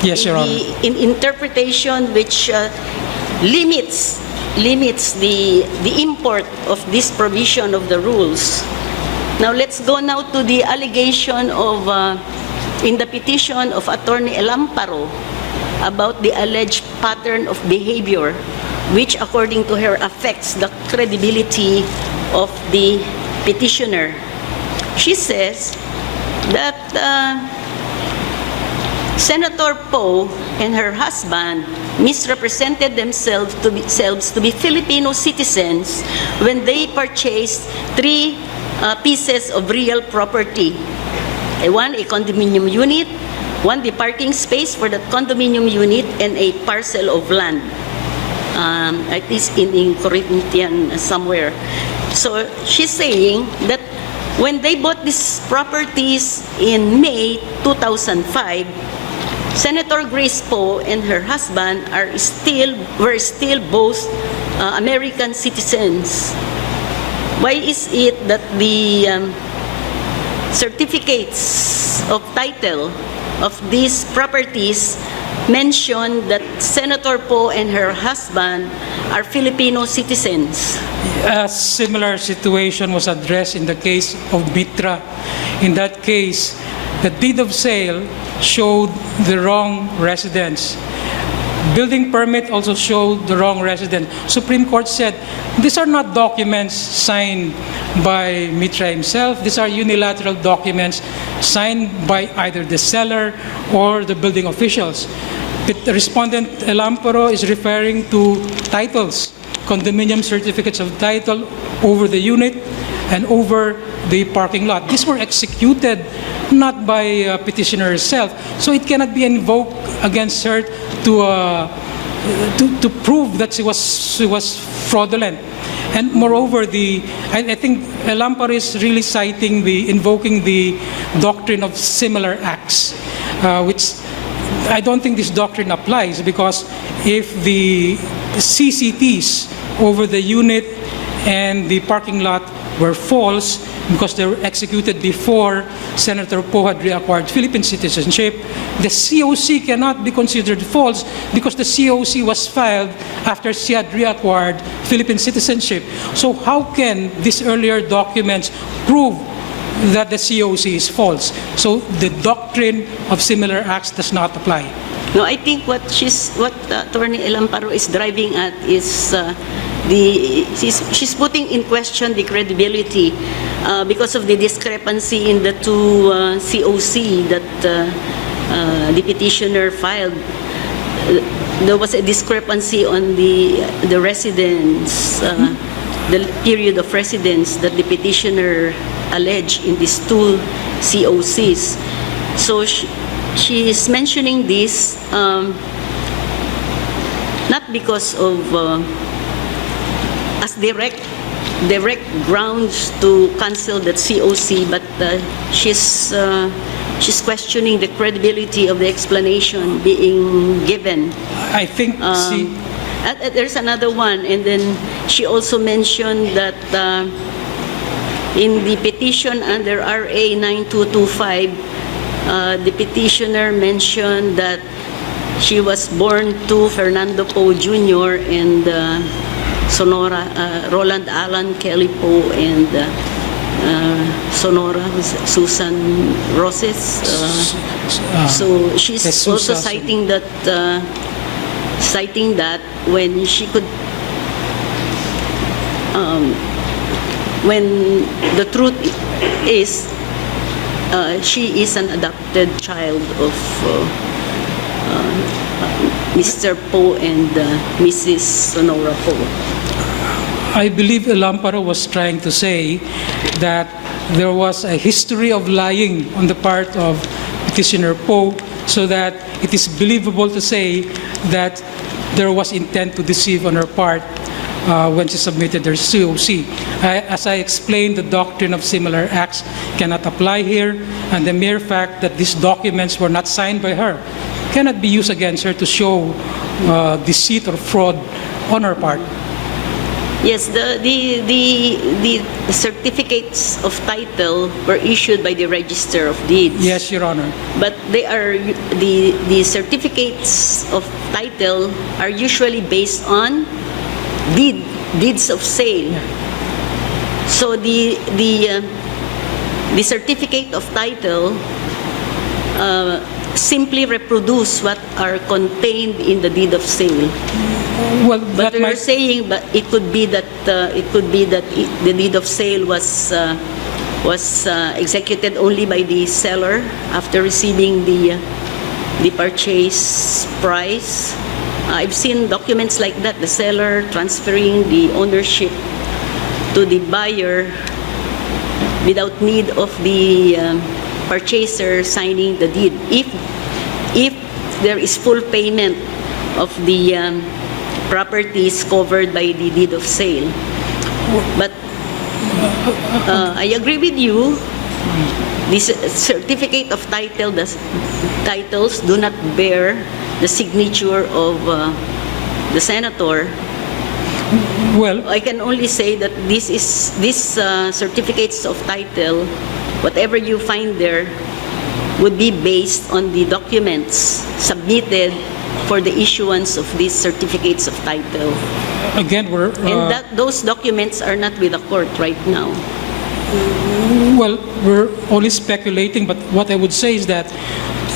Yes, Your Honor. in interpretation which limits the import of this provision of the rules. Now let's go now to the allegation of in the petition of Attorney Elamparo about the alleged pattern of behavior which according to her affects the credibility of the petitioner. She says that Senator Poe and her husband misrepresented themselves to be Filipino citizens when they purchased 3 pieces of real property. One, a condominium unit, one, the parking space for that condominium unit, and a parcel of land. At least in Corinthian somewhere. So she's saying that when they bought these properties in May 2005, Senator Grace Poe and her husband were still both American citizens. Why is it that the certificates of title of these properties mention that Senator Poe and her husband are Filipino citizens? A similar situation was addressed in the case of Mitra. In that case, the deed of sale showed the wrong residence. Building permit also showed the wrong residence. Supreme Court said, these are not documents signed by Mitra himself. These are unilateral documents signed by either the seller or the building officials. The respondent Elamparo is referring to titles, condominium certificates of title over the unit and over the parking lot. These were executed not by petitioner herself, so it cannot be invoked against her to prove that she was fraudulent. And moreover, I think Elamparo is really invoking the doctrine of similar acts, which I don't think this doctrine applies, because if the CCTs over the unit and the parking lot were false because they were executed before Senator Poe had reacquired Philippine citizenship, the COC cannot be considered false because the COC was filed after she had reacquired Philippine citizenship. So how can these earlier documents prove that the COC is false? So the doctrine of similar acts does not apply. No, I think what Attorney Elamparo is driving at is she's putting in question the credibility because of the discrepancy in the two COC that the petitioner filed. There was a discrepancy on the residence, the period of residence that the petitioner alleged in these two COCs. So she is mentioning this not because of as direct grounds to cancel that COC, but she's she's questioning the credibility of the explanation being given. I think, see, There's another one, and then she also mentioned that in the petition under RA 9225, the petitioner mentioned that she was born to Fernando Poe Jr. and Sonora, Roland Alan Kelly Poe and Sonora, Susan Roses. So she's also citing that when she could, when the truth is, she is an adopted child of Mr. Poe and Mrs. Sonora Poe. I believe Llamparo was trying to say that there was a history of lying on the part of petitioner Poe, so that it is believable to say that there was intent to deceive on her part when she submitted her COC. As I explained, the doctrine of similar acts cannot apply here, and the mere fact that these documents were not signed by her cannot be used against her to show deceit or fraud on her part. Yes, the certificates of title were issued by the Register of Deeds. Yes, Your Honor. But they are the certificates of title are usually based on deeds of sale. So the certificate of title simply reproduce what are contained in the deed of sale. Well, But that we are might, saying, but it could be that the deed of sale was executed only by the seller after receiving the purchase price. I've seen documents like that, the seller transferring the ownership to the buyer without need of the purchaser signing the deed. If there is full payment of the properties covered by the deed of sale. But I agree with you. This certificate of title, the titles do not bear the signature of the senator. well, I can only say that these certificates of title, whatever you find there, would be based on the documents submitted for the issuance of these certificates of title. again, And those documents are not with the court right now. well, we're only speculating, but what I would say is that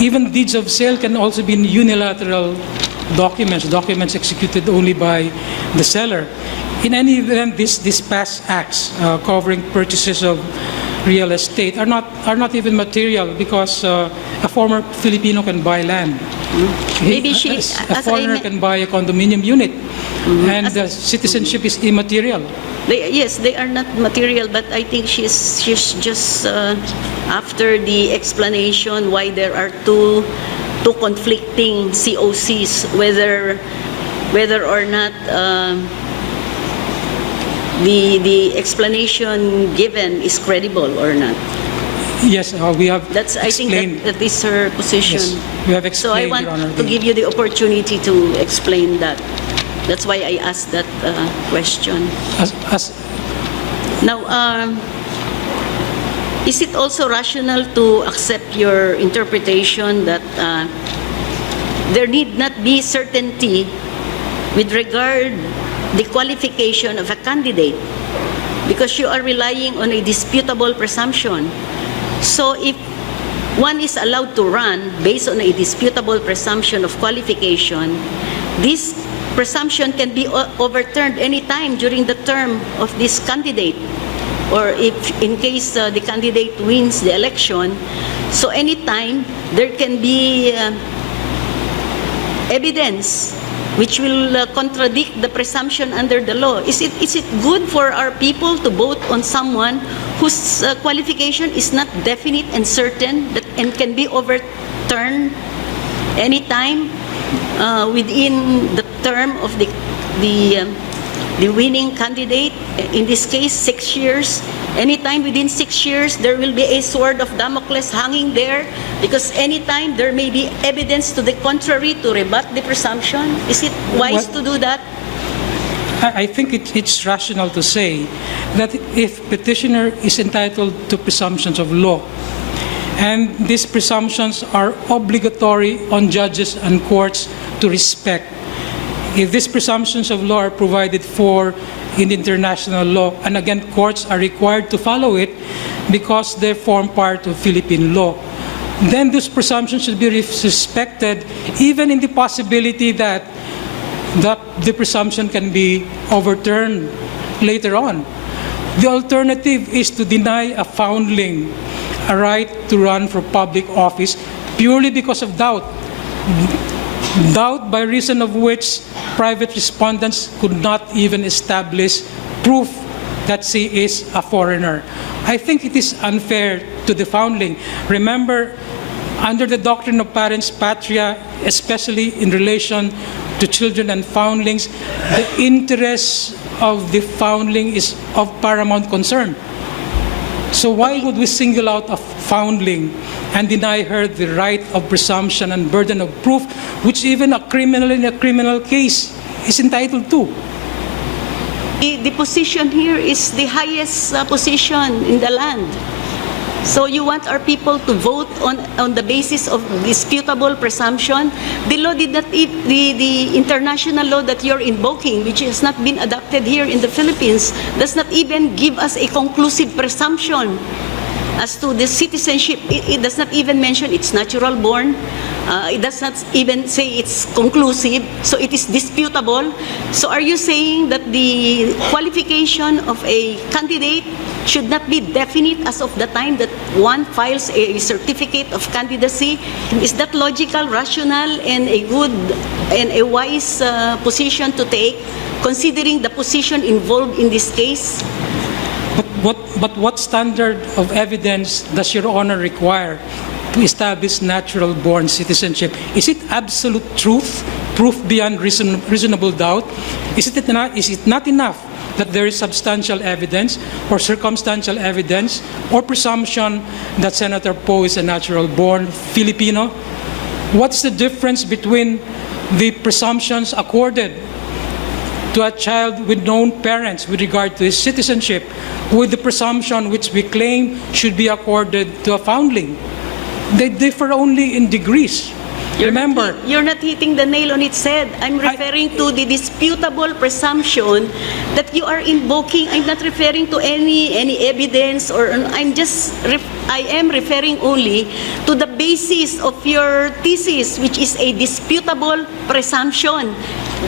even deeds of sale can also be unilateral documents executed only by the seller. In any event, these past acts covering purchases of real estate are not even material, because a former Filipino can buy land. Maybe A foreigner can buy a condominium unit, and the citizenship is immaterial. Yes, they are not material, but I think she's just after the explanation why there are two conflicting COCs, whether or not the explanation given is credible or not. Yes, we have I think explained. that is her position. Yes, we have So I explained, want Your Honor. to give you the opportunity to explain that. That's why I asked that question. Now, is it also rational to accept your interpretation that there need not be certainty with regard the qualification of a candidate, because you are relying on a disputable presumption? So if one is allowed to run based on a disputable presumption of qualification, this presumption can be overturned anytime during the term of this candidate, or if in case the candidate wins the election. So anytime there can be evidence which will contradict the presumption under the law. Is it good for our people to vote on someone whose qualification is not definite and certain and can be overturned anytime within the term of the the winning candidate, in this case, 6 years. Anytime within 6 years, there will be a sword of Damocles hanging there, because anytime there may be evidence to the contrary to rebut the presumption. Is it wise to do that? I think it's rational to say that if petitioner is entitled to presumptions of law, and these presumptions are obligatory on judges and courts to respect, if these presumptions of law are provided for in international law, and again, courts are required to follow it because they form part of Philippine law, then those presumptions should be respected, even in the possibility that the presumption can be overturned later on. The alternative is to deny a foundling a right to run for public office purely because of doubt. Doubt by reason of which private respondents could not even establish proof that she is a foreigner. I think it is unfair to the foundling. Remember, under the doctrine of parens patria, especially in relation to children and foundlings, the interest of the foundling is of paramount concern. So why would we single out a foundling and deny her the right of presumption and burden of proof, which even a criminal in a criminal case is entitled to? The position here is the highest position in the land. So you want our people to vote on the basis of disputable presumption? The law did not, the international law that you're invoking, which has not been adopted here in the Philippines, does not even give us a conclusive presumption as to the citizenship. It does not even mention it's natural born. It does not even say it's conclusive, so it is disputable. So are you saying that the qualification of a candidate should not be definite as of the time that one files a certificate of candidacy? Is that logical, rational, and a good and a wise position to take, considering the position involved in this case? But what standard of evidence does Your Honor require to establish natural-born citizenship? Is it absolute truth, proof beyond reasonable doubt? Is it not enough that there is substantial evidence or circumstantial evidence or presumption that Senator Poe is a natural-born Filipino? What's the difference between the presumptions accorded to a child with known parents with regard to his citizenship with the presumption which we claim should be accorded to a foundling? They differ only in degrees. Remember, you're not hitting the nail on its head. I'm referring to the disputable presumption that you are invoking. I'm not referring to any evidence, or I am referring only to the basis of your thesis, which is a disputable presumption.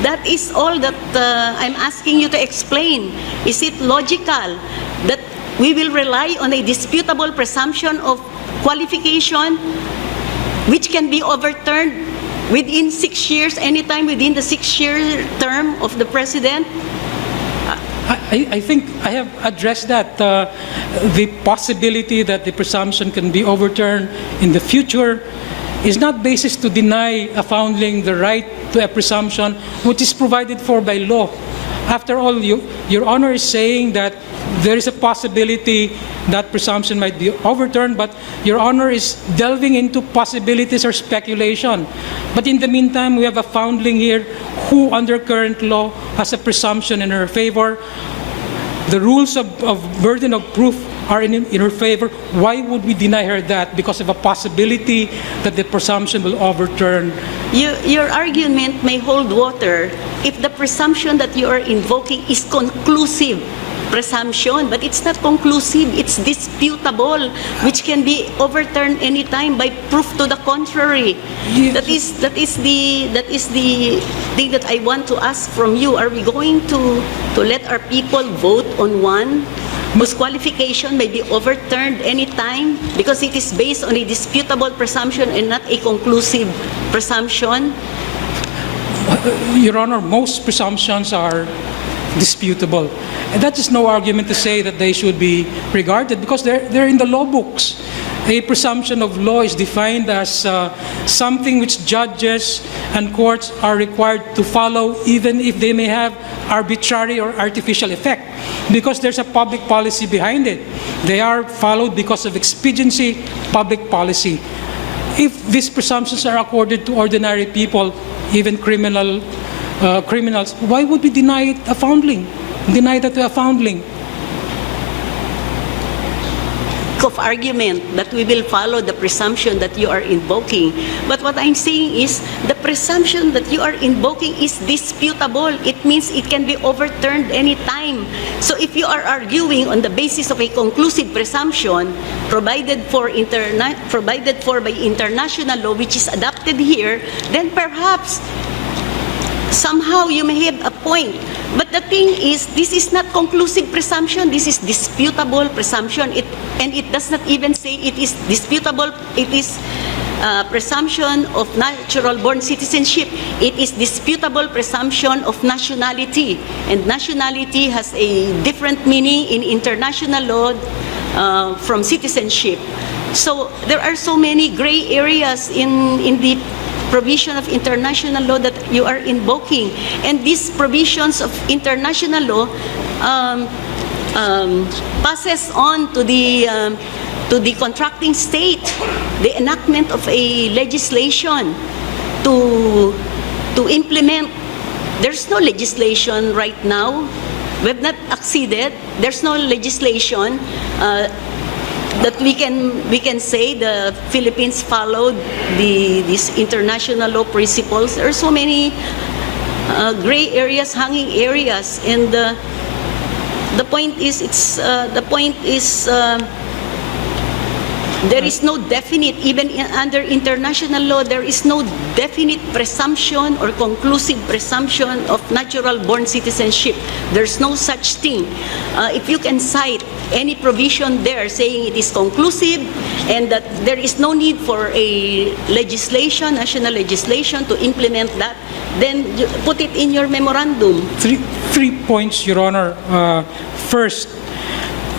That is all that I'm asking you to explain. Is it logical that we will rely on a disputable presumption of qualification which can be overturned within 6 years, anytime within the 6-year term of the president? I think I have addressed that. The possibility that the presumption can be overturned in the future is not basis to deny a foundling the right to a presumption which is provided for by law. After all, Your Honor is saying that there is a possibility that presumption might be overturned, but Your Honor is delving into possibilities or speculation. But in the meantime, we have a foundling here who, under current law, has a presumption in her favor. The rules of burden of proof are in her favor. Why would we deny her that? Because of a possibility that the presumption will overturn. Your argument may hold water if the presumption that you are invoking is conclusive presumption, but it's not conclusive, it's disputable, which can be overturned anytime by proof to the contrary. Yes. That is the thing that I want to ask from you. Are we going to let our people vote on one whose qualification may be overturned anytime because it is based on a disputable presumption and not a conclusive presumption? Your Honor, most presumptions are disputable. And that is no argument to say that they should be regarded because they're in the law books. A presumption of law is defined as something which judges and courts are required to follow even if they may have arbitrary or artificial effect, because there's a public policy behind it. They are followed because of expediency, public policy. If these presumptions are accorded to ordinary people, even criminals, why would we deny it a foundling? Deny that to a foundling? Of argument that we will follow the presumption that you are invoking. But what I'm saying is the presumption that you are invoking is disputable. It means it can be overturned any time. So if you are arguing on the basis of a conclusive presumption provided for by international law, which is adopted here, then perhaps somehow you may have a point. But the thing is, this is not conclusive presumption. This is disputable presumption. And it does not even say it is disputable. It is presumption of natural-born citizenship. It is disputable presumption of nationality. And nationality has a different meaning in international law from citizenship. So there are so many gray areas in the provision of international law that you are invoking, and these provisions of international law passes on to the contracting state, the enactment of a legislation to implement. There's no legislation right now. We've not acceded. There's no legislation that we can say the Philippines followed these international law principles. There are so many gray areas, hanging areas, and the point is there is no definite, even under international law, there is no definite presumption or conclusive presumption of natural-born citizenship. There's no such thing. If you can cite any provision there saying it is conclusive and that there is no need for a legislation, national legislation to implement that, then put it in your memorandum. Three points, Your Honor. First,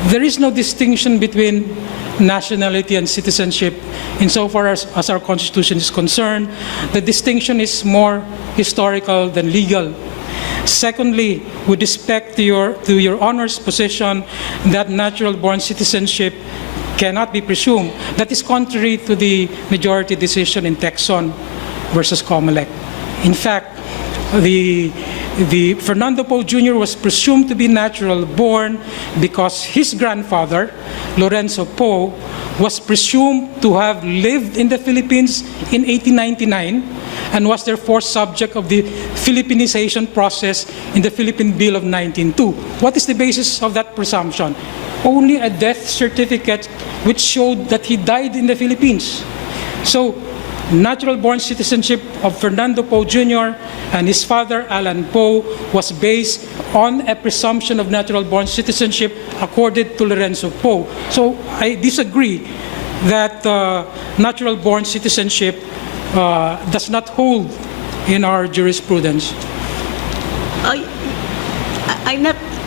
there is no distinction between nationality and citizenship insofar as our Constitution is concerned. The distinction is more historical than legal. Secondly, with respect to your Honor's position that natural-born citizenship cannot be presumed, that is contrary to the majority decision in Texon versus Comelec. In fact, the Fernando Poe Jr. was presumed to be natural-born because his grandfather, Lorenzo Poe, was presumed to have lived in the Philippines in 1899 and was therefore subject of the Philippinization process in the Philippine Bill of 1902. What is the basis of that presumption? Only a death certificate which showed that he died in the Philippines. So, natural-born citizenship of Fernando Poe Jr. and his father, Alan Poe, was based on a presumption of natural-born citizenship accorded to Lorenzo Poe. So I disagree that natural-born citizenship does not hold in our jurisprudence.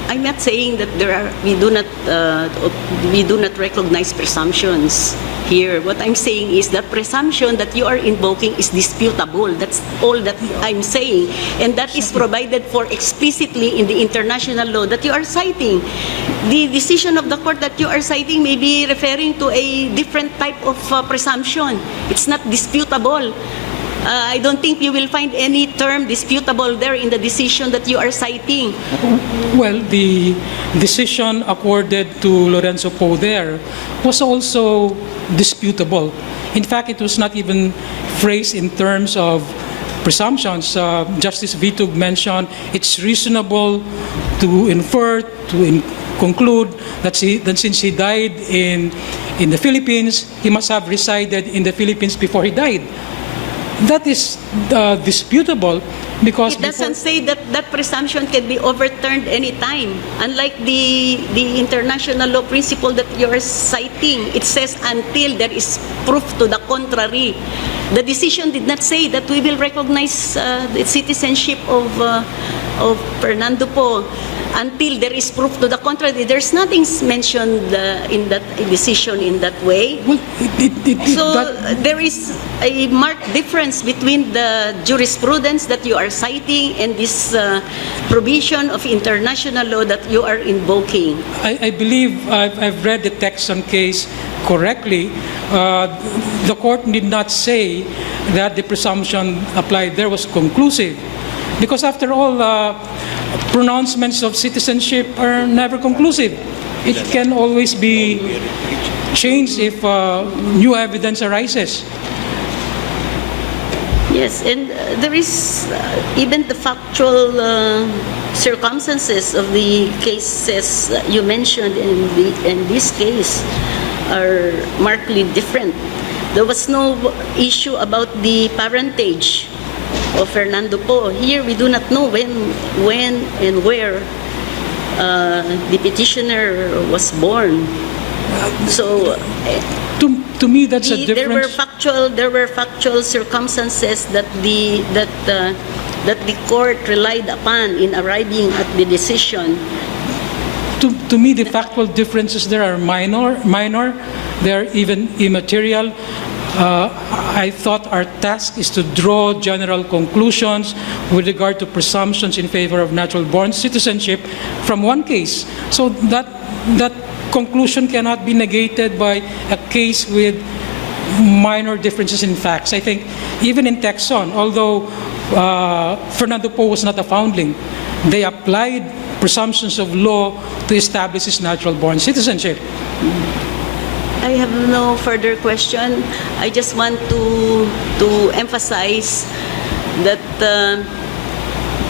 I'm not saying that we do not recognize presumptions here. What I'm saying is that presumption that you are invoking is disputable. That's all that I'm saying, and that is provided for explicitly in the international law that you are citing. The decision of the court that you are citing may be referring to a different type of presumption. It's not disputable. I don't think you will find any term disputable there in the decision that you are citing. Well, the decision accorded to Lorenzo Poe there was also disputable. In fact, it was not even phrased in terms of presumptions. Justice Vitug mentioned it's reasonable to infer, to conclude that since he died in the Philippines, he must have resided in the Philippines before he died. That is disputable because it doesn't say that that presumption can be overturned any time. Unlike the international law principle that you are citing, it says until there is proof to the contrary. The decision did not say that we will recognize the citizenship of Fernando Poe. until there is proof to the contrary. There's nothing mentioned in that decision in that way. Well, So that- there is a marked difference between the jurisprudence that you are citing and this provision of international law that you are invoking. I believe I've read the Texan case correctly. The court did not say that the presumption applied there was conclusive. Because after all, pronouncements of citizenship are never conclusive. It can always be changed if new evidence arises. Yes, and there is even the factual circumstances of the cases you mentioned in this case are markedly different. There was no issue about the parentage of Fernando Poe. Here, we do not know when and where the petitioner was born. So To me, that's a there were difference. factual circumstances that the court relied upon in arriving at the decision. To me, the factual differences there are minor. They're even immaterial. I thought our task is to draw general conclusions with regard to presumptions in favor of natural-born citizenship from one case. So that conclusion cannot be negated by a case with minor differences in facts. I think even in Texan, although Fernando Poe was not a foundling, they applied presumptions of law to establish his natural-born citizenship. I have no further question. I just want to emphasize that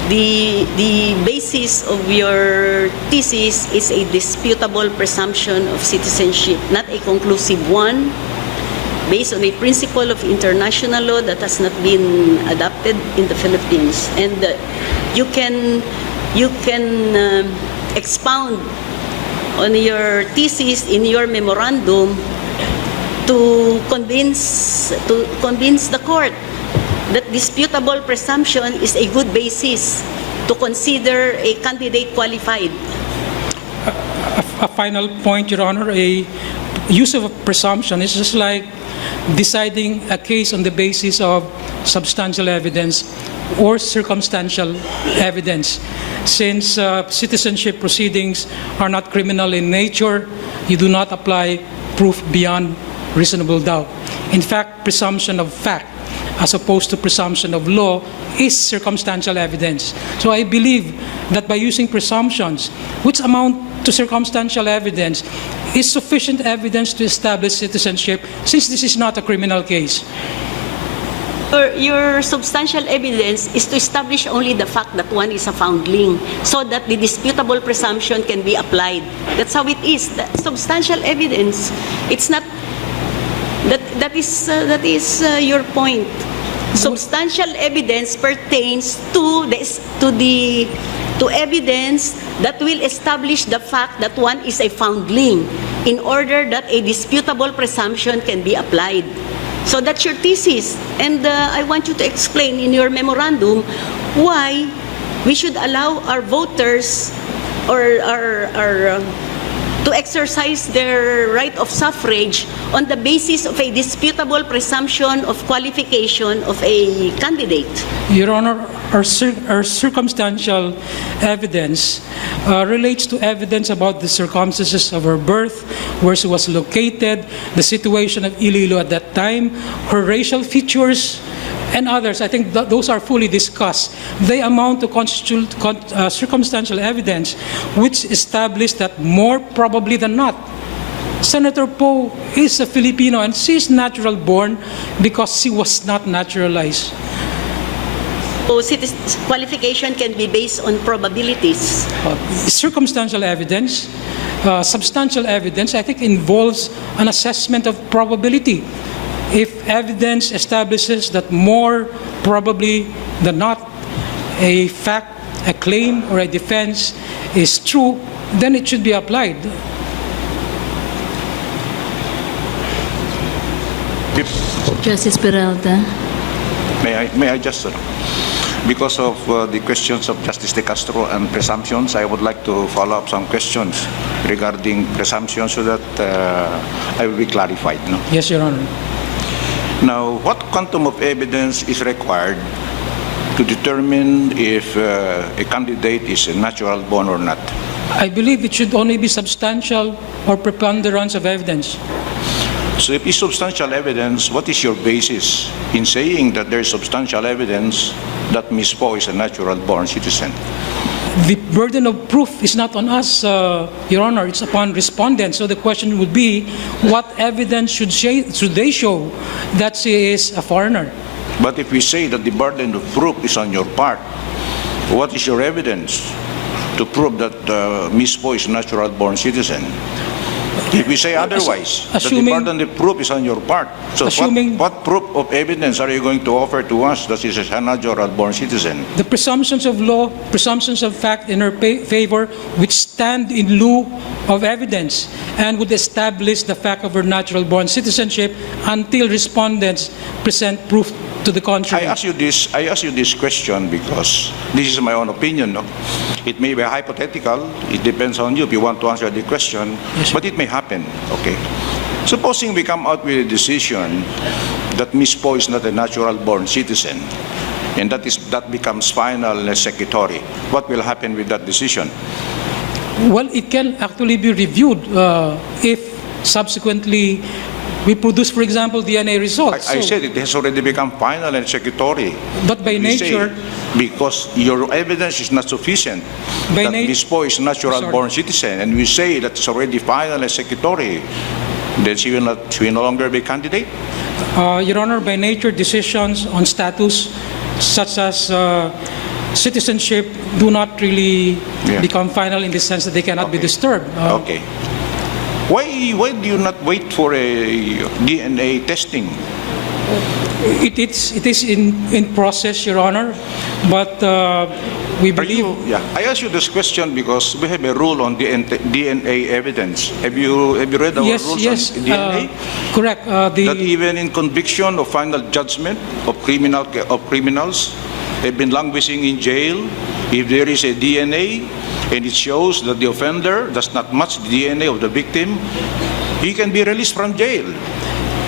the basis of your thesis is a disputable presumption of citizenship, not a conclusive one, based on a principle of international law that has not been adopted in the Philippines. And you can expound on your thesis in your memorandum to convince the court that disputable presumption is a good basis to consider a candidate qualified. A final point, Your Honor, a use of a presumption is just like deciding a case on the basis of substantial evidence or circumstantial evidence. Since citizenship proceedings are not criminal in nature, you do not apply proof beyond reasonable doubt. In fact, presumption of fact, as opposed to presumption of law, is circumstantial evidence. So I believe that by using presumptions, which amount to circumstantial evidence, is sufficient evidence to establish citizenship, since this is not a criminal case. Your substantial evidence is to establish only the fact that one is a foundling, so that the disputable presumption can be applied. That's how it is. That substantial evidence. It's not. That is your point. Substantial evidence pertains to evidence that will establish the fact that one is a foundling, in order that a disputable presumption can be applied. So that's your thesis, and I want you to explain in your memorandum why we should allow our voters to exercise their right of suffrage on the basis of a disputable presumption of qualification of a candidate. Your Honor, our circumstantial evidence relates to evidence about the circumstances of her birth, where she was located, the situation of Iloilo at that time, her racial features, and others. I think those are fully discussed. They amount to circumstantial evidence which establish that more probably than not, Senator Poe is a Filipino and she is natural born because she was not naturalized. So qualification can be based on probabilities. Circumstantial evidence, substantial evidence, I think involves an assessment of probability. If evidence establishes that more probably than not a fact, a claim, or a defense is true, then it should be applied. Justice Peralta. May I just because of the questions of Justice De Castro and presumptions, I would like to follow up some questions regarding presumptions so that I will be clarified. No? Yes, Your Honor. Now, what quantum of evidence is required to determine if a candidate is a natural born or not? I believe it should only be substantial or preponderance of evidence. So if it's substantial evidence, what is your basis in saying that there is substantial evidence that Ms. Poe is a natural born citizen? The burden of proof is not on us, Your Honor. It's upon respondents. So the question would be, what evidence should they show that she is a foreigner? But if we say that the burden of proof is on your part, what is your evidence to prove that Ms. Poe is a natural born citizen? If we say otherwise, that the burden of proof is on your part, so what proof of evidence are you going to offer to us that she is a natural born citizen? The presumptions of law, presumptions of fact in her favor, which stand in lieu of evidence and would establish the fact of her natural born citizenship until respondents present proof to the contrary. I ask you this question because this is my own opinion. No? It may be hypothetical. It depends on you if you want to answer the question. Yes, but it may happen. Okay. Supposing we come out with a decision that Ms. Poe is not a natural-born citizen, and that becomes final and executory, what will happen with that decision? Well, it can actually be reviewed if subsequently we produce, for example, DNA results. I said it has already become final and executory. But by nature, because your evidence is not sufficient that Ms. Poe is a natural-born citizen, and we say that it's already final and executory, then she will no longer be candidate? Your Honor, by nature, decisions on status such as citizenship do not really become final in the sense that they cannot be disturbed. Okay. Why do you not wait for a DNA testing? It is in process, Your Honor, but we believe... I ask you this question because we have a rule on DNA evidence. Have you read our rules on DNA? Correct. That even in conviction of final judgment of criminals have been languishing in jail, if there is a DNA and it shows that the offender does not match the DNA of the victim, he can be released from jail.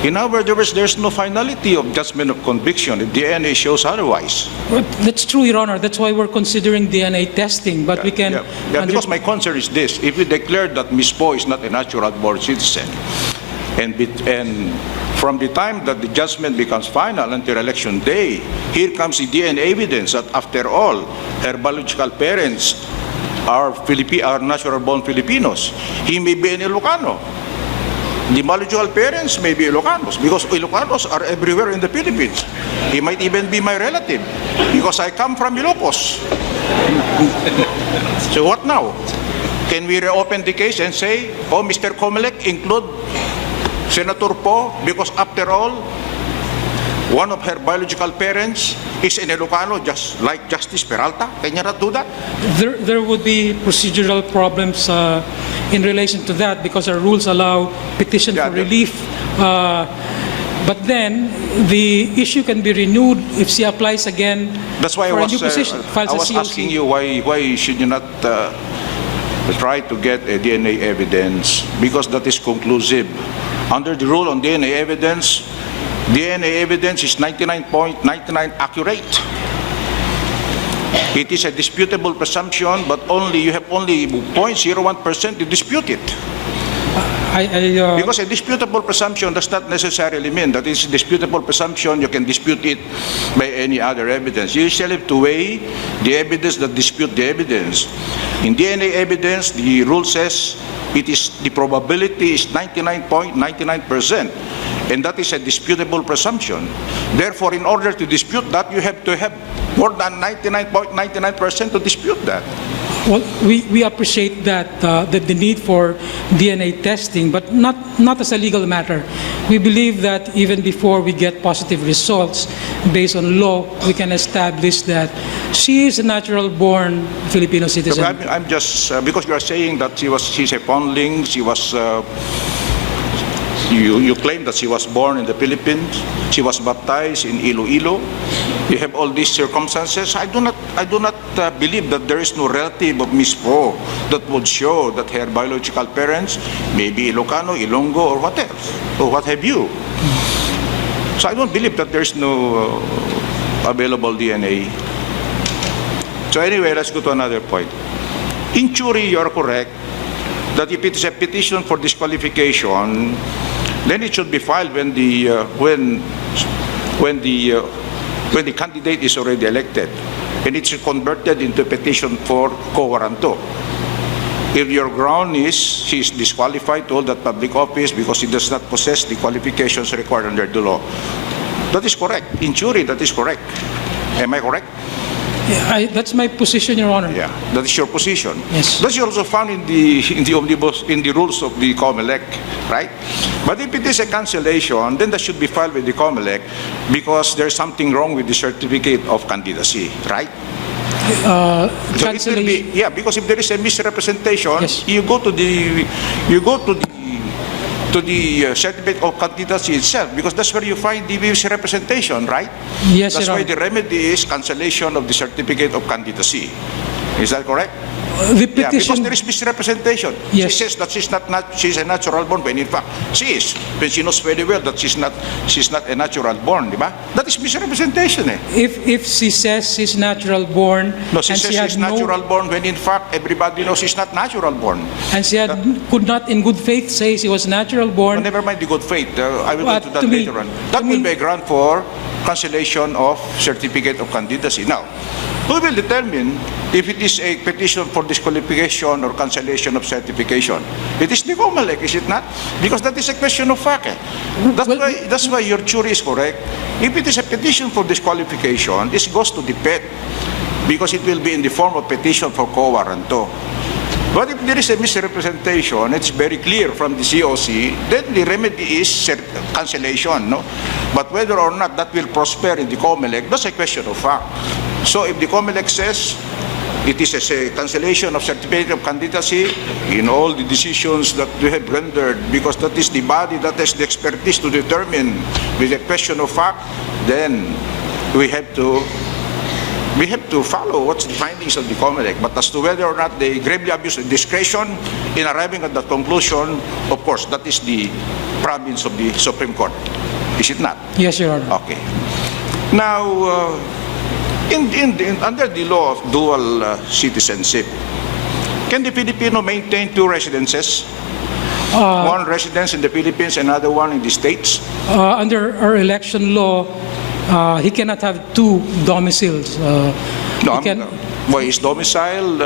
In other words, there's no finality of judgment of conviction if DNA shows otherwise. Well, that's true, Your Honor. That's why we're considering DNA testing, but we can... because my concern is this. If we declare that Ms. Poe is not a natural-born citizen, and from the time that the judgment becomes final until election day, here comes the DNA evidence that after all, her biological parents are natural-born Filipinos. He may be an Ilocano. The biological parents may be Ilocanos because Ilocanos are everywhere in the Philippines. He might even be my relative because I come from Ilocos. So what now? Can we reopen the case and say, oh, Mr. Comelec, include Senator Poe because after all, one of her biological parents is an Ilocano, just like Justice Peralta? Can you not do that? There would be procedural problems in relation to that because our rules allow petition for relief. But then the issue can be renewed if she applies again. That's why for a new position. I was asking you why should you not try to get a DNA evidence, because that is conclusive. Under the rule on DNA evidence is 99.99 accurate. It is a disputable presumption, but you have only 0.01% to dispute it. Because a disputable presumption does not necessarily mean that it's a disputable presumption, you can dispute it by any other evidence. You still have to weigh the evidence that dispute the evidence. In DNA evidence, the rule says the probability is 99.99%. And that is a disputable presumption. Therefore, in order to dispute that, you have to have more than 99.99% to dispute that. Well, we appreciate that the need for DNA testing, but not as a legal matter. We believe that even before we get positive results based on law, we can establish that she is a natural-born Filipino citizen. So I'm just because you are saying that she's a foundling, she was You claim that she was born in the Philippines, she was baptized in Iloilo. You have all these circumstances. I do not believe that there is no relative of Miss Poe that would show that her biological parents may be Ilocano, Ilonggo, or what else, or what have you. So I don't believe that there is no available DNA. So anyway, let's go to another point. In theory, you are correct that if it is a petition for disqualification, then it should be filed when the candidate is already elected, and it's converted into a petition for quo warranto. If your ground is he is disqualified to hold that public office because he does not possess the qualifications required under the law, that is correct. In theory, that is correct. Am I correct? Yeah, that's my position, Your Honor. Yeah, that is your position. Yes. That's also found in the omnibus, in the rules of the Comelec, right? But if it is a cancellation, then that should be filed with the Comelec because there is something wrong with the certificate of candidacy, right? So it will be, yeah, because if there is a misrepresentation, yes, you go to the certificate of candidacy itself, because that's where you find the misrepresentation, right? Yes, that's Your why Honor. the remedy is cancellation of the certificate of candidacy. Is that correct? The Yeah, because petition, there is misrepresentation. Yes. She says that she's a natural born, when in fact she is. When she knows very well that she's not a natural born, di ba? That is misrepresentation, eh. if she says she's natural born, No, she and says she had she's natural born when in fact everybody knows she's not natural born. and she could not in good faith say she was natural born. But never mind the good faith. I will But go to that to me- later on. That to will me- be a ground for cancellation of certificate of candidacy. Now, who will determine if it is a petition for disqualification or cancellation of certification? It is the Comelec, is it not? Because that is a question of fact. Eh? That's why your jury is correct. If it is a petition for disqualification, this goes to the PET because it will be in the form of petition for quo warranto. But if there is a misrepresentation, it's very clear from the COC, then the remedy is cancellation, no? But whether or not that will prosper in the Comelec, that's a question of fact. So if the Comelec says it is a cancellation of certificate of candidacy in all the decisions that we have rendered, because that is the body that has the expertise to determine with a question of fact, then we have to follow what's the findings of the Comelec. But as to whether or not they gravely abuse discretion in arriving at that conclusion, of course, that is the province of the Supreme Court. Is it not? Yes, Your Honor. Okay. Now, under the law of dual citizenship, can the Filipino maintain two residences? One residence in the Philippines, another one in the States? Under our election law, he cannot have two domiciles. No, he can, well, is domicile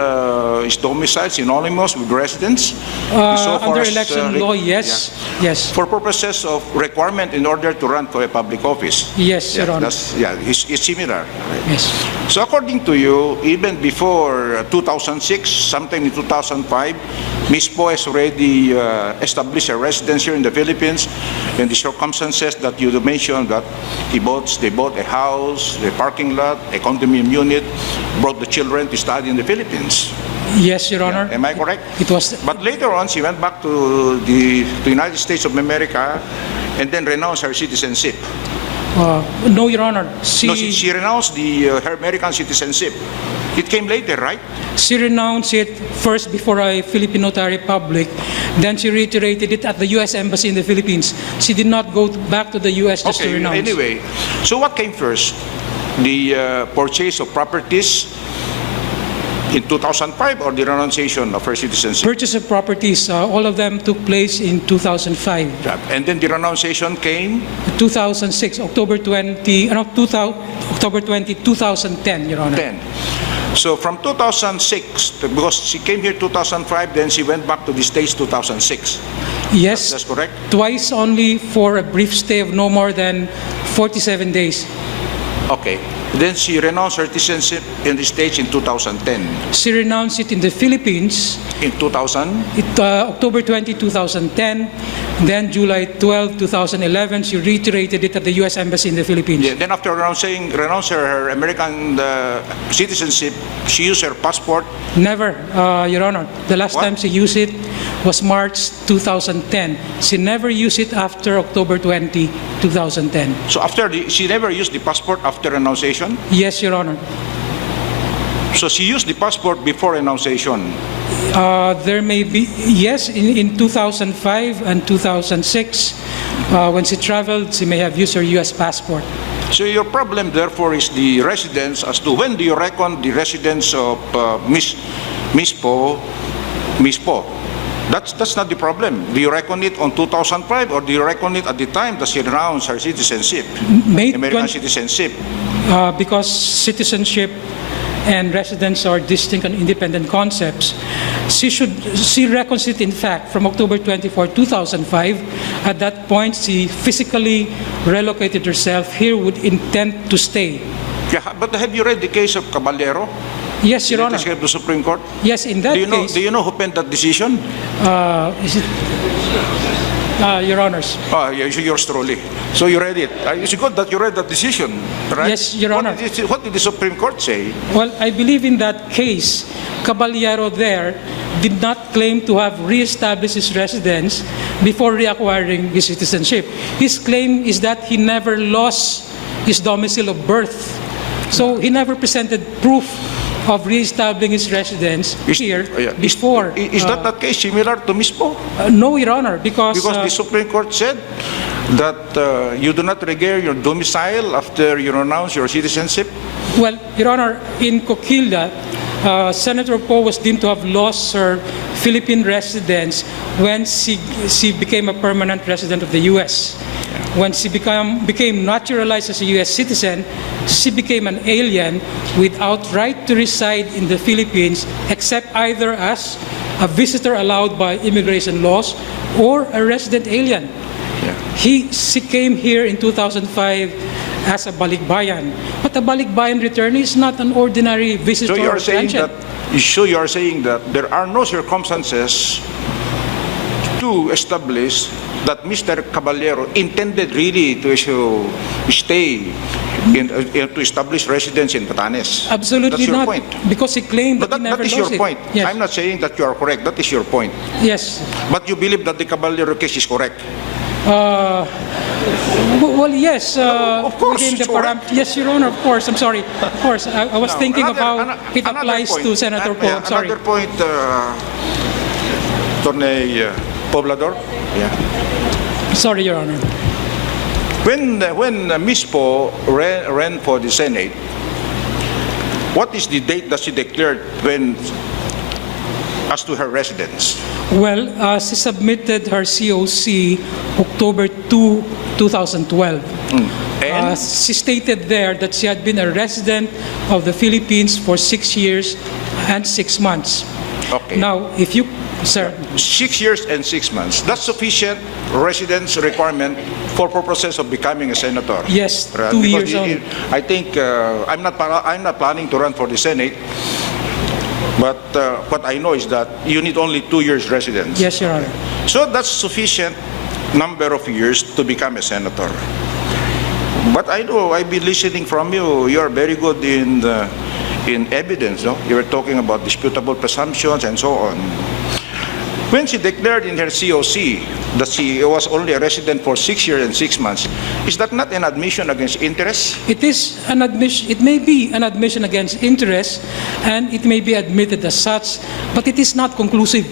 synonymous with residence? under election law, yes. Yeah. Yes. For purposes of requirement in order to run for a public office. Yes, Your Honor. It's similar. Yes. So according to you, even before 2006, sometime in 2005, Ms. Poe has already established a residence here in the Philippines, and the circumstances that you mentioned, that they bought a house, a parking lot, a condominium unit, brought the children to study in the Philippines. Yes, Your Honor. Am I correct? It was. But later on, she went back to the United States of America and then renounced her citizenship. No, Your Honor. She renounced her American citizenship. It came later, right? She renounced it first before a Philippine Notary Public. Then she reiterated it at the U.S. Embassy in the Philippines. She did not go back to the U.S. just to renounce. Anyway, so what came first? The purchase of properties in 2005 or the renunciation of her citizenship? Purchase of properties, all of them took place in 2005. And then the renunciation came? 2006, October 20, 2010, Your Honor. 10. So from 2006, because she came here 2005, then she went back to the States 2006. Yes. That's correct? Twice only for a brief stay of no more than 47 days. Okay. Then she renounced her citizenship in the States in 2010. She renounced it in the Philippines. In 2000? October 20, 2010. Then July 12, 2011, she reiterated it at the U.S. Embassy in the Philippines. Yeah, then after renouncing her American citizenship, she used her passport. Never, Your Honor. The last What? time she used it was March 2010. She never used it after October 20, 2010. So she never used the passport after renunciation? Yes, Your Honor. So she used the passport before renunciation? There may be, yes, in 2005 and 2006, when she traveled, she may have used her U.S. passport. So your problem, therefore, is the residence as to when do you reckon the residence of Miss Poe? That's not the problem. Do you reckon it on 2005 or do you reckon it at the time that she renounced her citizenship, American citizenship? Because citizenship and residence are distinct and independent concepts. She reckons it, in fact, from October 24, 2005. At that point, she physically relocated herself here with intent to stay. Yeah, but have you read the case of Caballero? Yes, Your Honor. The Supreme Court? Yes, in that case. Do you know who penned that decision? Is it, Your Honors? Yours truly. So you read it. It's good that you read that decision, right? Yes, Your Honor. What did the Supreme Court say? Well, I believe in that case, Caballero there did not claim to have reestablished his residence before reacquiring his citizenship. His claim is that he never lost his domicile of birth. So he never presented proof of reestablishing his residence here before. Is that case similar to Miss Poe? No, Your Honor, because the Supreme Court said that you do not regain your domicile after you renounce your citizenship? Well, Your Honor, in Coquilla, Senator Poe was deemed to have lost her Philippine residence when she became a permanent resident of the U.S. When she became naturalized as a U.S. citizen, she became an alien without right to reside in the Philippines except either as a visitor allowed by immigration laws or a resident alien. Yeah. She came here in 2005 as a balikbayan. But a balikbayan returnee is not an ordinary visitor. So you are saying transient. that there are no circumstances to establish that Mr. Caballero intended really to stay to establish residence in Batanes. Absolutely That's your not. point. Because he claimed that he never that is lost your point. it. Yes. I'm not saying that you are correct. That is your point. Yes. But you believe that the Caballero case is correct. Well, yes. Of course, within the it's correct. yes, Your Honor, of course. I'm sorry. Of course. I was thinking of how it applies to Senator Poe. I'm sorry. Another point, Attorney Poblador. Yeah. Sorry, Your Honor. When Ms. Poe ran for the Senate, what is the date that she declared as to her residence? Well, she submitted her COC October 2, 2012. And? She stated there that she had been a resident of the Philippines for 6 years and 6 months. Okay. Now, if you, sir, 6 years and 6 months. That's sufficient residence requirement for purposes of becoming a senator. yes, Right? 2 Because years old. I think I'm not planning to run for the Senate. But what I know is that you need only 2 years residence. Yes, Your Honor. So that's sufficient number of years to become a senator. But I know I've been listening from you. You are very good in evidence. No, you were talking about disputable presumptions and so on. When she declared in her COC that she was only a resident for 6 years and 6 months, is that not an admission against interest? It is an admission. It may be an admission against interest, and it may be admitted as such, but it is not conclusive,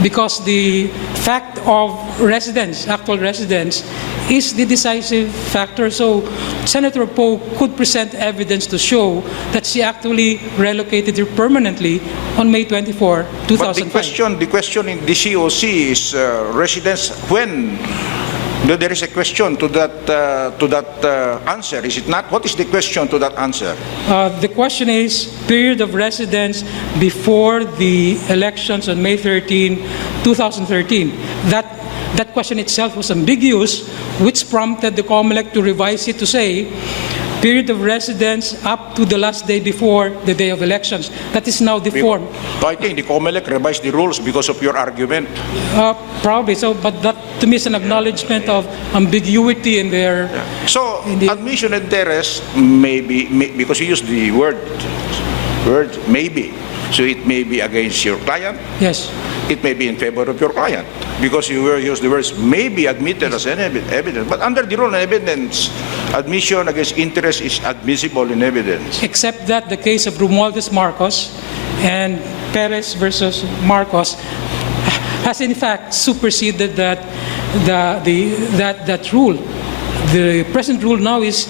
because the fact of residence, actual residence, is the decisive factor. So Senator Poe could present evidence to show that she actually relocated here permanently on May 24, 2005. But the question in the COC is residence when. There is a question to that answer, is it not? What is the question to that answer? The question is period of residence before the elections on May 13, 2013. That question itself was ambiguous, which prompted the Comelec to revise it to say period of residence up to the last day before the day of elections. That is now deformed. So I think the Comelec revised the rules because of your argument. Probably so, but that to me is an acknowledgement of ambiguity in their... So admission and interest maybe, because you used the word maybe. So it may be against your client. Yes. it may be in favor of your client because you use the words may be admitted as an evidence. But under the rule of evidence, admission against interest is admissible in evidence. Except that the case of Romualdez Marcos and Perez versus Marcos has in fact superseded that rule. The present rule now is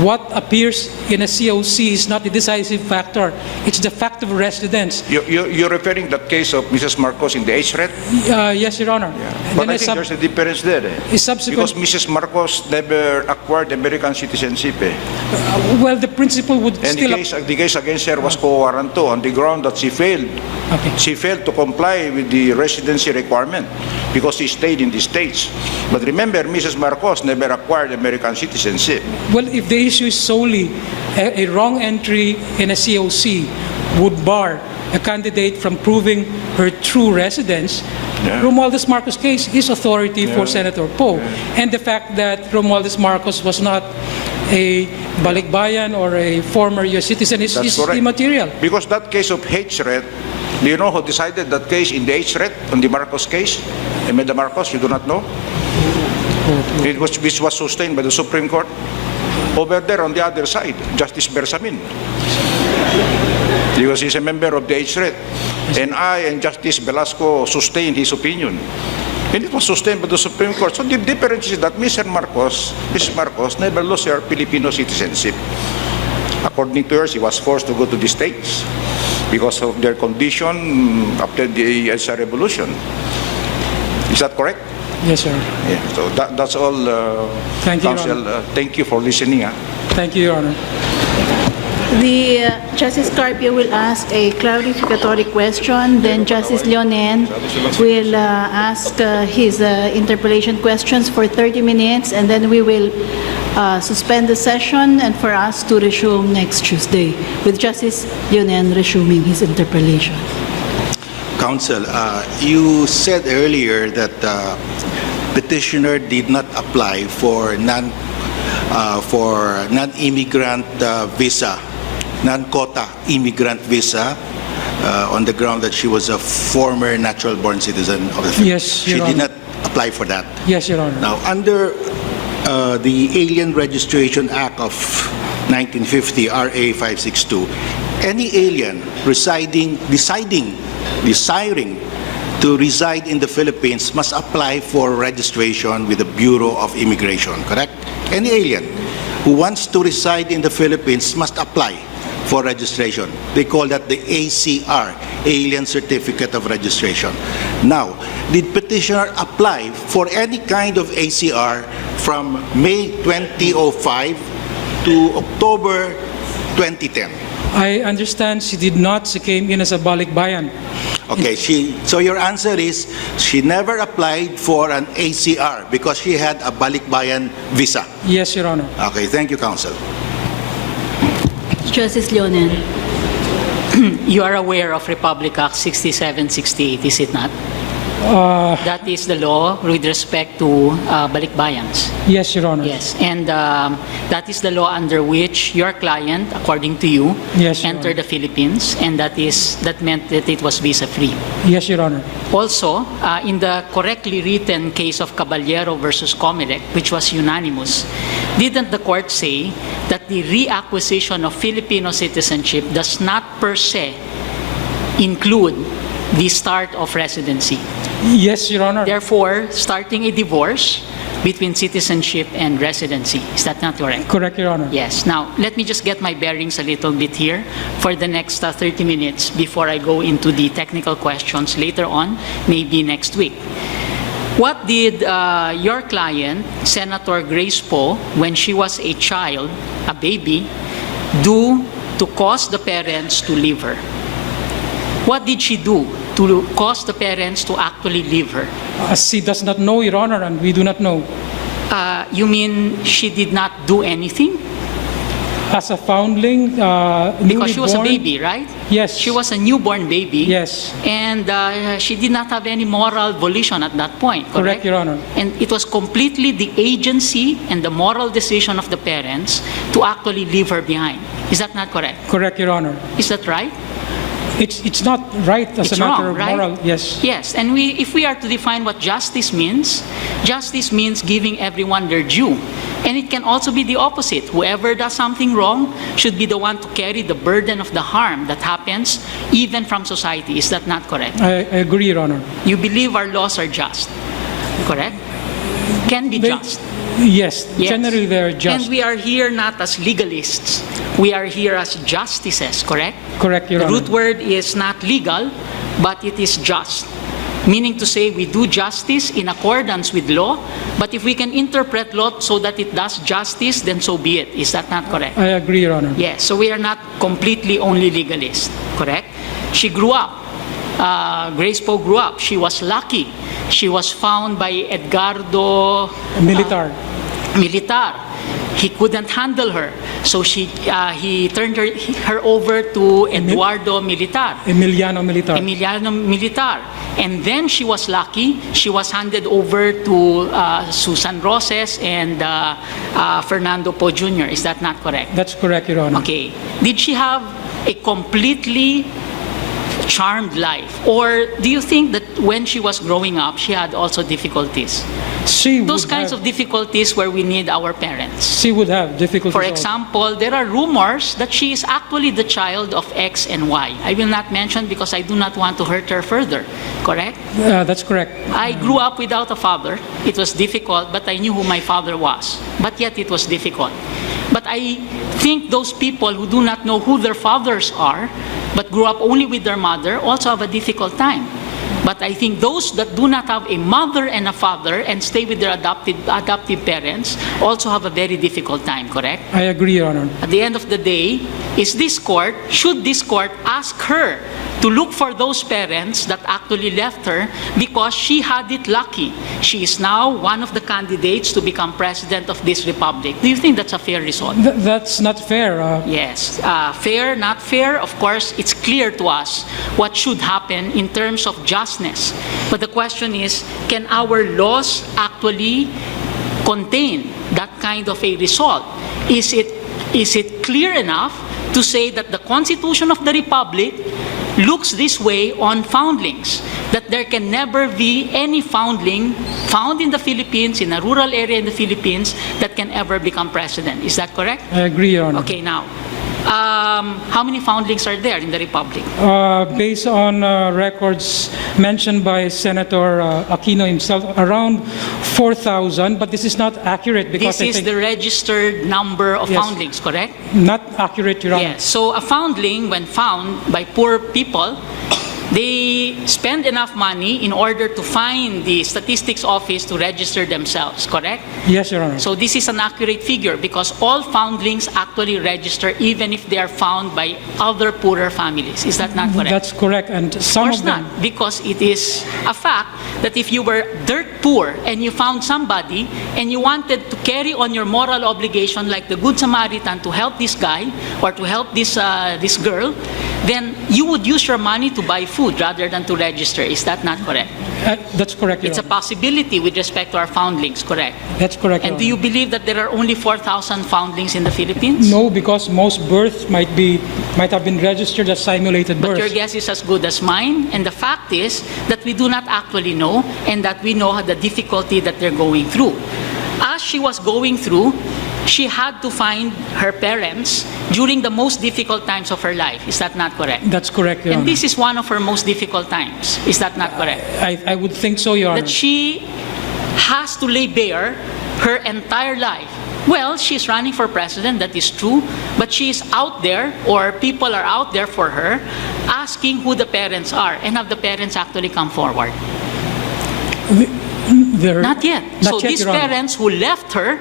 what appears in a COC is not the decisive factor. It's the fact of residence. You're referring that case of Mrs. Marcos in the HRET? Yes, Your Honor. But I think there's a difference there. Subsequent, Because Mrs. Marcos never acquired American citizenship. well, the principle would And still... the case against her was quo warranto on the ground that she failed. Okay. She failed to comply with the residency requirement because she stayed in the States. But remember, Mrs. Marcos never acquired American citizenship. Well, if the issue is solely a wrong entry in a COC would bar a candidate from proving her true residence, Romualdez Marcos case is authority for Senator Poe. And the fact that Romualdez Marcos was not a balikbayan or a former U.S. citizen is correct. immaterial. Because that case of HRET, do you know who decided that case in the HRET on the Marcos case? Imelda Marcos, you do not know? Which was sustained by the Supreme Court. Over there on the other side, Justice Bersamin. Because he's a member of the HRET. And I and Justice Velasco sustained his opinion. And it was sustained by the Supreme Court. So the difference is that Mrs. Marcos never lost her Filipino citizenship. According to her, she was forced to go to the States because of their condition after the ESA revolution. Is that correct? Yes, sir. Yeah, so that's all, Thank you, Your Counsel. Thank you for listening. Thank you, Your Honor. The Justice Carpio will ask a clarificatory question, then Justice Leonen will ask his interpellation questions for 30 minutes, and then we will suspend the session and for us to resume next Tuesday, with Justice Leonen resuming his interpellation. Counsel, you said earlier that petitioner did not apply for non-immigrant visa, non-quota immigrant visa, on the ground that she was a former natural-born citizen of the Philippines. Yes, she Your did Honor. not apply for that. Yes, Your Honor. Now, under the Alien Registration Act of 1950, RA 562, any alien desiring to reside in the Philippines must apply for registration with the Bureau of Immigration, correct? Any alien who wants to reside in the Philippines must apply for registration. They call that the ACR, Alien Certificate of Registration. Now, did petitioner apply for any kind of ACR from May 2005 to October 2010? I understand she did not. She came in as a balikbayan. Okay, so your answer is she never applied for an ACR because she had a balikbayan visa. Yes, Your Honor. Okay, thank you, Counsel. Justice Leonen. You are aware of Republic Act 6768, is it not? That is the law with respect to balikbayans. Yes, Your Honor. Yes, and that is the law under which your client, according to you, Yes, Your entered Honor. the Philippines, and that meant that it was visa-free. Yes, Your Honor. Also, in the correctly written case of Caballero versus Comelec, which was unanimous, didn't the court say that the reacquisition of Filipino citizenship does not per se include the start of residency? Yes, Your Honor. Therefore, starting a divorce between citizenship and residency. Is that not correct? Correct, Your Honor. Yes. Now, let me just get my bearings a little bit here for the next 30 minutes before I go into the technical questions later on, maybe next week. What did your client, Senator Grace Poe, when she was a child, a baby, do to cause the parents to leave her? What did she do to cause the parents to actually leave her? She does not know, Your Honor, and we do not know. You mean she did not do anything? As a foundling, Because she was a newly born- baby, right? Yes. She was a newborn baby. Yes. And she did not have any moral volition at that point, correct? Correct, Your Honor. And it was completely the agency and the moral decision of the parents to actually leave her behind. Is that not correct? Correct, Your Honor. Is that right? It's not right as It's a matter wrong, of right? moral. Yes. Yes, and if we are to define what justice means giving everyone their due. And it can also be the opposite. Whoever does something wrong should be the one to carry the burden of the harm that happens even from society. Is that not correct? I agree, Your Honor. You believe our laws are just, correct? Can be just. Yes, Yes. generally they're just. And we are here not as legalists. We are here as justices, correct? Correct, Your The Honor. root word is not legal, but it is just. Meaning to say we do justice in accordance with law, but if we can interpret law so that it does justice, then so be it. Is that not correct? I agree, Your Honor. Yes, so we are not completely only legalist, correct? She grew up. Grace Poe grew up. She was lucky. She was found by Edgardo Militar. Militar. He couldn't handle her, so he turned her over to Eduardo Militar. Emiliano Militar. Emiliano Militar. And then she was lucky. She was handed over to Susan Roses and Fernando Poe Jr. Is that not correct? That's correct, Your Honor. Okay. Did she have a completely charmed life? Or do you think that when she was growing up, she had also difficulties? Those kinds of difficulties where we need our parents. She would have difficulties. For also. example, there are rumors that she is actually the child of X and Y. I will not mention because I do not want to hurt her further. Correct? That's correct. I grew up without a father. It was difficult, but I knew who my father was. But yet it was difficult. But I think those people who do not know who their fathers are, but grew up only with their mother, also have a difficult time. But I think those that do not have a mother and a father and stay with their adoptive parents also have a very difficult time, correct? I agree, Your Honor. At the end of the day, should this court ask her to look for those parents that actually left her because she had it lucky? She is now one of the candidates to become president of this republic. Do you think that's a fair result? That's not fair. Yes. Fair, not fair, of course, it's clear to us what should happen in terms of justness. But the question is, can our laws actually contain that kind of a result? Is it clear enough to say that the Constitution of the Republic looks this way on foundlings, that there can never be any foundling found in the Philippines, in a rural area in the Philippines, that can ever become president? Is that correct? I agree, Your Honor. Okay, now, how many foundlings are there in the Republic? Based on records mentioned by Senator Aquino himself, around 4,000, but this is not accurate because This is the registered number of Yes. foundlings, correct? not accurate, Your Honor. Yes. So a foundling, when found by poor people, they spend enough money in order to find the statistics office to register themselves, correct? Yes, Your Honor. So this is an accurate figure because all foundlings actually register even if they are found by other poorer families. Is that not correct? That's correct, and Of some course of them. not, because it is a fact that if you were dirt poor and you found somebody and you wanted to carry on your moral obligation like the Good Samaritan to help this guy or to help this girl, then you would use your money to buy food rather than to register. Is that not correct? That's correct, Your It's a Honor. possibility with respect to our foundlings, correct? That's correct, And Your do you Honor. believe that there are only 4,000 foundlings in the Philippines? No, because most births might have been registered as simulated But your births. guess is as good as mine, and the fact is that we do not actually know, and that we know the difficulty that they're going through. As she was going through, she had to find her parents during the most difficult times of her life. Is that not correct? That's correct, Your And Honor. this is one of her most difficult times. Is that not correct? I would think so, Your Honor. That she has to lay bare her entire life. Well, she's running for president, that is true, but she's out there, or people are out there for her, asking who the parents are, and have the parents actually come forward? Not yet. So yet, these Your Honor. parents who left her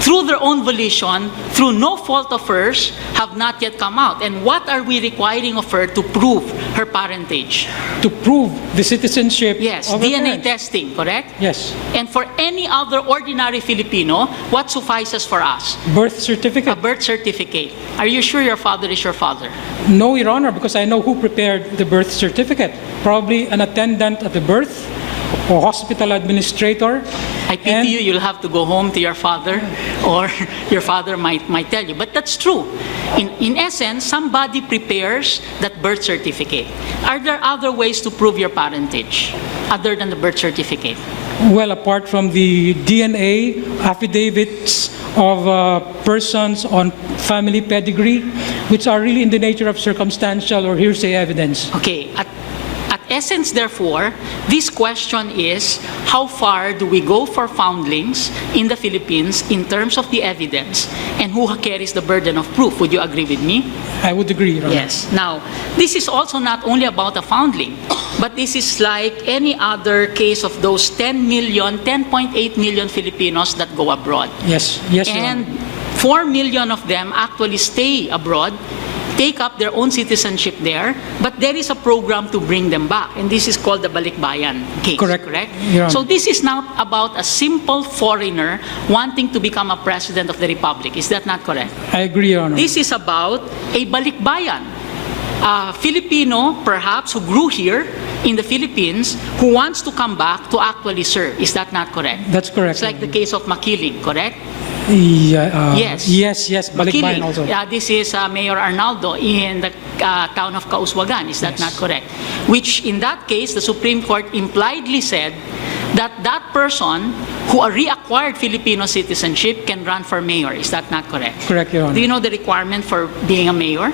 through their own volition, through no fault of hers, have not yet come out. And what are we requiring of her to prove her parentage? To prove the citizenship Yes, of her DNA parents. testing, correct? Yes. And for any other ordinary Filipino, what suffices for us? Birth A certificate. birth certificate. Are you sure your father is your father? No, Your Honor, because I know who prepared the birth certificate. Probably an attendant at the birth or hospital administrator. I pity you, you'll have to go home to your father, or your father might tell you. But that's true. In essence, somebody prepares that birth certificate. Are there other ways to prove your parentage other than the birth certificate? Well, apart from the DNA, affidavits of persons on family pedigree, which are really in the nature of circumstantial or hearsay evidence. Okay, at essence, therefore, this question is, how far do we go for foundlings in the Philippines in terms of the evidence, and who carries the burden of proof? Would you agree with me? I would agree, Your Honor. Yes. Now, this is also not only about a foundling, but this is like any other case of those 10.8 million Filipinos that go abroad. Yes, yes, Your And Honor. 4 million of them actually stay abroad, take up their own citizenship there, but there is a program to bring them back, and this is called the Balikbayan case. Correct. Your Honor. So this is not about a simple foreigner wanting to become a president of the republic. Is that not correct? I agree, Your Honor. This is about a Balikbayan, a Filipino perhaps who grew here in the Philippines who wants to come back to actually serve. Is that not correct? That's correct. It's like the case of Makiling, correct? Yeah, Yes. Yes, Balikbayan Makiling. also. This is Mayor Arnaldo in the town of Kauswagan. Is that Yes. not correct? Which in that case, the Supreme Court impliedly said that that person who reacquired Filipino citizenship can run for mayor. Is that not correct? Correct, Your Honor. Do you know the requirement for being a mayor?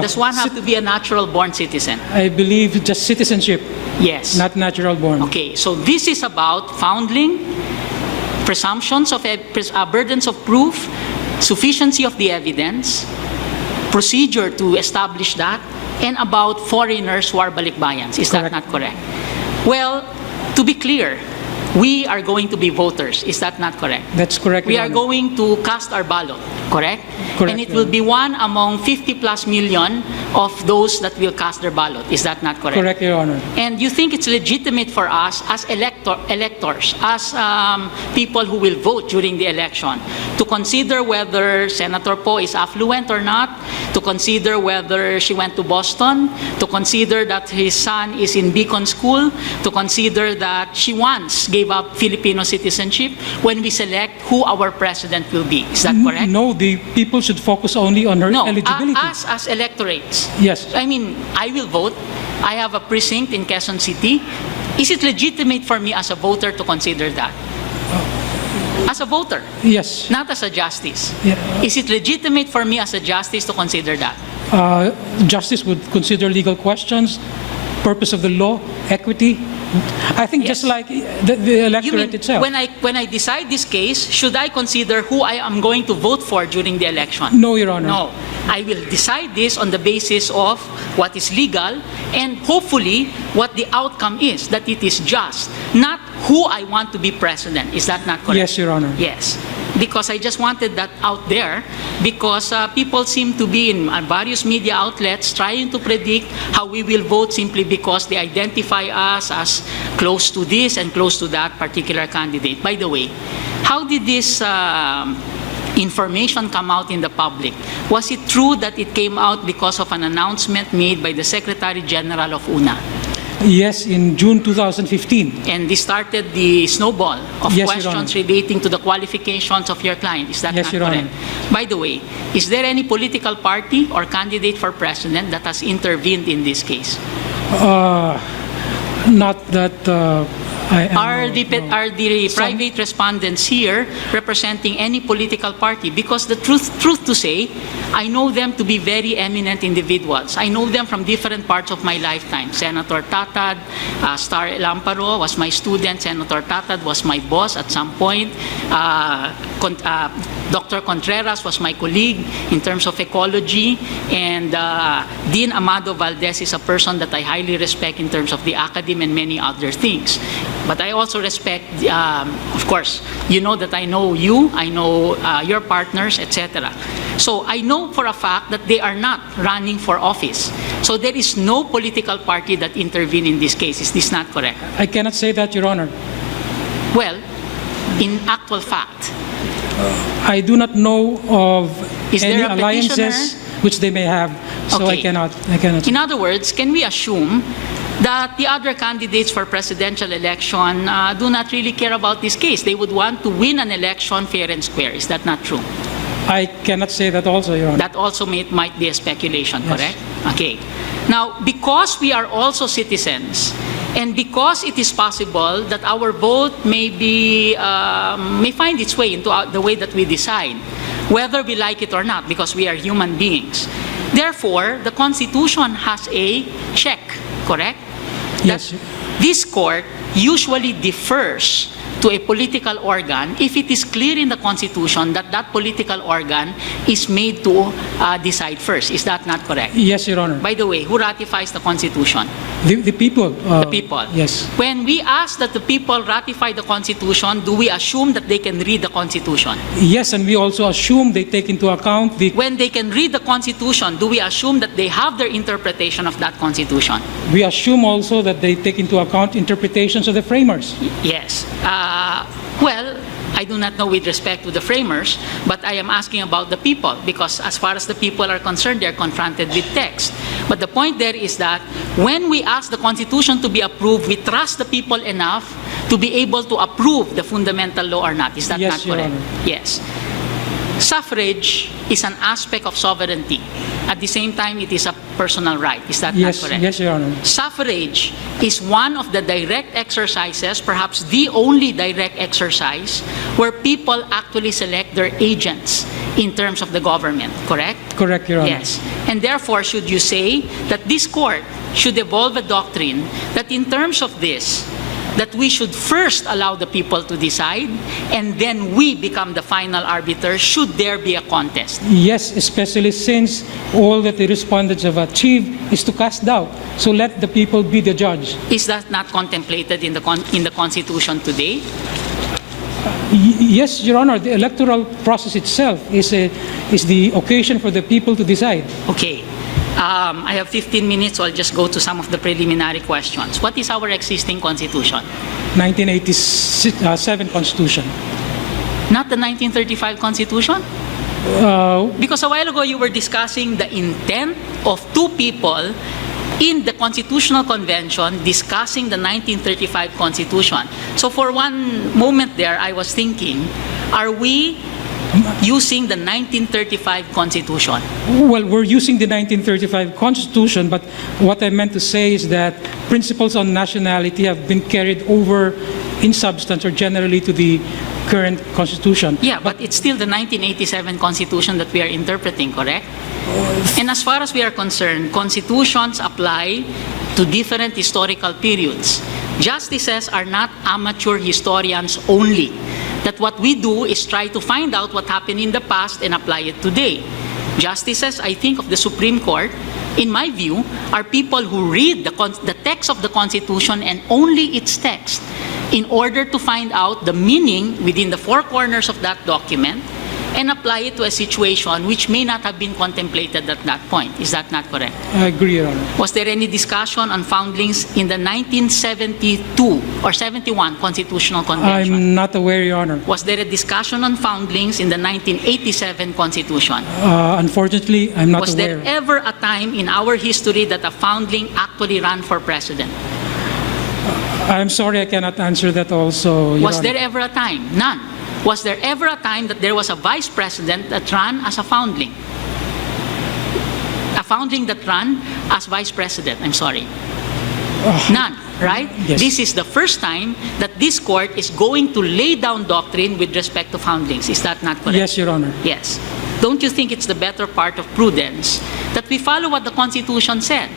Does one have to be a natural-born citizen? I believe just citizenship, Yes. not natural born. Okay, so this is about foundling, presumptions of burdens of proof, sufficiency of the evidence, procedure to establish that, and about foreigners who are balikbayans. Is that Correct. not correct? Well, to be clear, we are going to be voters. Is that not correct? That's correct, We Your are Honor. going to cast our ballot, correct? Correct, And it Your will Honor. be one among 50 plus million of those that will cast their ballot. Is that not correct? Correct, Your Honor. And you think it's legitimate for us as electors, as people who will vote during the election, to consider whether Senator Poe is affluent or not, to consider whether she went to Boston, to consider that his son is in Beacon School, to consider that she once gave up Filipino citizenship when we select who our president will be. Is that correct? No, the people should focus only on her No, eligibility. us as electorates. Yes. I mean, I will vote. I have a precinct in Quezon City. Is it legitimate for me as a voter to consider that? As a voter, Yes. not as a justice. Yeah. Is it legitimate for me as a justice to consider that? Justice would consider legal questions, purpose of the law, equity. I think Yes. just like the You mean, electorate itself. when I decide this case, should I consider who I am going to vote for during the election? No, Your Honor. No. I will decide this on the basis of what is legal and hopefully what the outcome is, that it is just, not who I want to be president. Is that not correct? Yes, Your Honor. Yes. Because I just wanted that out there because people seem to be in various media outlets trying to predict how we will vote simply because they identify us as close to this and close to that particular candidate. By the way, how did this information come out in the public? Was it true that it came out because of an announcement made by the Secretary General of UNA? Yes, in June 2015. And this started the snowball of Yes, Your questions Honor. relating to the qualifications of your client. Is that Yes, not Your correct? Honor. By the way, is there any political party or candidate for president that has intervened in this case? Not that I am. Are the Some- private respondents here representing any political party? Because the truth to say, I know them to be very eminent individuals. I know them from different parts of my lifetime. Senator Tatad, Star Lamparo was my student. Senator Tatad was my boss at some point. Dr. Contreras was my colleague in terms of ecology. And Dean Amado Valdez is a person that I highly respect in terms of the academe and many other things. But I also respect, of course, you know that I know you, I know your partners, etc. So I know for a fact that they are not running for office. So there is no political party that intervened in this case. Is this not correct? I cannot say that, Your Honor. Well, in actual fact, I do not know of Is any there a alliances petitioner? which they may have So I Okay. cannot. In other words, can we assume that the other candidates for presidential election do not really care about this case? They would want to win an election fair and square. Is that not true? I cannot say that also, Your Honor. That also might be a speculation, Yes. correct? Okay. Now, because we are also citizens, and because it is possible that our vote may find its way into the way that we decide, whether we like it or not, because we are human beings. Therefore, the Constitution has a check, correct? Yes. That this court usually defers to a political organ if it is clear in the Constitution that that political organ is made to decide first. Is that not correct? Yes, Your Honor. By the way, who ratifies the Constitution? The people. The people. Yes. When we ask that the people ratify the Constitution, do we assume that they can read the Constitution? Yes, and we also assume they take into account the. When they can read the Constitution, do we assume that they have their interpretation of that Constitution? We assume also that they take into account interpretations of the framers. Yes. Well, I do not know with respect to the framers, but I am asking about the people because as far as the people are concerned, they are confronted with text. But the point there is that when we ask the Constitution to be approved, we trust the people enough to be able to approve the fundamental law or not. Is that Yes, not Your correct? Honor. Yes. Suffrage is an aspect of sovereignty. At the same time, it is a personal right. Is that Yes, not correct? yes, Your Honor. Suffrage is one of the direct exercises, perhaps the only direct exercise, where people actually select their agents in terms of the government, correct? Correct, Your Honor. Yes. And therefore, should you say that this court should evolve a doctrine that in terms of this, that we should first allow the people to decide and then we become the final arbiter should there be a contest? Yes, especially since all that the respondents have achieved is to cast doubt. So let the people be the judge. Is that not contemplated in the Constitution today? Yes, Your Honor, the electoral process itself is the occasion for the people to decide. Okay. I have 15 minutes, so I'll just go to some of the preliminary questions. What is our existing Constitution? 1987 Constitution. Not the 1935 Constitution? Because a while ago you were discussing the intent of two people in the Constitutional Convention discussing the 1935 Constitution. So for one moment there, I was thinking, are we using the 1935 Constitution? Well, we're using the 1935 Constitution, but what I meant to say is that principles on nationality have been carried over in substance or generally to the current Constitution. Yeah, but it's still the 1987 Constitution that we are interpreting, correct? And as far as we are concerned, constitutions apply to different historical periods. Justices are not amateur historians only. That what we do is try to find out what happened in the past and apply it today. Justices, I think, of the Supreme Court, in my view, are people who read the text of the Constitution and only its text in order to find out the meaning within the four corners of that document and apply it to a situation which may not have been contemplated at that point. Is that not correct? I agree, Your Honor. Was there any discussion on foundlings in the 1972 or 71 Constitutional Convention? I'm not aware, Your Honor. Was there a discussion on foundlings in the 1987 Constitution? Unfortunately, I'm not Was aware. there ever a time in our history that a foundling actually ran for president? I'm sorry, I cannot answer that also, Your Was Honor. there ever a time? None. Was there ever a time that there was a vice president that ran as a foundling? A foundling that ran as vice president, I'm sorry. None, right? Yes. This is the first time that this court is going to lay down doctrine with respect to foundlings. Is that not correct? Yes, Your Honor. Yes. Don't you think it's the better part of prudence that we follow what the Constitution said?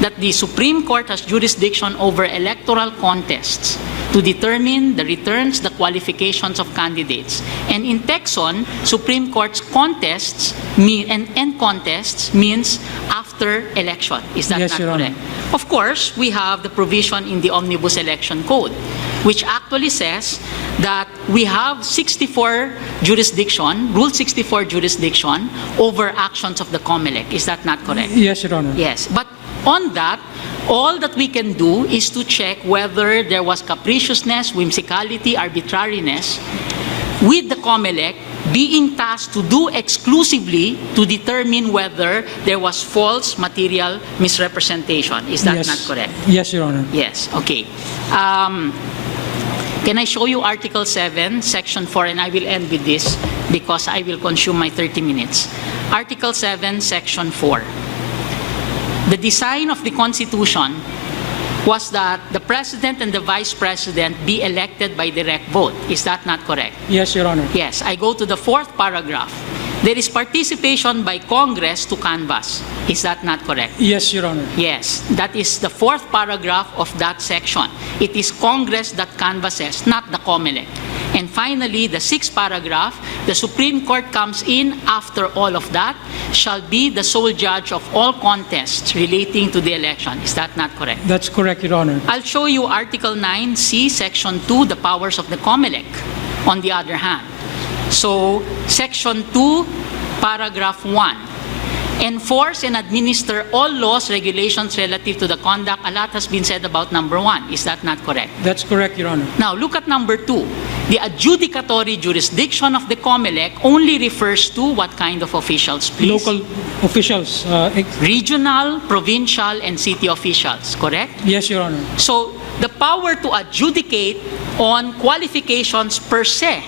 That the Supreme Court has jurisdiction over electoral contests to determine the returns, the qualifications of candidates. And in Texon, Supreme Court's contests and contests means after election. Is that Yes, not Your Honor. correct? Of course, we have the provision in the Omnibus Election Code, which actually says that we have 64 jurisdiction, Rule 64 jurisdiction over actions of the Comelec. Is that not correct? Yes, Your Honor. Yes, but on that, all that we can do is to check whether there was capriciousness, whimsicality, arbitrariness with the Comelec being tasked to do exclusively to determine whether there was false material misrepresentation. Is that Yes. not correct? Yes, Your Honor. Yes, okay. Can I show you Article 7, Section 4, and I will end with this because I will consume my 30 minutes. Article 7, Section 4. The design of the Constitution was that the President and the Vice President be elected by direct vote. Is that not correct? Yes, Your Honor. Yes, I go to the fourth paragraph. There is participation by Congress to canvass. Is that not correct? Yes, Your Honor. Yes, that is the fourth paragraph of that section. It is Congress that canvasses, not the Comelec. And finally, the sixth paragraph, the Supreme Court comes in after all of that, shall be the sole judge of all contests relating to the election. Is that not correct? That's correct, Your Honor. I'll show you Article 9C, Section 2, the powers of the Comelec, on the other hand. So, Section 2, Paragraph 1. Enforce and administer all laws, regulations relative to the conduct. A lot has been said about number 1. Is that not correct? That's correct, Your Honor. Now, look at number 2. The adjudicatory jurisdiction of the Comelec only refers to what kind of officials, please? Local officials. Regional, provincial, and city officials, correct? Yes, Your Honor. So, the power to adjudicate on qualifications per se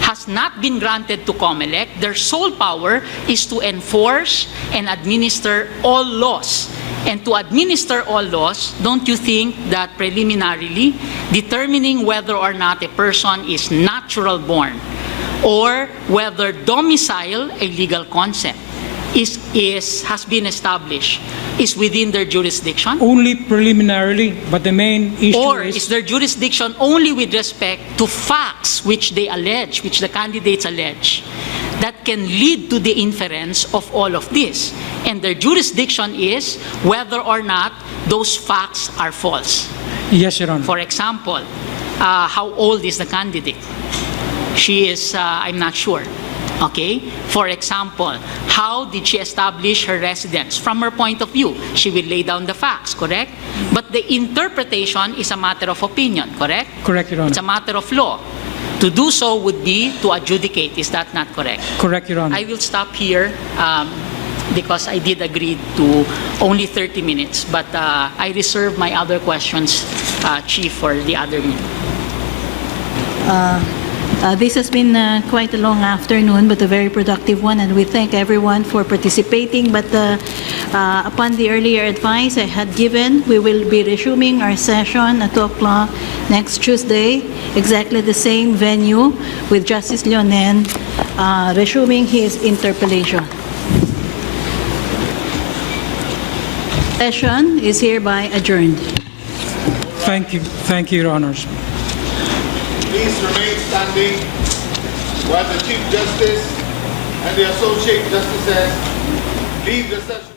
has not been granted to Comelec. Their sole power is to enforce and administer all laws. And to administer all laws, don't you think that preliminarily determining whether or not a person is natural born or whether domicile, a legal concept, has been established, is within their jurisdiction? Only preliminarily, but the main issue Or is their jurisdiction only with respect to facts which they allege, which the candidates allege, that can lead to the inference of all of this? And their jurisdiction is whether or not those facts are false. Yes, Your Honor. For example, how old is the candidate? She is, I'm not sure. Okay? For example, how did she establish her residence? From her point of view, she will lay down the facts, correct? But the interpretation is a matter of opinion, correct? Correct, Your Honor. It's a matter of law. To do so would be to adjudicate. Is that not correct? Correct, Your Honor. I will stop here because I did agree to only 30 minutes. But I reserve my other questions, Chief, for the other meeting. This has been quite a long afternoon, but a very productive one, and we thank everyone for participating. But upon the earlier advice I had given, we will be resuming our session at 2 o'clock next Tuesday, exactly the same venue, with Justice Leonen resuming his interpellation. Session is hereby adjourned. Thank you. Thank you, Your Honors. Please remain standing while the Chief Justice and the Associate Justices leave the session.